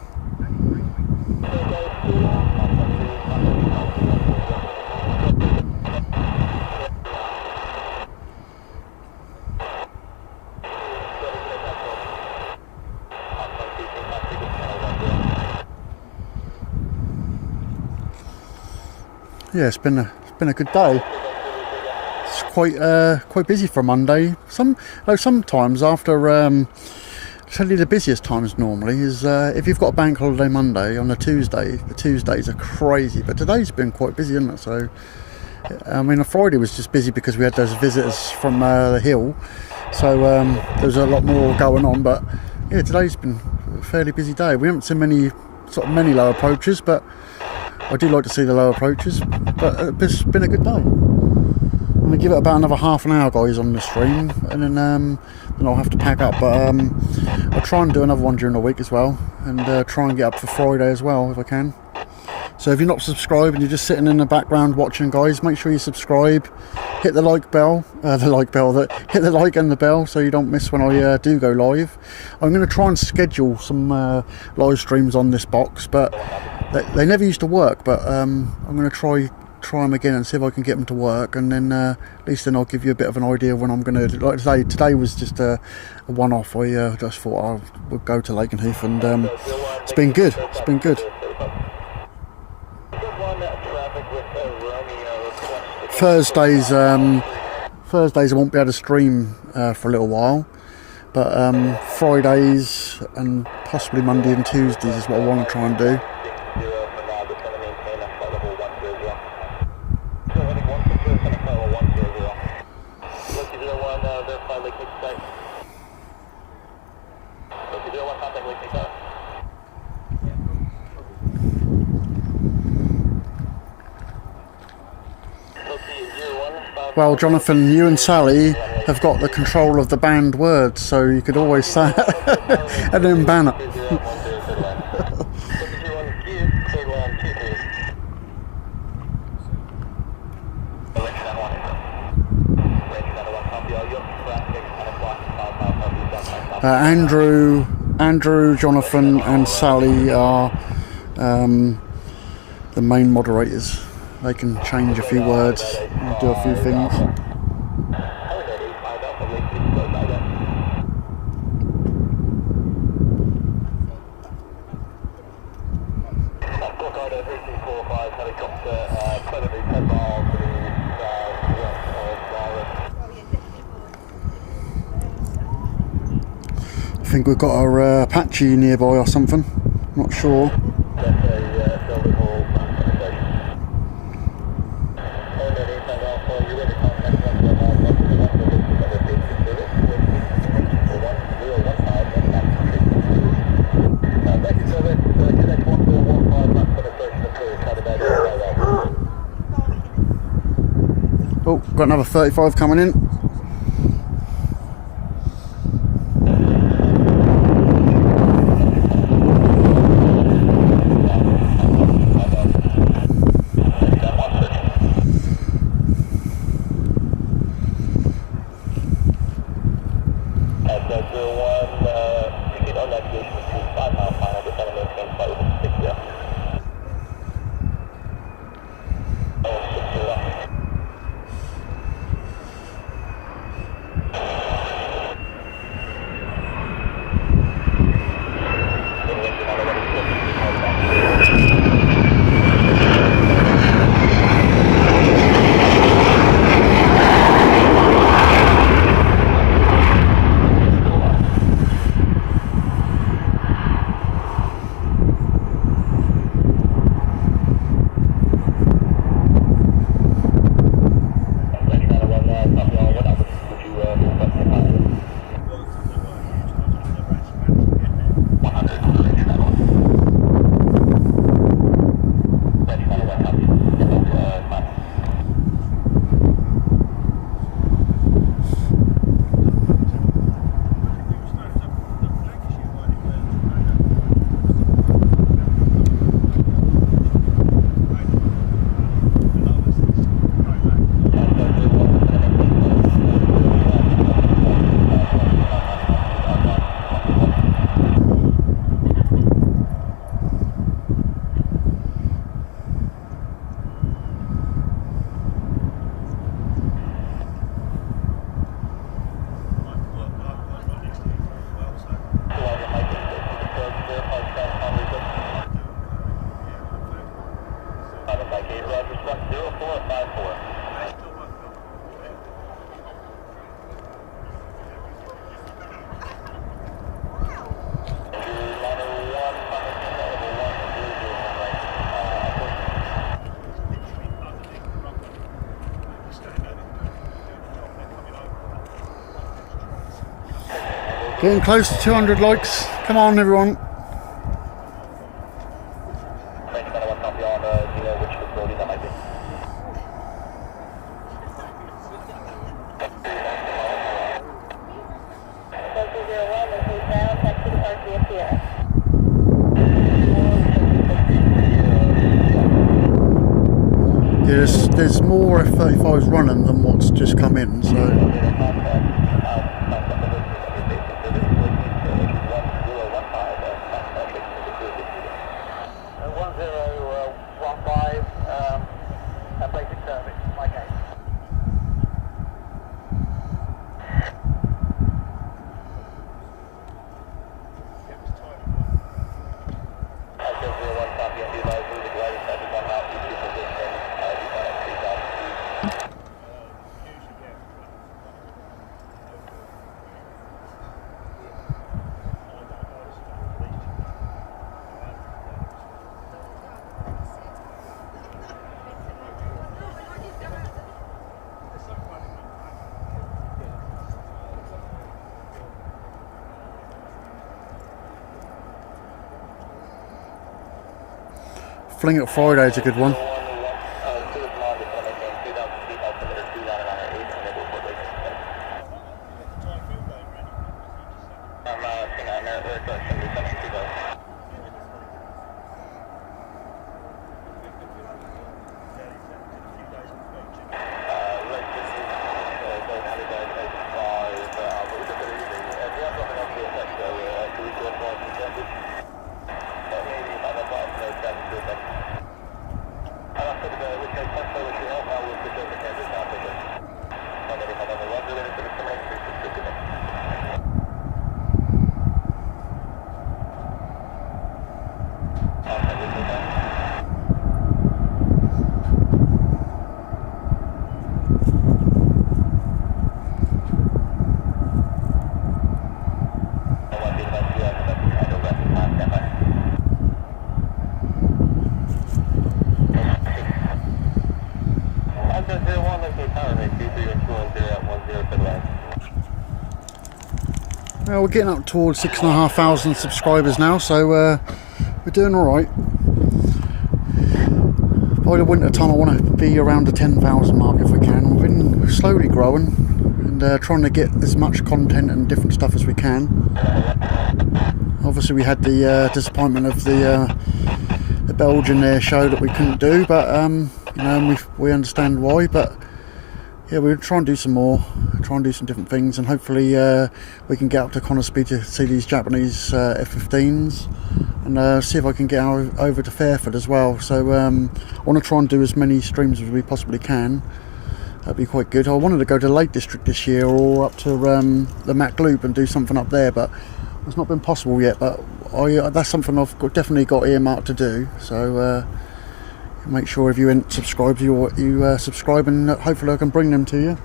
Yeah, it's been a good day. It's quite busy for Monday. Sometimes after certainly the busiest times normally is if you've got a bank holiday Monday on a Tuesday. The Tuesdays are crazy, but today's been quite busy, isn't it? So I mean, a Friday was just busy because we had those visitors from the hill, so there's a lot more going on. But yeah, today's been a fairly busy day. We haven't seen many low approaches, but I do like to see the low approaches. But it's been a good day. I'm going to give it about another half an hour, guys, on the stream, and then I'll have to pack up. But I'll try and do another one during the week as well, and try and get up for Friday as well if I can. So if you're not subscribed and you're just sitting in the background watching, guys, make sure you subscribe, hit the like bell, hit the like and the bell so you don't miss when I do go live. I'm going to try and schedule some live streams on this box, but they never used to work. But I'm going to try them again and see if I can get them to work, and then at least then I'll give you a bit of an idea of when I'm going to. Like today was just a one-off. I just thought I would go to Lakenheath, and it's been good. It's been good. Thursdays I won't be able to stream for a little while, but Fridays and possibly Monday and Tuesdays is what I want to try and do. Well, Jonathan, you and Sally have got the control of the banned words, so you could always say it and then ban it. Andrew, Jonathan and Sally are the main moderators. They can change a few words and do a few things. I think we've got our Apache nearby or something, not sure. Oh, got another 35 coming in. Getting close to 200 likes. Come on, everyone. There's more F-35s running than what's just come in, so. Fling It Friday is a good one. Well, we're getting up towards 6,500 subscribers now, so we're doing all right. by the winter time I want to be around the 10,000 mark if we can. We've been slowly growing and trying to get as much content and different stuff as we can. Obviously we had the disappointment of the Belgian air show that we couldn't do, but you know, we understand why. But yeah, we'll try and do some more, try and do some different things, and hopefully we can get up to Coningsby to see these Japanese F-15s, and see if I can get over to Fairford as well. So I want to try and do as many streams as we possibly can. That'd be quite good. I wanted to go to Lake District this year, or up to the Mac Loop and do something up there, but it's not been possible yet. But that's something I've definitely got earmarked to do. So make sure if you ain't subscribed, you subscribe, and hopefully I can bring them to you.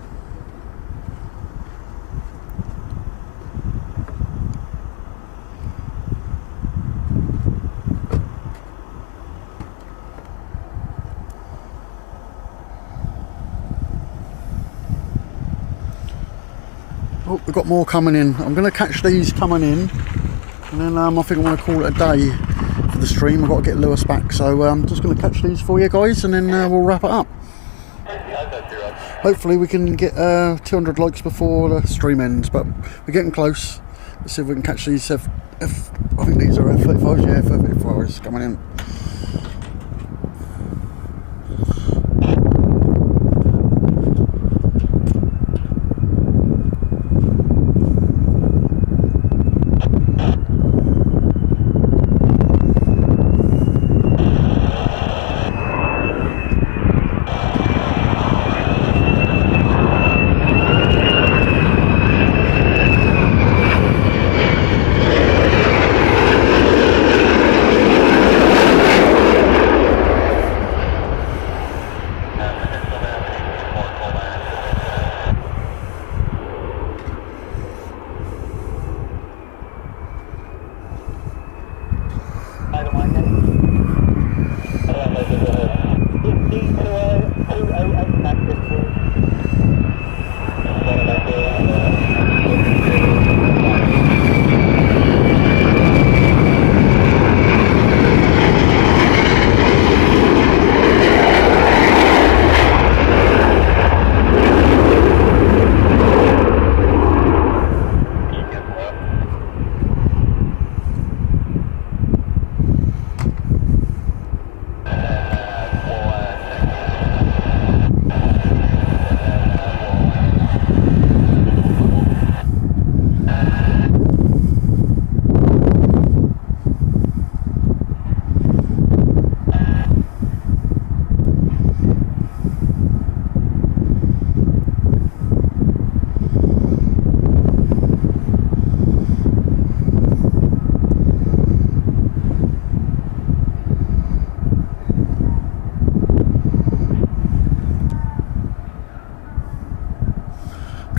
Oh, we've got more coming in. I'm going to catch these coming in, and then I think I'm going to call it a day for the stream. I've got to get Lewis back, so I'm just going to catch these for you guys, and then we'll wrap it up. Hopefully we can get 200 likes before the stream ends, but we're getting close. Let's see if we can catch these I think these are F-35s, yeah, F-35s coming in.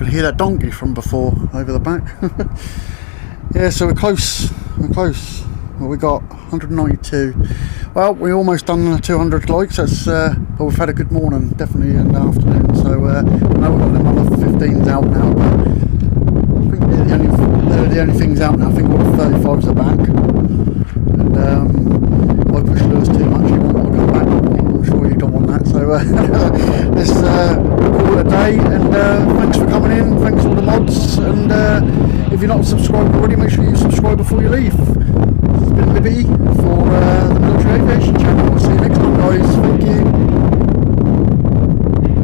Hear that donkey from before over the back. Yeah, so we're close. Well, we got 192. Well, we almost done 200 likes. That's well, we've had a good morning, definitely, in the afternoon. So now we've got them other 15s out now. But I think they're the only things out now. I think all the 35s are back. And if I push Lewis too much, he won't want to go back. I'm sure you don't want that. So let's call it a day. And thanks for coming in. Thanks for all the mods. And if you're not subscribed already, make sure you subscribe before you leave. This has been Libby for the Military Aviation channel. I'll see you next time, guys. Thank you.